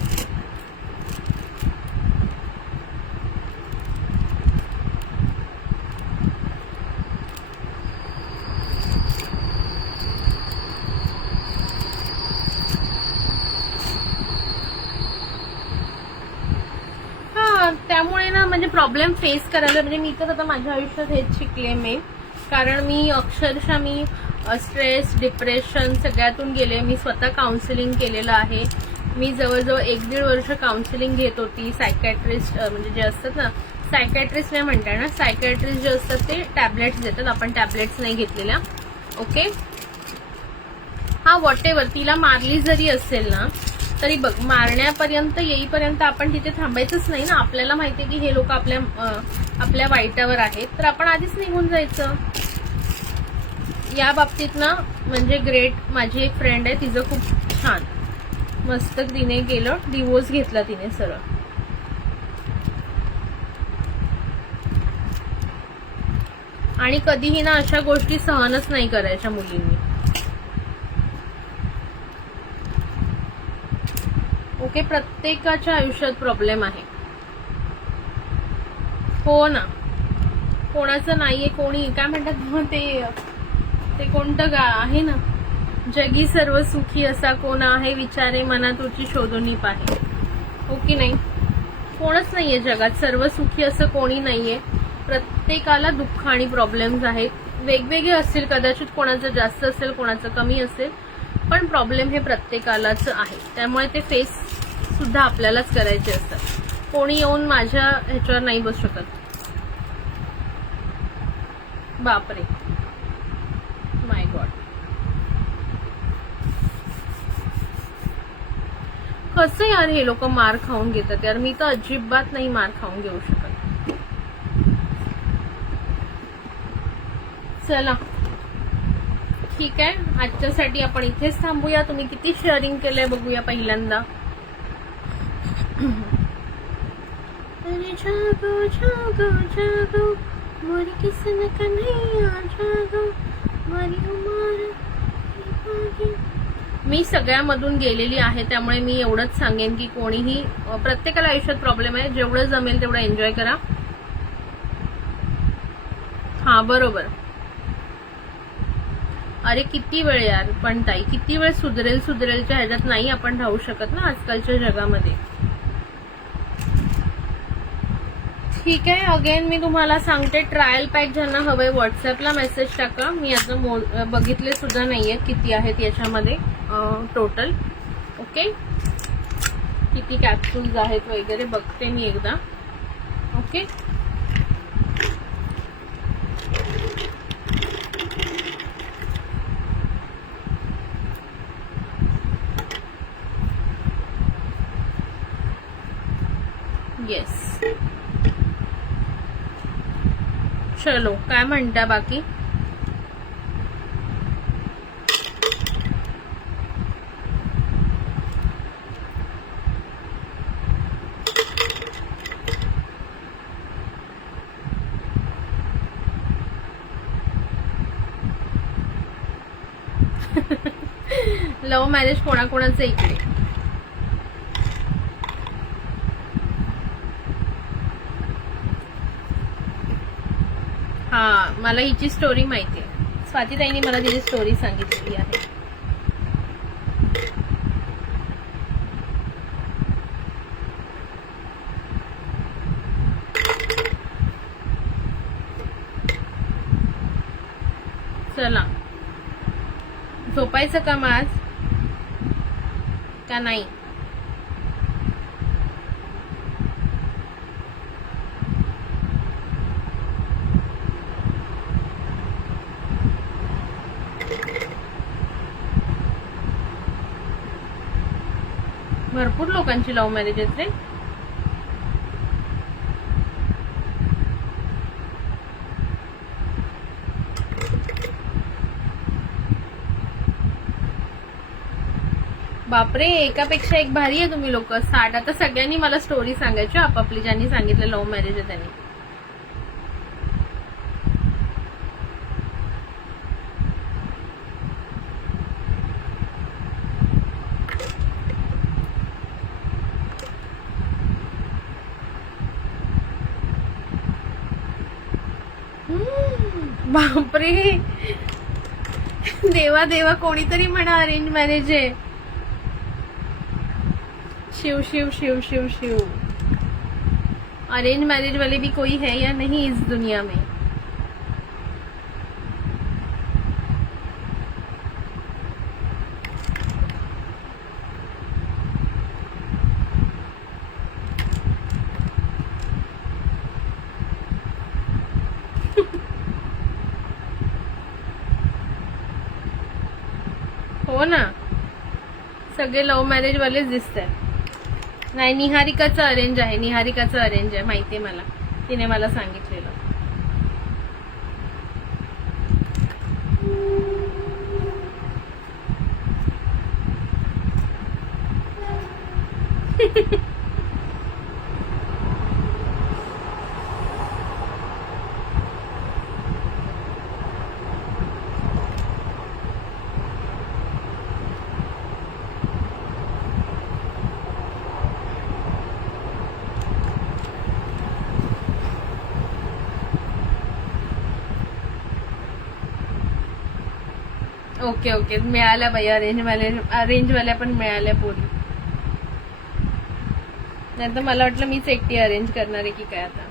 हा त्यामुळे ना म्हणजे प्रॉब्लेम फेस करायला, म्हणजे मी तर आता माझ्या आयुष्यात हेच शिकले मी. कारण मी अक्षरशः मी स्ट्रेस डिप्रेशन सगळ्यातून गेले. मी स्वतः काउन्सिलिंग केलेलं आहे. मी जवळजवळ 1-1.5 वर्ष काउन्सिलिंग घेत होती. सायकॅट्रिस्ट म्हणजे जे असतात ना, सायकॅट्रिस्ट नाही म्हणताय ना, सायकॅट्रिस्ट जे असतात ते टॅबलेट्स देतात. आपण टॅबलेट्स नाही घेतलेल्या. ओके हा व्हॉटेवर तिला मारली जरी असेल ना तरी बघ, मारण्यापर्यंत येईपर्यंत आपण तिथे थांबायचंच नाही ना. आपल्याला माहितीये की हे लोक आपल्या वाईटावर आहेत, तर आपण आधीच निघून जायचं. या बाबतीत ना म्हणजे ग्रेट. माझी एक फ्रेंड आहे, तिचं खूप छान मस्त तिने केलं, डिवोर्स घेतला तिने सरळ. आणि कधीही ना अशा गोष्टी सहनच नाही करायच्या मुलींनी. ओके, प्रत्येकाच्या आयुष्यात प्रॉब्लेम आहे. हो ना, कोणाचं नाहीये. कोणी काय म्हणतात ते कोणतं गा आहे ना, जगी सर्व सुखी असा कोण आहे, विचारे मना तुझी शोधून पाहे. हो की नाही? कोणच नाहीये जगात सर्व सुखी असं कोणी नाहीये. प्रत्येकाला दुःख आणि प्रॉब्लेम्स आहेत. वेगवेगळे असतील कदाचित, कोणाचं जास्त असेल, कोणाचं कमी असेल, पण प्रॉब्लेम हे प्रत्येकालाच आहे. त्यामुळे ते फेस सुद्धा आपल्यालाच करायचे असतात. कोणी येऊन माझ्या ह्याच्यावर नाही बसू शकत. बापरे, माय गॉड. कसं यार हे लोक मार खाऊन घेतात यार. मी तर अजिबात नाही मार खाऊन घेऊ शकत. चला ठीक आहे, आजच्यासाठी आपण इथेच थांबूया. तुम्ही किती शेअरिंग केलंय बघूया पहिल्यांदा. अरे जागो जागो जागो मोरी किसन कन्हैया जागो मोरी उमर. मी सगळ्यामधून गेलेली आहे, त्यामुळे मी एवढंच सांगेन की कोणीही, प्रत्येकाला आयुष्यात प्रॉब्लेम आहे. जेवढं जमेल तेवढं एन्जॉय करा. हा बरोबर. अरे किती वेळ यार, पण ताई किती वेळ सुधरेलच्या ह्याच्यात नाही आपण राहू शकत ना आजकालच्या जगामध्ये. ठीक आहे, अगेन मी तुम्हाला सांगते, ट्रायल पॅक ज्यांना हवंय व्हॉट्सअपला मेसेज टाका. मी आता बघितले सुद्धा नाहीये किती आहेत याच्यामध्ये टोटल. ओके, किती कॅप्सूल्स आहेत वगैरे बघते मी एकदा. Okay, yes. चलो, काय म्हणता बाकी? लव्ह मॅरेज कोणाकोणाचं इकडे? हा, मला हिची स्टोरी माहिती आहे. स्वातीताईंनी मला तिची स्टोरी सांगितलेली आहे. चला, झोपायचं का मग आज का नाही? भरपूर लोकांची लव्ह मॅरेजेस रे. बापरे, एकापेक्षा एक भारी आहे तुम्ही लोक. 60. आता सगळ्यांनी मला स्टोरी सांगायची आपापली, ज्यांनी सांगितलं लव्ह मॅरेज आहे त्यांनी. बापरे, देवा देवा, कोणीतरी म्हणा अरेंज मॅरेज आहे. शिव शिव शिव शिव शिव. अरेंज मैरिज वाले भी कोई है या नहीं इस दुनिया में? हो ना, सगळे लव्ह मॅरेज वालेच दिसत आहेत. नाही, निहारिकाचं अरेंज आहे, निहारिकाचं अरेंज आहे, माहितीये मला, तिने मला सांगितलेलं. ओके ओके, मिळाल्या बाई अरेंजवाल्या पण मिळाल्या पोरी. नाही तर मला वाटलं मीच एकटी अरेंज करणार आहे की काय आता.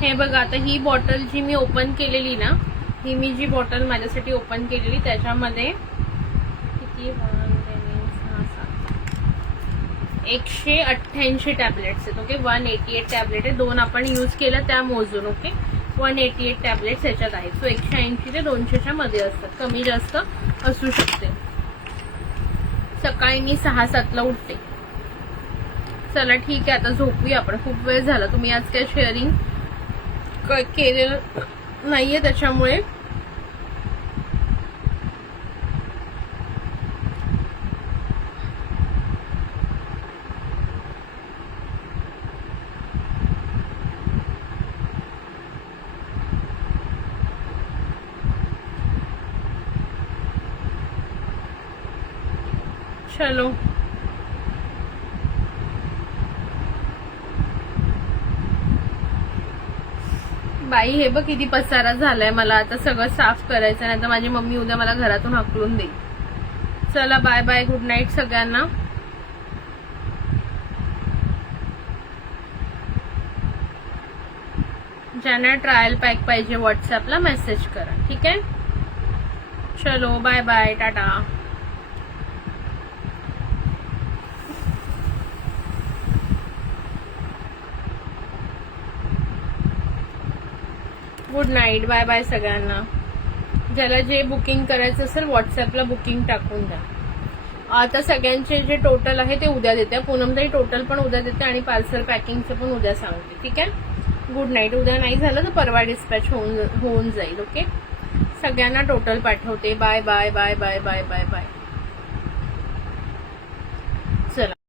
हे बघा, आता ही बॉटल जी मी ओपन केलेली ना, ही मी जी बॉटल माझ्यासाठी ओपन केलेली त्याच्यामध्ये किती 188 टॅबलेट्स आहेत. ओके, 188 टॅबलेट आहे. 2 आपण यूज केलं त्या मोजून. ओके, 188 टॅबलेट्स याच्यात आहेत. सो 180 ते 200च्या मध्ये असतात, कमी जास्त असू शकते. सकाळी मी 6-7ला उठते. चला ठीक आहे, आता झोपूया आपण, खूप वेळ झाला. तुम्ही आज काय शेअरिंग केलेलं नाहीये त्याच्यामुळे. चलो, बाई हे बघ किती पसारा झालाय. मला आता सगळं साफ करायचं, नाही तर माझी मम्मी उद्या मला घरातून हाकलून देईल. चला बाय बाय, गुड नाईट सगळ्यांना. ज्यांना ट्रायल पॅक पाहिजे व्हॉट्सअपला मेसेज करा, ठीक आहे. चलो bye bye, tata. Good night, bye bye सगळ्यांना. ज्याला जे बुकिंग करायचं असेल व्हॉट्सअपला बुकिंग टाकून द्या. आता सगळ्यांचे जे टोटल आहे ते उद्या देते. पूनमताई टोटल पण उद्या देते आणि पार्सल पॅकिंगचं पण उद्या सांगते, ठीक आहे. Good night. उद्या नाही झालं तर परवा डिस्पॅच होऊन जाईल. ओके, सगळ्यांना टोटल पाठवते. Bye bye bye bye bye bye bye. चला.